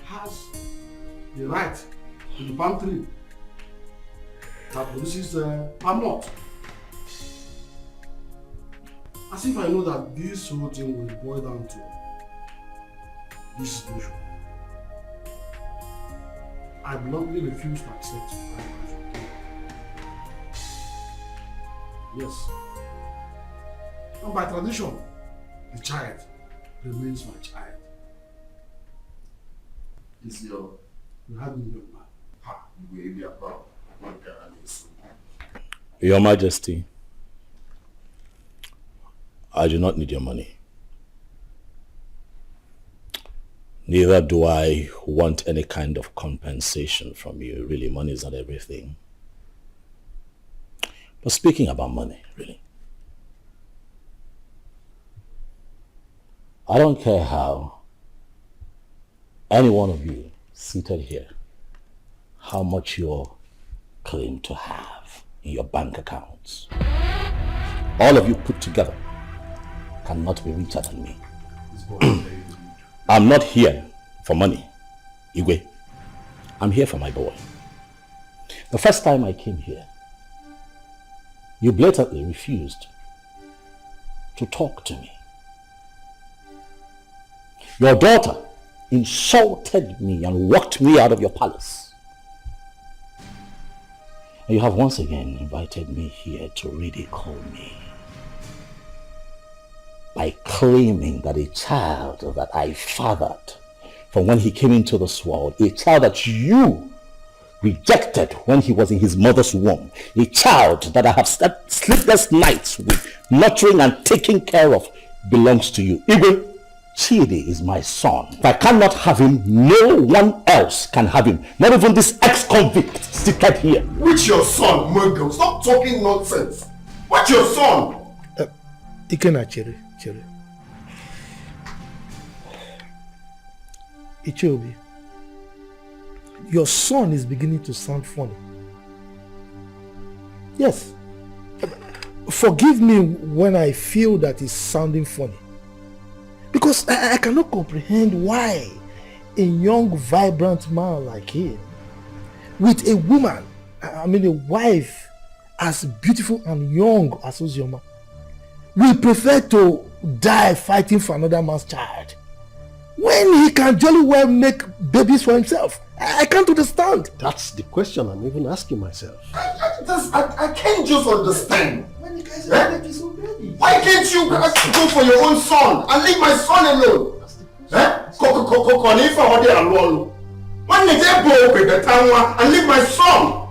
has the right to the palm tree that produces palm nut. As if I know that this whole thing will boil down to this situation. I bluntly refuse to accept my marriage. Yes. And by tradition, the child remains my child. Is your... You have me, young man. Ha, you will be about. Your Majesty, I do not need your money. Neither do I want any kind of compensation from you. Really, money is not everything. But speaking about money, really, I don't care how any one of you seated here, how much you claim to have in your bank accounts. All of you put together cannot be richer than me. I'm not here for money, Igwe. I'm here for my boy. The first time I came here, you blatantly refused to talk to me. Your daughter insulted me and walked me out of your palace. And you have once again invited me here to ridicule me by claiming that a child that I fathered from when he came into this world, a child that you rejected when he was in his mother's womb, a child that I have slept sleepless nights with, nurturing and taking care of, belongs to you. Igwe, Chidi is my son. If I cannot have him, no one else can have him. Not even this ex-convict seated here. Which your son, Murgo? Stop talking nonsense. What's your son? Ikenna, Chere. Ichiobi, your son is beginning to sound funny. Yes. Forgive me when I feel that it's sounding funny. Because I cannot comprehend why a young, vibrant man like him, with a woman, a wife as beautiful and young as Ozioma, will prefer to die fighting for another man's child when he can jolly well make babies for himself. I can't understand. That's the question I'm even asking myself. I can't just understand. When you guys are making so baby, why can't you go for your own son and leave my son alone? When they go and leave my son.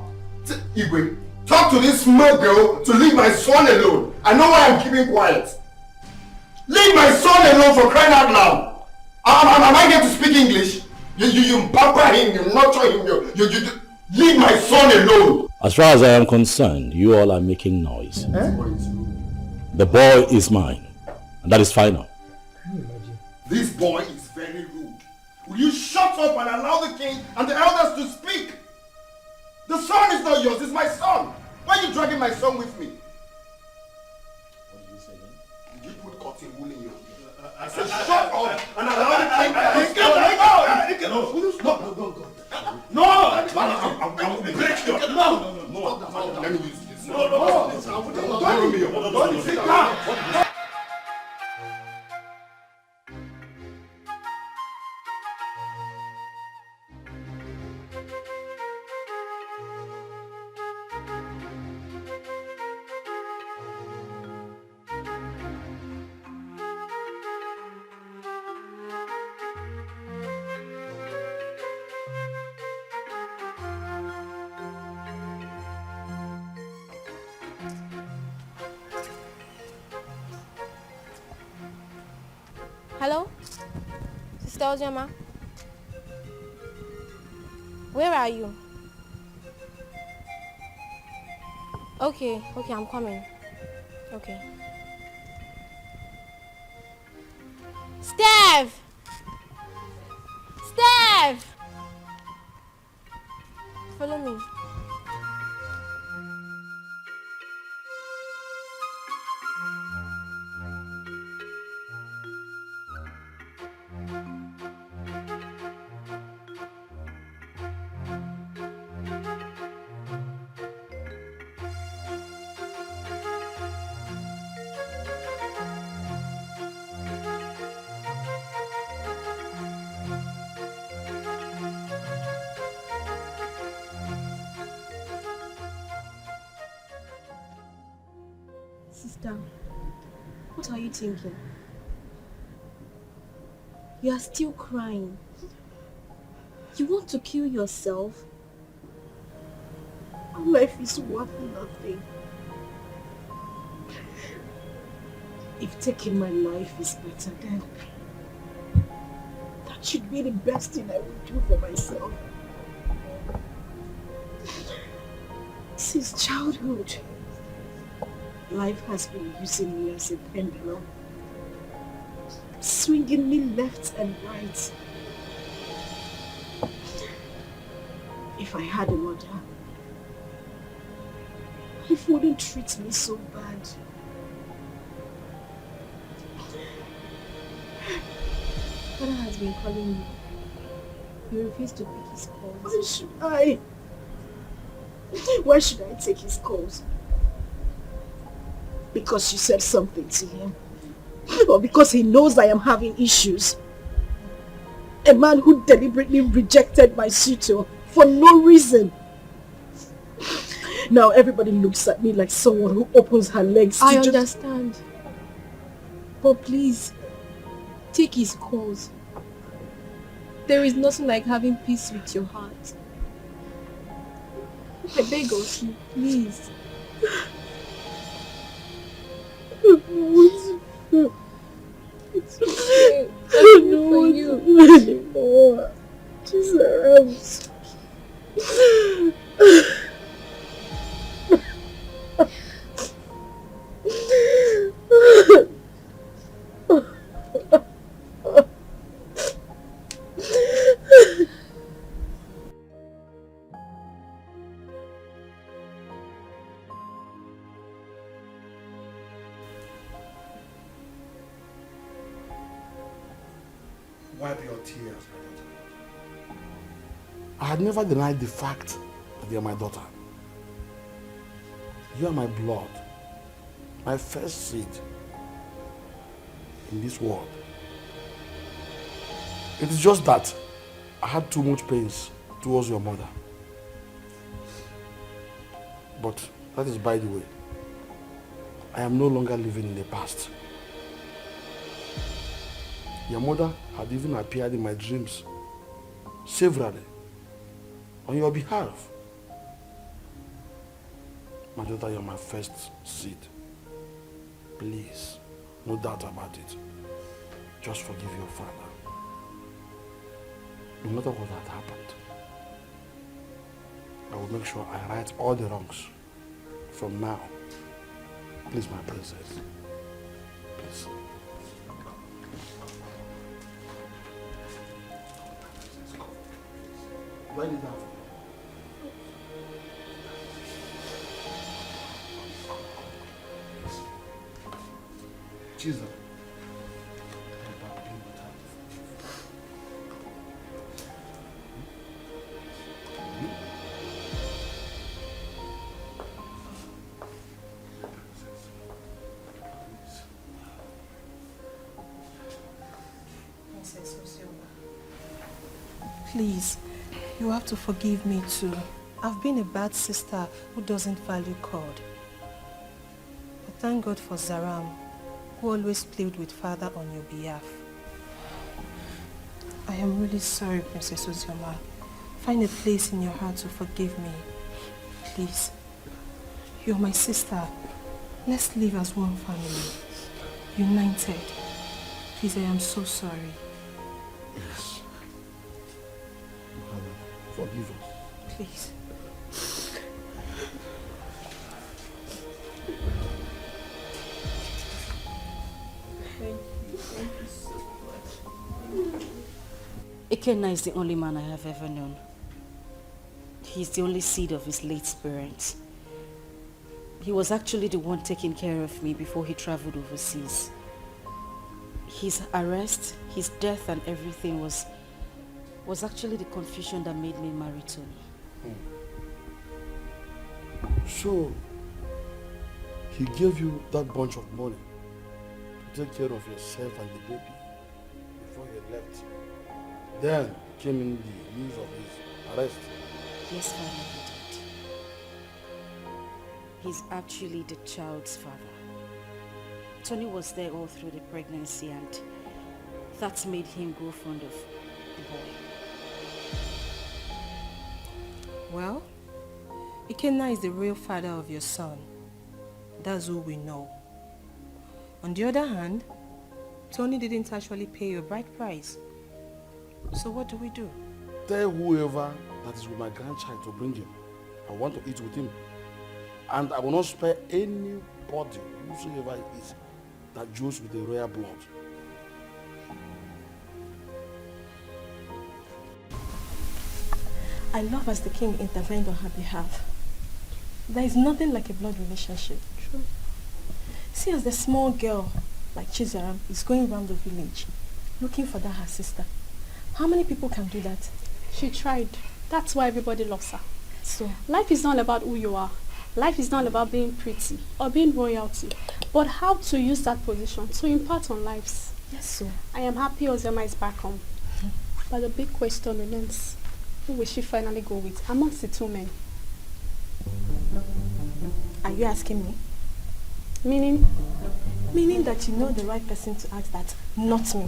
Igwe, talk to this smart girl to leave my son alone. I know why I'm keeping quiet. Leave my son alone, for crying out loud. Am I going to speak English? You pamper him, you nurture him, you leave my son alone. As far as I am concerned, you all are making noise. The boy is mine, and that is final. This boy is very Will you shut up and allow the king and the elders to speak? The son is not yours, it's my son. Why are you dragging my son with me? What did you say again? Did you put cotton wool in your ear? I said shut up and allow the king to speak. No, I will break your... No. Let me use this. No. Don't sit down. Hello? Sister Ojema? Where are you? Okay, I'm coming. Okay. Steph! Follow me. Sister, what are you thinking? You are still crying. You want to kill yourself? Our life is worth nothing. If taking my life is better, then that should be the best thing I would do for myself. Since childhood, life has been using me as a pendulum, swinging me left and right. If I had a mother, life wouldn't treat me so bad. Father has been calling you. You refuse to pick his calls. Why should I? Why should I take his calls? Because you said something to him? Or because he knows I am having issues? A man who deliberately rejected my suitor for no reason. Now everybody looks at me like someone who opens her legs to I understand. But please, take his calls. There is nothing like having peace with your heart. I beg of you, please. It's okay. I know for you anymore. Jesus. Wipe your tears, my daughter. I had never denied the fact that you are my daughter. You are my blood, my first seed in this world. It is just that I had too much pains towards your mother. But that is by the way. I am no longer living in the past. Your mother had even appeared in my dreams severally on your behalf. My daughter, you're my first seed. Please, no doubt about it. Just forgive your father. No matter what had happened, I will make sure I right all the wrongs from now. Please, my princess. Please. Do I need that? Jesus. Please, you have to forgive me too. I've been a bad sister who doesn't value God. But thank God for Zaram, who always played with Father on your behalf. I am really sorry, Princess Ozioma. Find a place in your heart to forgive me. Please. You're my sister. Let's live as one family. United. Please, I am so sorry. Yes. Father, forgive us. Please. Thank you so much. Ikenna is the only man I have ever known. He's the only seed of his late parents. He was actually the one taking care of me before he traveled overseas. His arrest, his death and everything was actually the confusion that made me marry Tony. So, he gave you that bunch of money to take care of yourself and the baby before you left. Then came in the news of his arrest. Yes, Father, he did. He's actually the child's father. Tony was there all through the pregnancy and that's made him grow fond of the boy. Well, Ikenna is the real father of your son. That's who we know. On the other hand, Tony didn't actually pay your bride price. So what do we do? Tell whoever that is with my grandchild to bring him. I want to eat with him. And I will not spare anybody, whosoever it is, that joins with the royal blood. I love as the king intervened on her behalf. There is nothing like a blood relationship. True. See, as the small girl like Chizaram is going around the village looking for that her sister. How many people can do that? She tried. That's why everybody loves her. So life is not about who you are. Life is not about being pretty or being royalty, but how to use that position to impart on lives. Yes, so I am happy Ozema is back home. But the big question remains, who will she finally go with amongst the two men? Are you asking me? Meaning? Meaning that you know the right person to ask that, not me.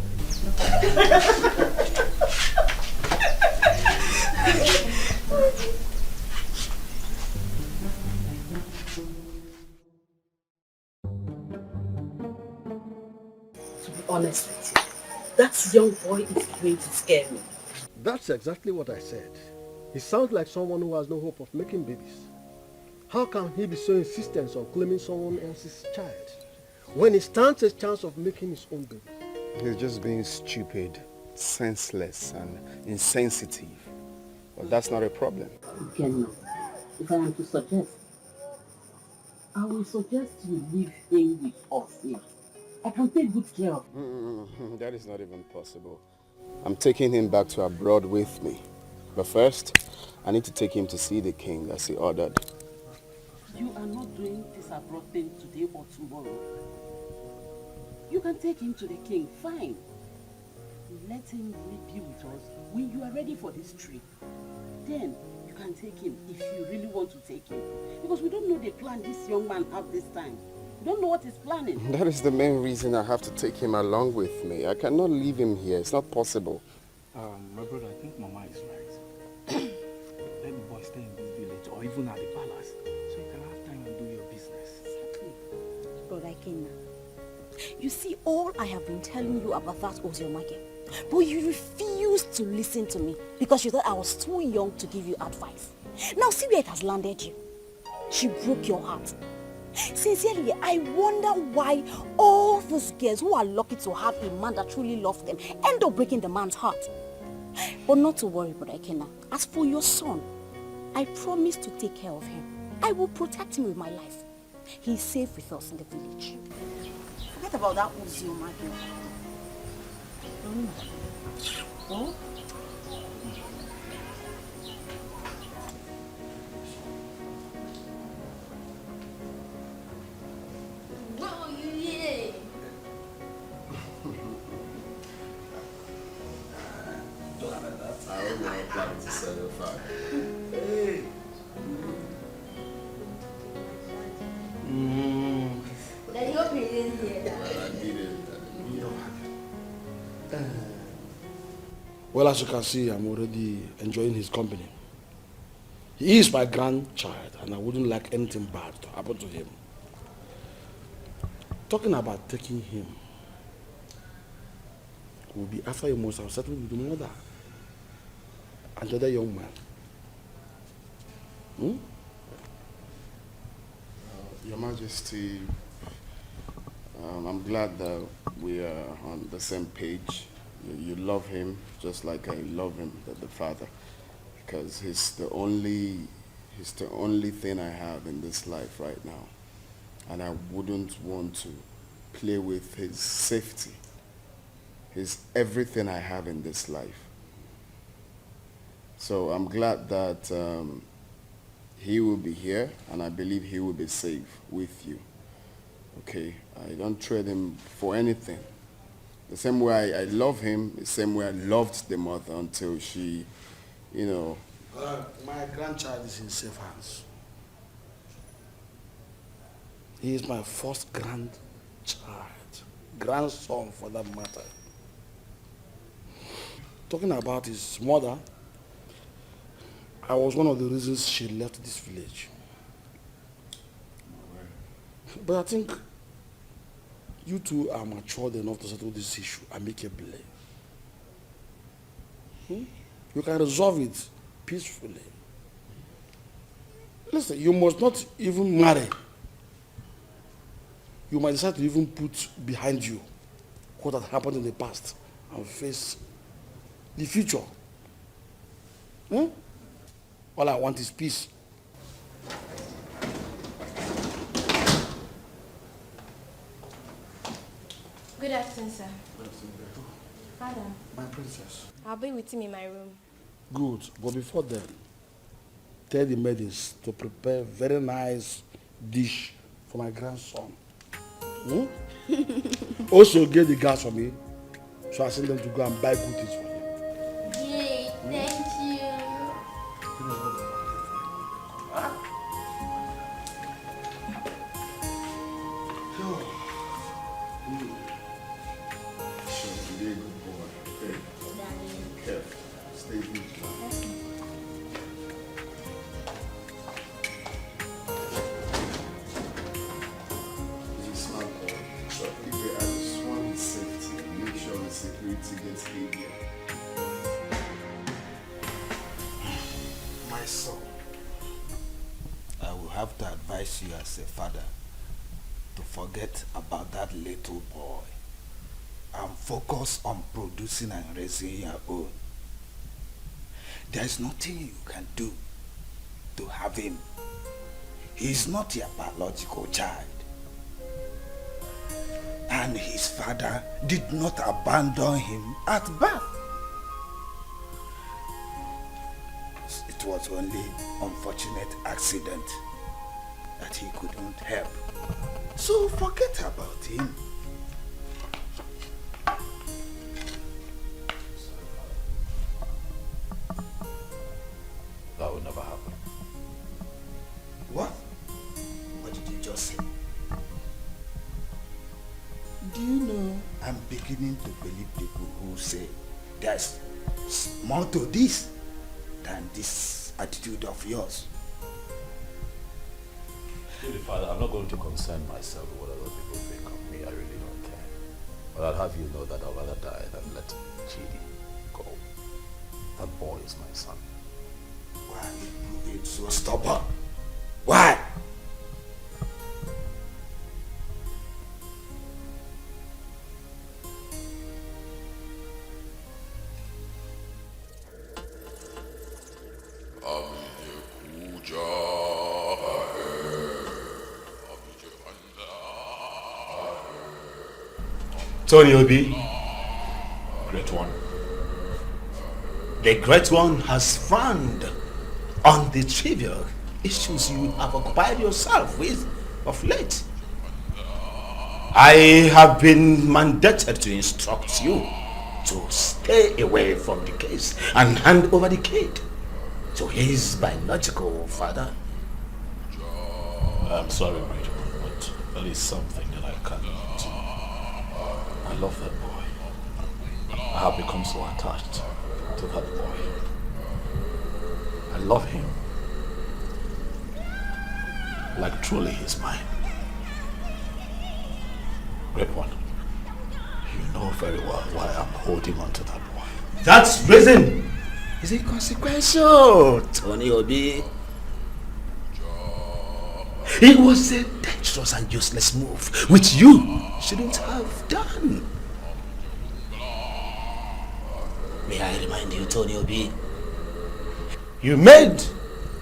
To be honest with you, that young boy is going to scare me. That's exactly what I said. He sounds like someone who has no hope of making babies. How can he be so insistent on claiming someone else's child when he stands a chance of making his own baby? He's just being stupid, senseless, and insensitive. But that's not a problem. Ikenna, if I am to suggest, I will suggest you leave him with us here. I can take good care of him. That is not even possible. I'm taking him back to abroad with me. But first, I need to take him to see the king as he ordered. You are not doing this abroad thing today or tomorrow. You can take him to the king, fine. Let him be with us when you are ready for this trip. Then you can take him if you really want to take him. Because we don't know the plan this young man has this time. We don't know what he's planning. That is the main reason I have to take him along with me. I cannot leave him here. It's not possible. My brother, I think Mama is right. Let the boy stay in this village or even at the palace so you can have time and do your business. Exactly. Brother Ikenna, you see, all I have been telling you about that Oziomake, but you refused to listen to me because you thought I was too young to give you advice. Now see where it has landed you. She broke your heart. Sincerely, I wonder why all those girls who are lucky to have a man that truly loves them end up breaking the man's heart. But not to worry, Brother Ikenna. As for your son, I promise to take care of him. I will protect him with my life. He's safe with us in the village. Forget about that Uju Okoli. Oh? I don't know how planning to set it fire. Hey. Daddy, hope you didn't hear that. Well, I needed that. Well, as you can see, I'm already enjoying his company. He is my grandchild, and I wouldn't like anything bad to happen to him. Talking about taking him will be after you must have settled with the mother and the other young man. Your Majesty, I'm glad that we are on the same page. You love him just like I love him, the father, because he's the only thing I have in this life right now, and I wouldn't want to play with his safety. He's everything I have in this life. So I'm glad that he will be here, and I believe he will be safe with you. Okay, I don't trade him for anything. The same way I love him, the same way I loved the mother until she, you know. My grandchild is in safe hands. He is my first grandchild, grandson for that matter. Talking about his mother, I was one of the reasons she left this village. But I think you two are matured enough to settle this issue amicably. You can resolve it peacefully. Listen, you must not even marry. You might decide to even put behind you what had happened in the past and face the future. All I want is peace. Good afternoon, sir. Father, My princess. I'll be with him in my room. Good, but before then, tell the maidens to prepare very nice dish for my grandson. Also get the gas for me, so I send them to go and buy good things for him. Yay, thank you. Sure, be a good boy. Okay. Careful. Stay good. He's a smart boy. So if I just want his safety, make sure the security gets heavier. My son, I will have to advise you as a father to forget about that little boy and focus on producing and raising your own. There is nothing you can do to have him. He is not your biological child. And his father did not abandon him at birth. It was only unfortunate accident that he couldn't help. So forget about him. That will never happen. What? What did you just say? Do you know I'm beginning to believe people who say there's more to this than this attitude of yours? Really, Father, I'm not going to concern myself with what other people think of me. I really don't care. But I'll have you know that I'd rather die than let Chidi go. That boy is my son. Why are you being so stubborn? Why? Tony Obi, Great One. The Great One has frowned on the trivial issues you have occupied yourself with of late. I have been mandated to instruct you to stay away from the case and hand over the kid to his biological father. I'm sorry, Rachel, but there is something that I cannot do. I love that boy. I have become so attached to that boy. I love him. Like truly he's mine. Great One, you know very well why I'm holding on to that boy. That reason is inconsequential, Tony Obi. It was a dangerous and useless move, which you shouldn't have done. May I remind you, Tony Obi, you made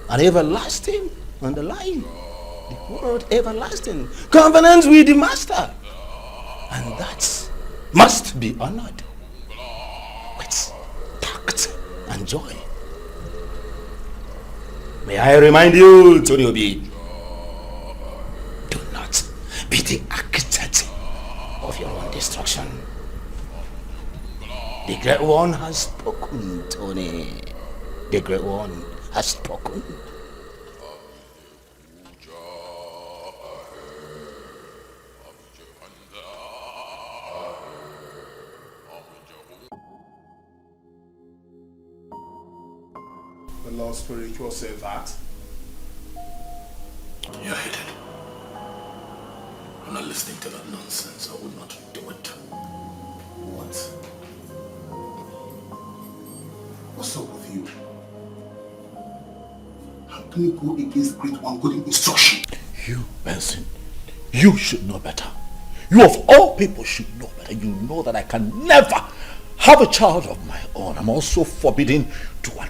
an everlasting underlying, the word everlasting, covenant with the Master. And that must be honored with tact and joy. May I remind you, Tony Obi, do not be the architect of your own destruction. The Great One has spoken, Tony. The Great One has spoken. The Lord Spiritual said that. You're hidden. I'm not listening to that nonsense. I would not do it. What? What's up with you? How can you go against Great One good instruction? You, Benson, you should know better. You of all people should know better. You know that I can never have a child of my own. I'm also forbidden to adopt.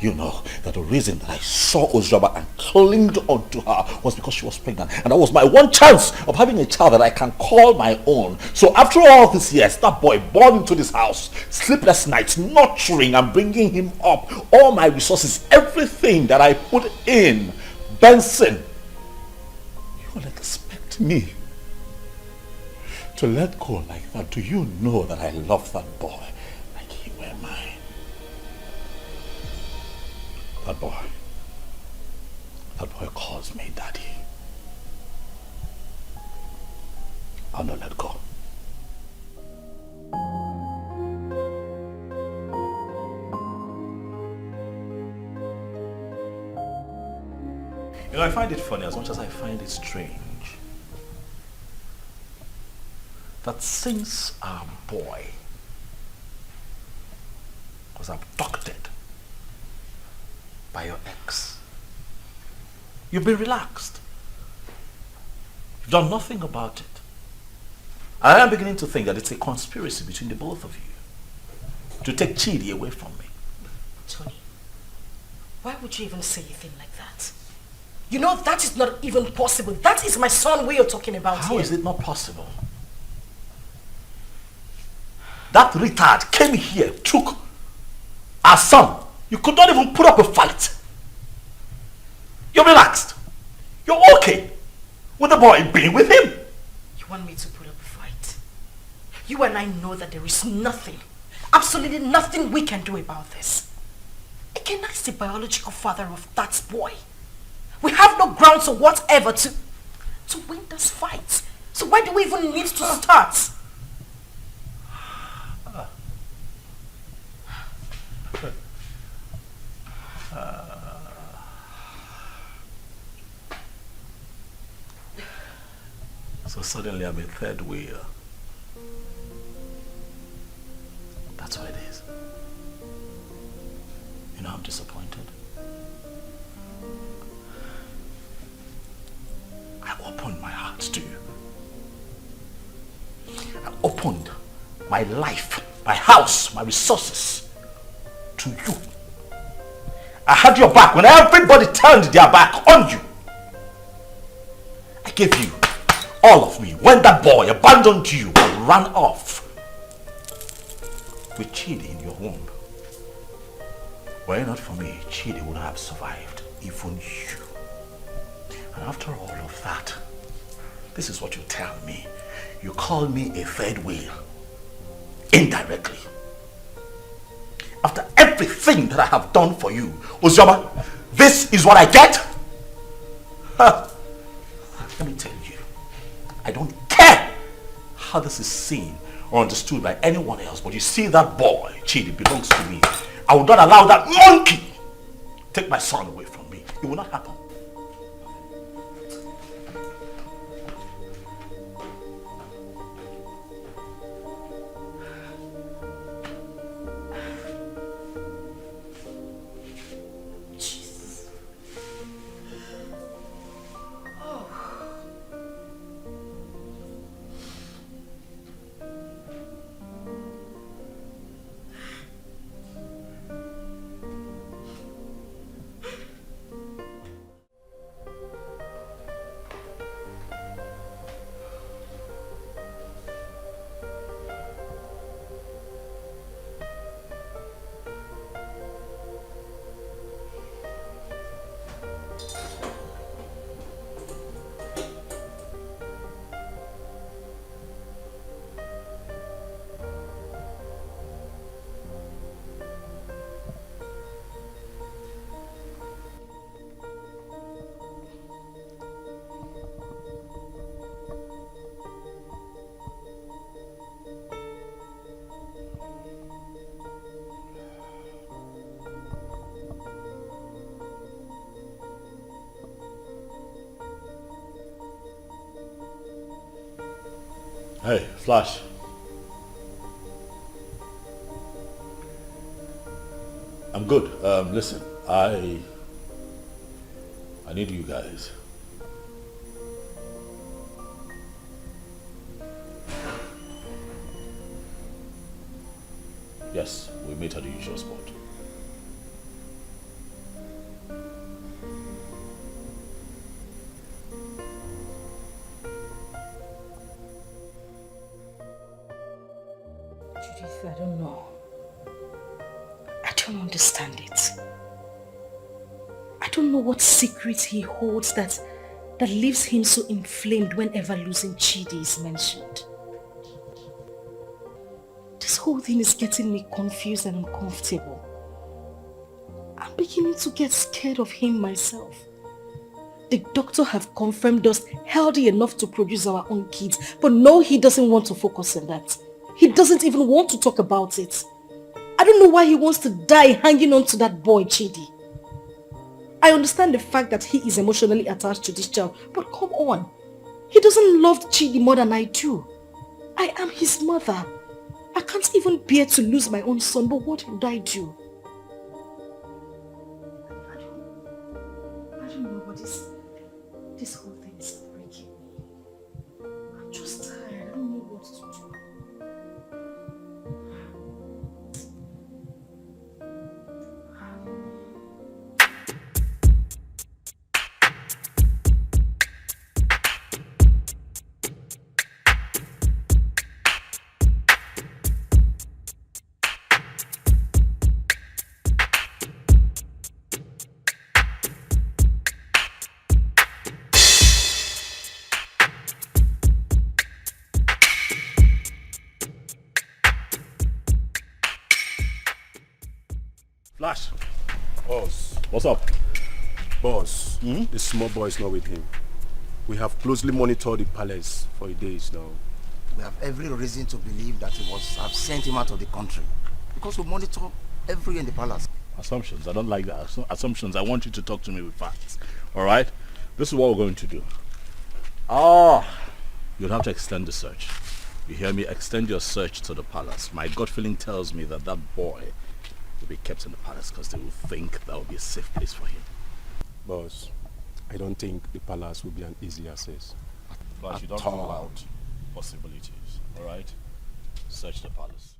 You know that the reason that I saw Ozraba and clinged onto her was because she was pregnant. And that was my one chance of having a child that I can call my own. So after all these years, that boy born into this house, sleepless nights, nurturing and bringing him up, all my resources, everything that I put in, Benson, you will expect me to let go like that? Do you know that I love that boy like he were mine? That boy calls me daddy. I'll not let go. You know, I find it funny as much as I find it strange that since our boy was abducted by your ex, you've been relaxed. You've done nothing about it. I am beginning to think that it's a conspiracy between the both of you to take Chidi away from me. Tony, why would you even say a thing like that? You know that is not even possible. That is my son we are talking about here. How is it not possible? That retard came here, took our son. You could not even put up a fight. You're relaxed. You're okay with the boy being with him. You want me to put up a fight? You and I know that there is nothing, absolutely nothing we can do about this. Ikenna is the biological father of that boy. We have no grounds or whatever to win this fight. So why do we even need to start? So suddenly I'm a third wheel. That's what it is. You know, I'm disappointed. I opened my heart to you. I opened my life, my house, my resources to you. I had your back when everybody turned their back on you. I gave you all of me, when that boy abandoned you and ran off with Chidi in your womb, were it not for me, Chidi would have survived, even you. And after all of that, this is what you tell me. You call me a third wheel, indirectly. After everything that I have done for you, Uzoma, this is what I get? Huh. Let me tell you, I don't care how this is seen or understood by anyone else, but you see that boy, Chidi, belongs to me. I will not allow that monkey take my son away from me. It will not happen. Hey, Flash. I'm good. Listen, I need you guys. Yes, we meet at the usual spot. Judith, I don't know. I don't understand it. I don't know what secret he holds that leaves him so inflamed whenever losing Chidi is mentioned. This whole thing is getting me confused and uncomfortable. I'm beginning to get scared of him myself. The doctor have confirmed us healthy enough to produce our own kids, but no, he doesn't want to focus on that. He doesn't even want to talk about it. I don't know why he wants to die hanging on to that boy, Chidi. I understand the fact that he is emotionally attached to this child, but come on. He doesn't love Chidi more than I do. I am his mother. I can't even bear to lose my own son, but what would I do? I don't know, but this whole thing is breaking me. I'm just tired. I don't know what to do. Flash. Boss. What's up? Boss, the small boy is not with him. We have closely monitored the palace for days now. We have every reason to believe that have sent him out of the country. Because we monitor everywhere in the palace. Assumptions. I don't like that. Assumptions. I want you to talk to me with facts. Alright? This is what we're going to do. You'll have to extend the search. You hear me? Extend your search to the palace. My gut feeling tells me that boy will be kept in the palace because they will think that will be a safe place for him. Boss, I don't think the palace will be an easy access. But you don't rule out possibilities. Alright? Search the palace.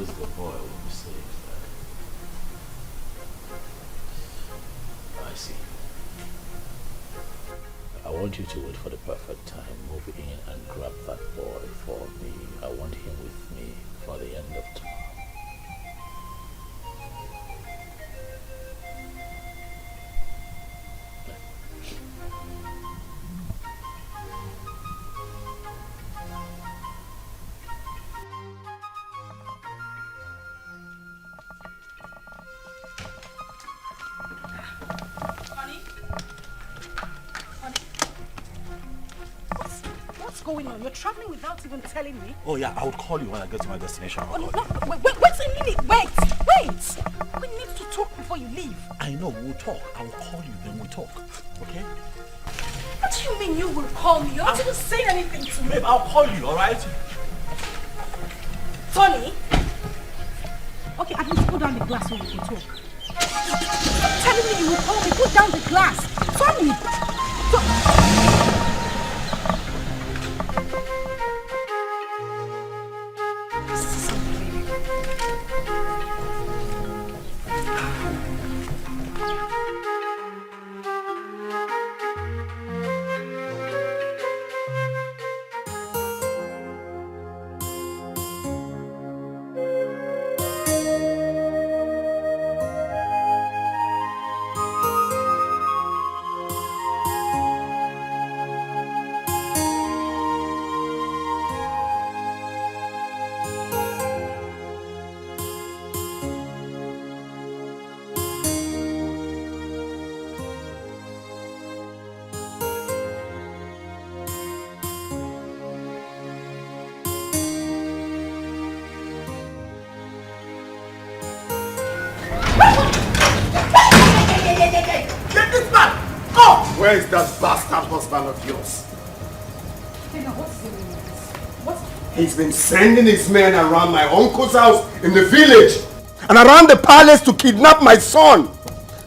lose the boy when you say that. I see. I want you to wait for the perfect time, move in and grab that boy for me. I want him with me for the end of tomorrow. What's going on? You're traveling without even telling me? Oh yeah, I will call you when I get to my destination. Oh, no, wait a minute. Wait. We need to talk before you leave. I know, we'll talk. I will call you, then we'll talk. Okay? What do you mean you will call me? You're not even saying anything to me. Babe, I'll call you, alright? Tony? Okay, at least put down the glass so we can talk. Stop telling me you will call me. Put down the glass. Tony! Where is that bastard husband of yours? What's the meaning of this? He's been sending his men around my uncle's house in the village and around the palace to kidnap my son.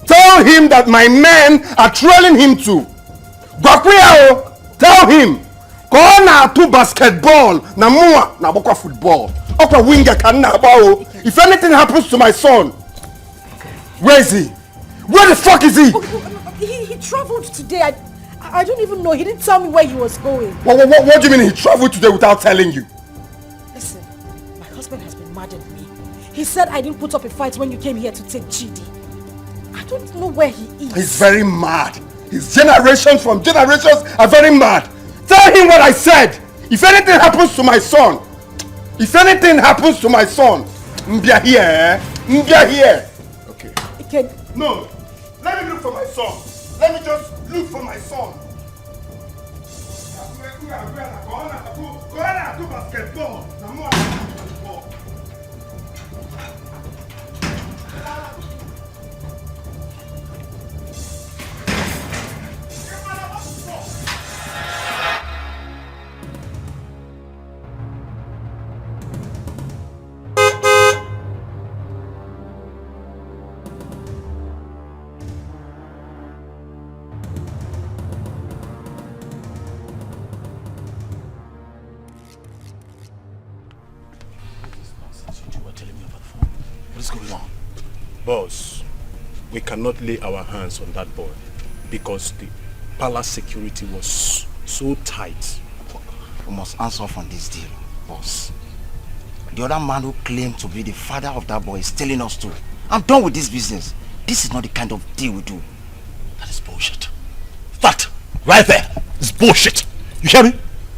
Tell him that my men are trailing him to. Gwakweo, tell him. Go na to basketball, na mua na bokwa football. Okwa winger kan na bao. If anything happens to my son, where is he? Where the fuck is he? He traveled today. I don't even know. He didn't tell me where he was going. What do you mean he traveled today without telling you? Listen, my husband has been mad at me. He said I didn't put up a fight when you came here to take Chidi. I don't know where he is. He's very mad. His generations from generations are very mad. Tell him what I said. If anything happens to my son, Mbia here, eh? Mbia here. Okay. No, let me look for my son. Let me just look for my son. Go on to basketball. Boss, we cannot lay our hands on that boy because the palace security was so tight. We must answer on this deal, boss. The other man who claimed to be the father of that boy is telling us to. I'm done with this business. This is not the kind of deal we do. That is bullshit. That right there is bullshit. You hear me?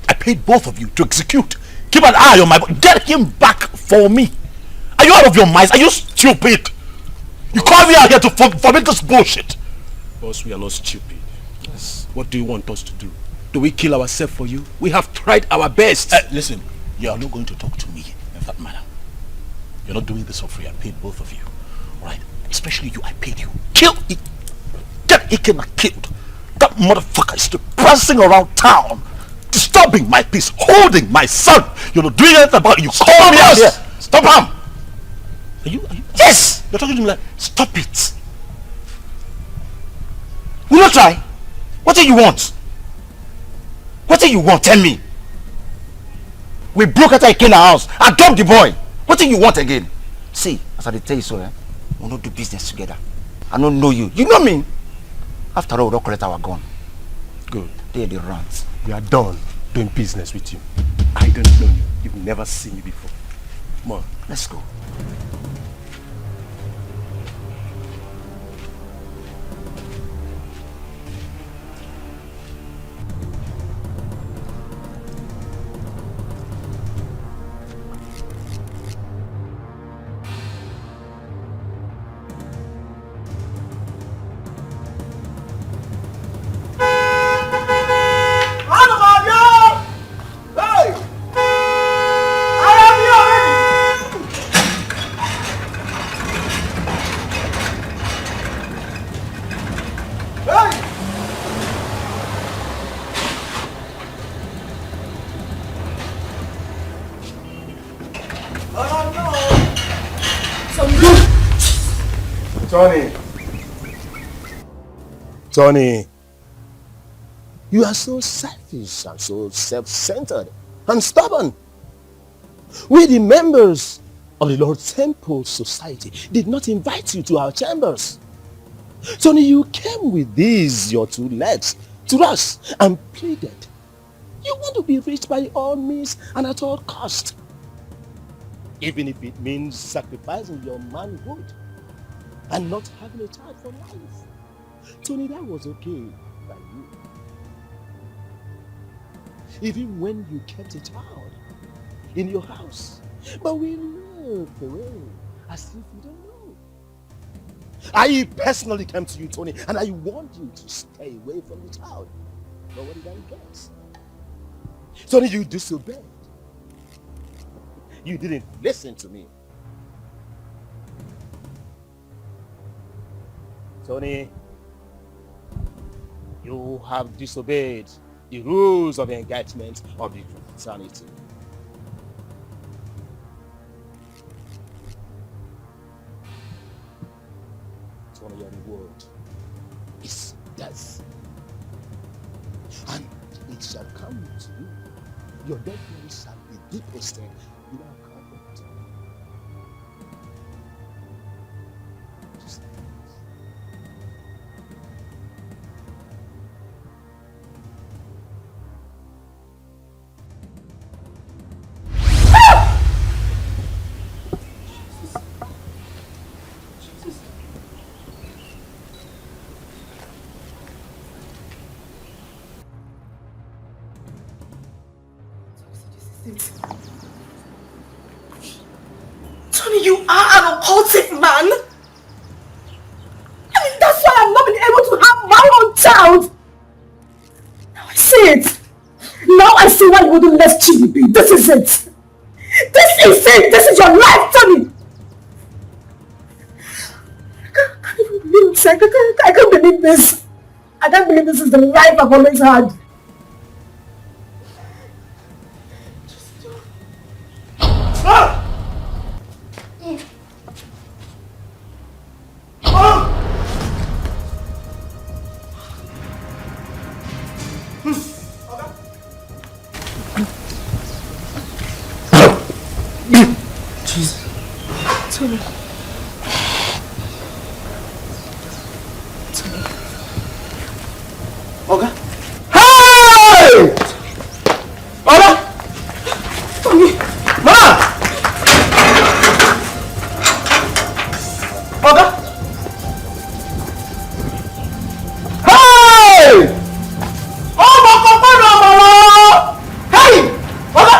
I paid both of you to execute. Keep an eye on my boy. Get him back for me. Are you out of your minds? Are you stupid? You call me out here to forbid this bullshit. Boss, we are not stupid. Yes. What do you want us to do? Do we kill ourselves for you? We have tried our best. Listen, you are not going to talk to me in that manner. You're not doing this for free. I paid both of you. Alright? Especially you, I paid you. Kill it. Get Ikenna killed. That motherfucker is still prancing around town, disturbing my peace, holding my son. You're not doing anything about it. You call me out here. Stop him. Are you? Yes! You're talking to me like, stop it. Will you try? What do you want? What do you want? Tell me. We broke out of Ikenna's house. I dumped the boy. What do you want again? See, as I tell you so, we don't do business together. I don't know you. You know me. After all, we don't collect our gun. Good. They're the runs. We are done doing business with you. I don't know you. You've never seen me before. Come on. Let's go. Tony, you are so selfish and so self-centered and stubborn. We, the members of the Lord's Temple Society, did not invite you to our chambers. Tony, you came with these, your 2 legs, to us and pleaded. You want to be rich by all means and at all cost. Even if it means sacrificing your manhood and not having a child for life. Tony, that was okay by you. Even when you kept a child in your house. But we looked away as if you don't know. I personally came to you, Tony, and I warned you to stay away from the child. But what did I get? Tony, you disobeyed. You didn't listen to me. Tony, you have disobeyed the rules of engagement of the fraternity. Tony, your reward is death. And it shall come to you. Your dead body shall be deposited in our comfort. Tony, you are an occultic man. I mean, that's why I've not been able to have my own child. Now I see it. Now I see why you wouldn't let Chibi be. This is it. This is it. This is your life, Tony. I can't even believe this. I can't believe this. I can't believe this is the life I've always had. Tony. Tony. Oga. Hey! Oga. Tony. Ma! Oga. Hey! Oh, mama! Hey! Oga.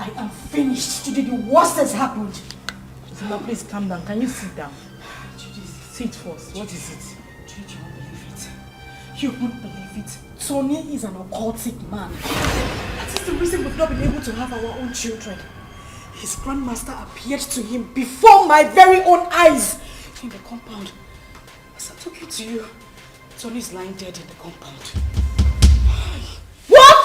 I am finished. Today the worst has happened. Now please calm down. Can you sit down? Judith, sit first. What is it? Judith, you won't believe it. You won't believe it. Tony is an occultic man. That is the reason we've not been able to have our own children. His grandmaster appeared to him before my very own eyes in the compound. As I'm talking to you, Tony is lying dead in the compound. What?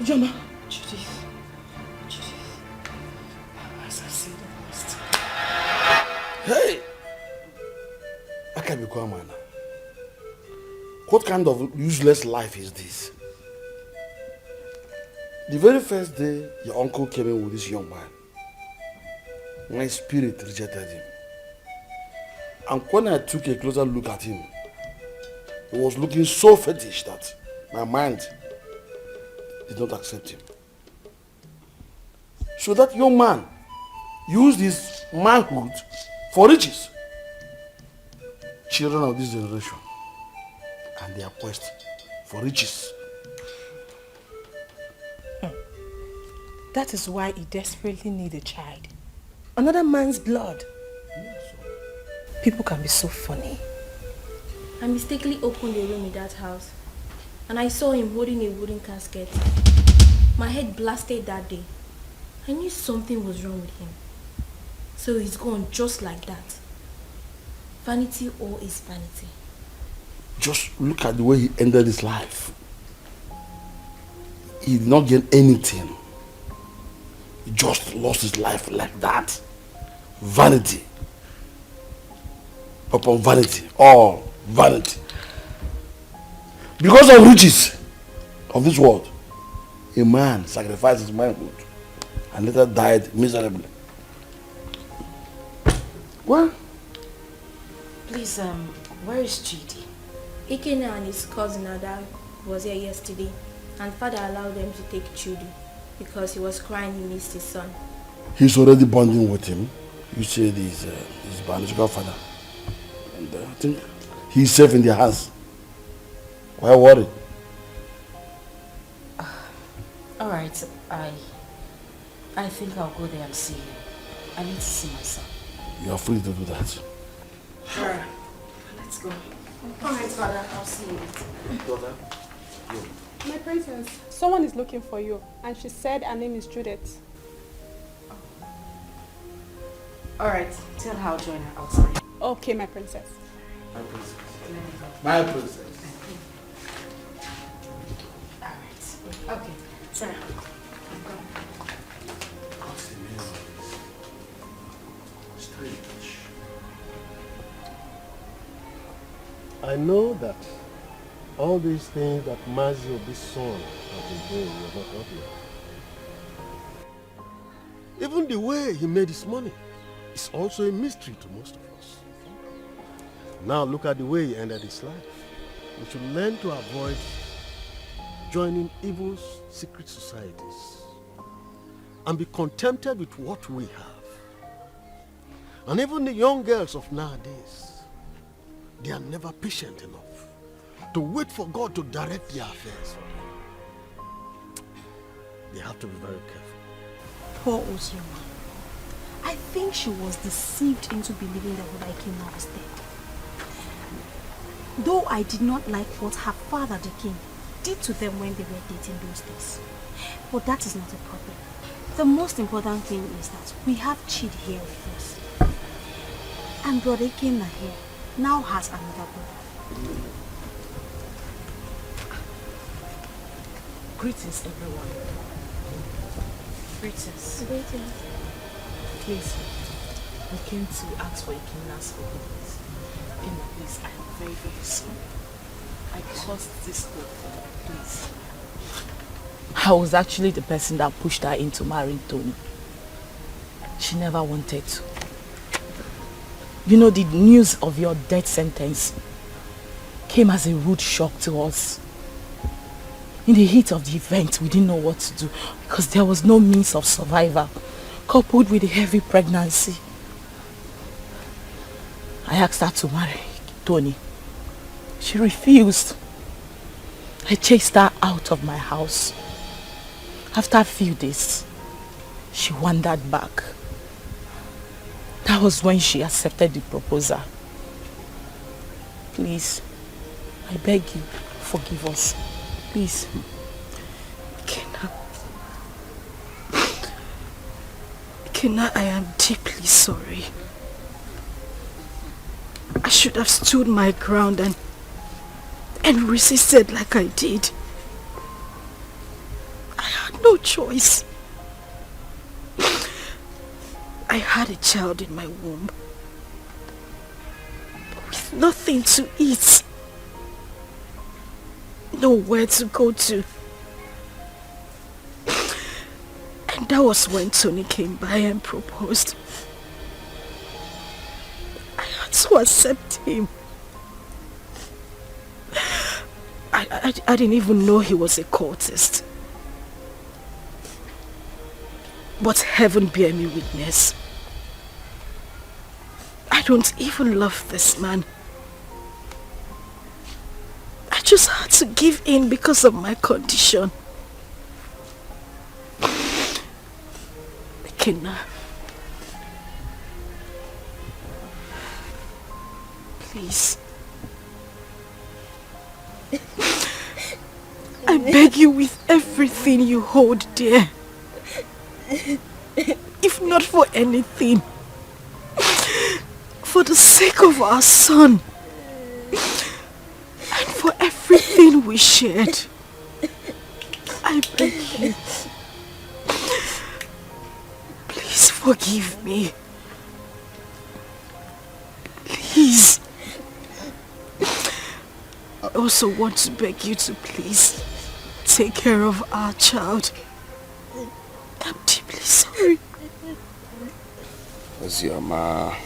Ujoma. Judith. As I said, I must. Hey! I can't be quiet, man. What kind of useless life is this? The very first day your uncle came in with this young man, my spirit rejected him. And when I took a closer look at him, he was looking so fetish that my mind did not accept him. So that young man used his manhood for riches. Children of this generation and their quest for riches. That is why he desperately needs a child. Another man's blood. People can be so funny. I mistakenly opened a room in that house and I saw him holding a wooden casket. My head blasted that day. I knew something was wrong with him. So he's gone just like that. Vanity all is vanity. Just look at the way he ended his life. He did not get anything. He just lost his life like that. Vanity upon vanity. All vanity. Because of riches of this world, a man sacrificed his manhood and later died miserably. Well, Please, where is Chidi? Ikenna and his cousin Ada was here yesterday and father allowed them to take Chidi because he was crying he missed his son. he's already bonding with him. You said he's his biological father. And I think he's safe in their hands. Why worry? Alright, I think I'll go there and see him. I need to see my son. You are free to do that. Sure. Let's go. Alright, father, I'll see you later. Daughter, My princess, someone is looking for you, and she said her name is Judith. Alright, tell her I'll join her outside. Okay, my princess. My princess. My princess. Alright. Okay, Sarah. I know that all these things that Mazi of this son have been doing were not obvious. Even the way he made his money is also a mystery to most of us. Now look at the way he ended his life. We should learn to avoid joining evil secret societies and be contented with what we have. And even the young girls of nowadays, they are never patient enough to wait for God to direct their affairs for them. They have to be very careful. Poor Ozioma. I think she was deceived into believing that what Ikenna was dead. Though I did not like what her father, the king, did to them when they were dating those days. But that is not a problem. The most important thing is that we have Chidi here with us. And brother Ikenna here now has another brother. Greetings, everyone. Greetings. Greetings. Please, we came to ask for Ikenna's forgiveness. Ikenna, please, I am very, very sorry. I caused this whole thing, please. I was actually the person that pushed her into marrying Tony. She never wanted to. You know, the news of your death sentence came as a rude shock to us. In the heat of the event, we didn't know what to do because there was no means of survival, coupled with a heavy pregnancy. I asked her to marry Tony. She refused. I chased her out of my house. After a few days, she wandered back. That was when she accepted the proposal. Please, I beg you, forgive us. Please. Ikenna, I am deeply sorry. I should have stood my ground and resisted like I did. I had no choice. I had a child in my womb, with nothing to eat, nowhere to go to. And that was when Tony came by and proposed. I had to accept him. I didn't even know he was a cultist. But heaven bear me witness. I don't even love this man. I just had to give in because of my condition. Ikenna, please. I beg you with everything you hold dear. If not for anything, for the sake of our son and for everything we shared, I beg you, please forgive me. Please. I also want to beg you to please take care of our child. I'm deeply sorry. Ozioma,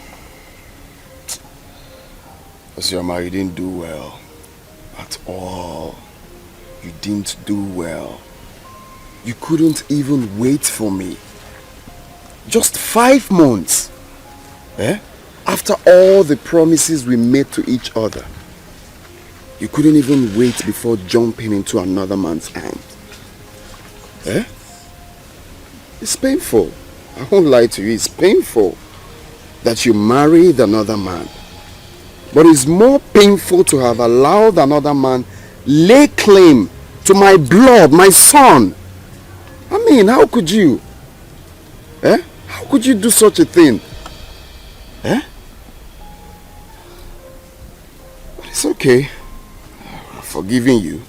you didn't do well. At all. You didn't do well. You couldn't even wait for me. Just 5 months. After all the promises we made to each other. You couldn't even wait before jumping into another man's arms. It's painful. I won't lie to you, it's painful that you married another man. But it's more painful to have allowed another man lay claim to my blood, my son. I mean, how could you? How could you do such a thing? But it's okay. I'm forgiving you.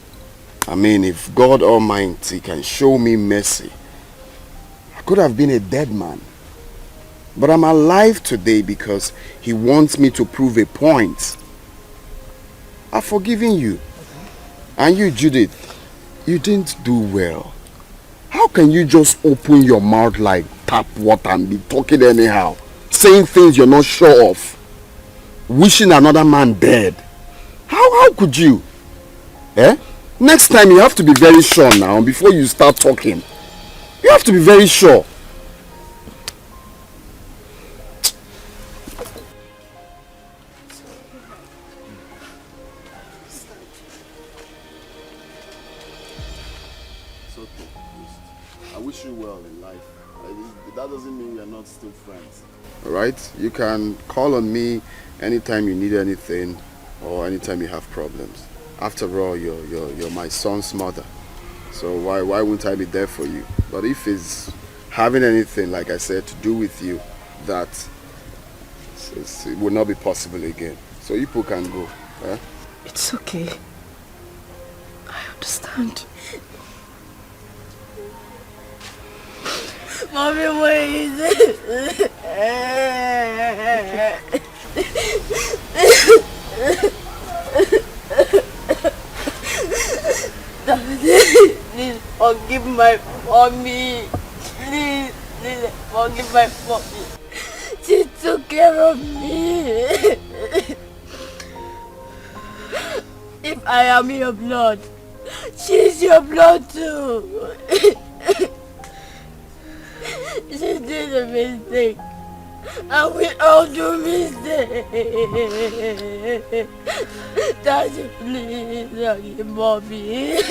I mean, if God Almighty can show me mercy, I could have been a dead man. But I'm alive today because he wants me to prove a point. I've forgiven you. And you, Judith, you didn't do well. How can you just open your mouth like tap water and be talking anyhow? Saying things you're not sure of. Wishing another man dead. How could you? Next time you have to be very sure now before you start talking. You have to be very sure. It's okay. I wish you well in life. That doesn't mean we are not still friends. Alright? You can call on me anytime you need anything or anytime you have problems. After all, you're my son's mother. So why wouldn't I be there for you? But if it's having anything, like I said, to do with you, that it will not be possible again. So you people can go. It's okay. I understand. Mommy, what is it? Please forgive my mommy. Please forgive my mommy. She took care of me. If I am your blood, she's your blood too. She did a mistake. And we all do mistakes. Daddy, please forgive mommy.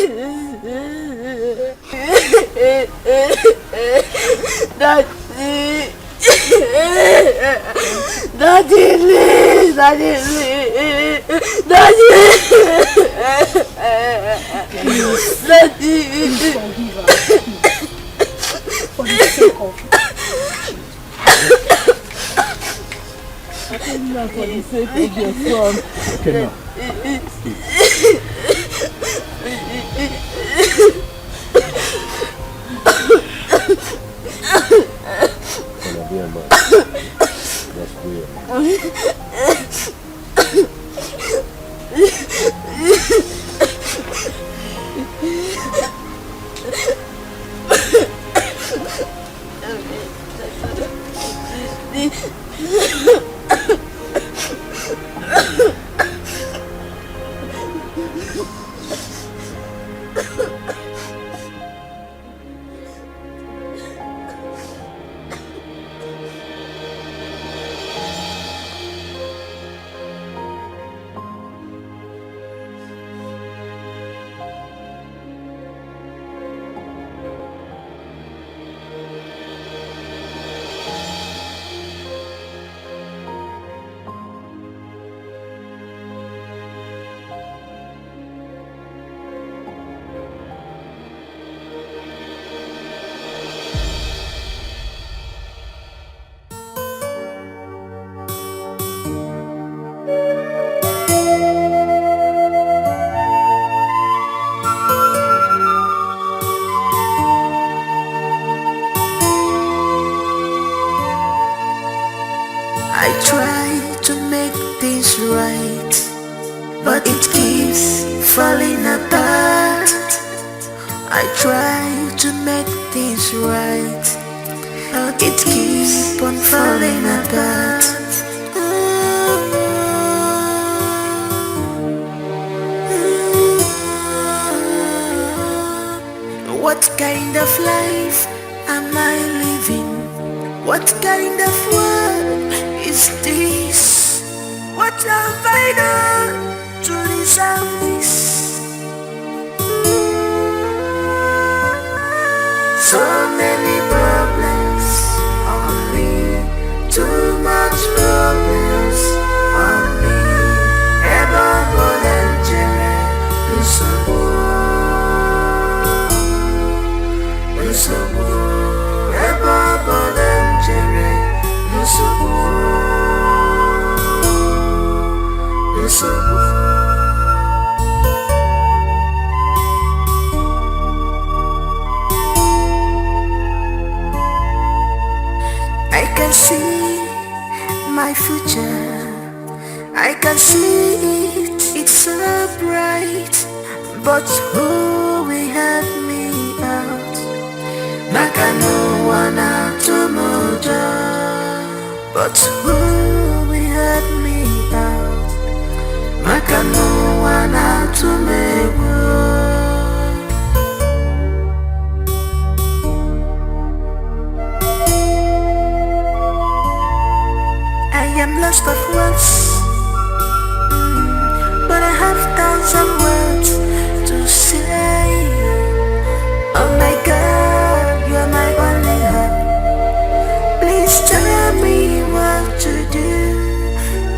Daddy. Daddy, please. Daddy, please. Daddy. Daddy. Forgive her. For the sake of Ikenna, for the sake of your son. Ikenna. Gonna be a man. Just be a man. I try to make things right, but it keeps falling apart. I try to make things right, but it keeps on falling apart. What kind of life am I living? What kind of world is this? What have I done to deserve this? So many problems on me, too much problems on me. Eba bolenjere, lusobu, lusobu. Eba bolenjere, lusobu, lusobu. I can see my future, I can see it, it's so bright. But who will help me out? Maka no wana tomoja. But who will help me out? Maka no wana tomewo. I am lost of words, but I have thousand words to say. Oh my God, you are my only hope. Please tell me what to do,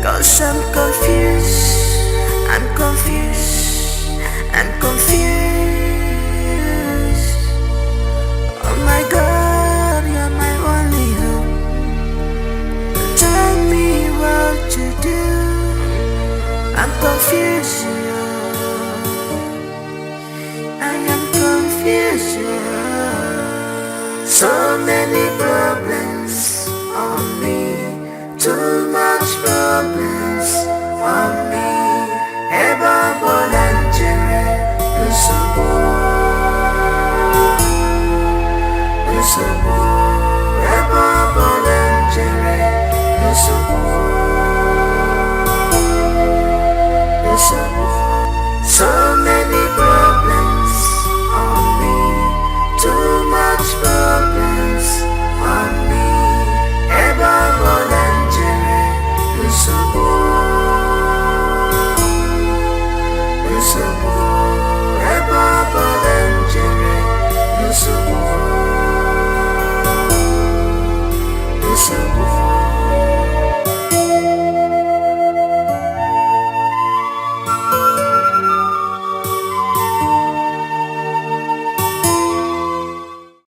'cause I'm confused, I'm confused, I'm confused. Oh my God, you are my only hope. Tell me what to do, I'm confused. I am confused. So many problems on me, too much problems on me.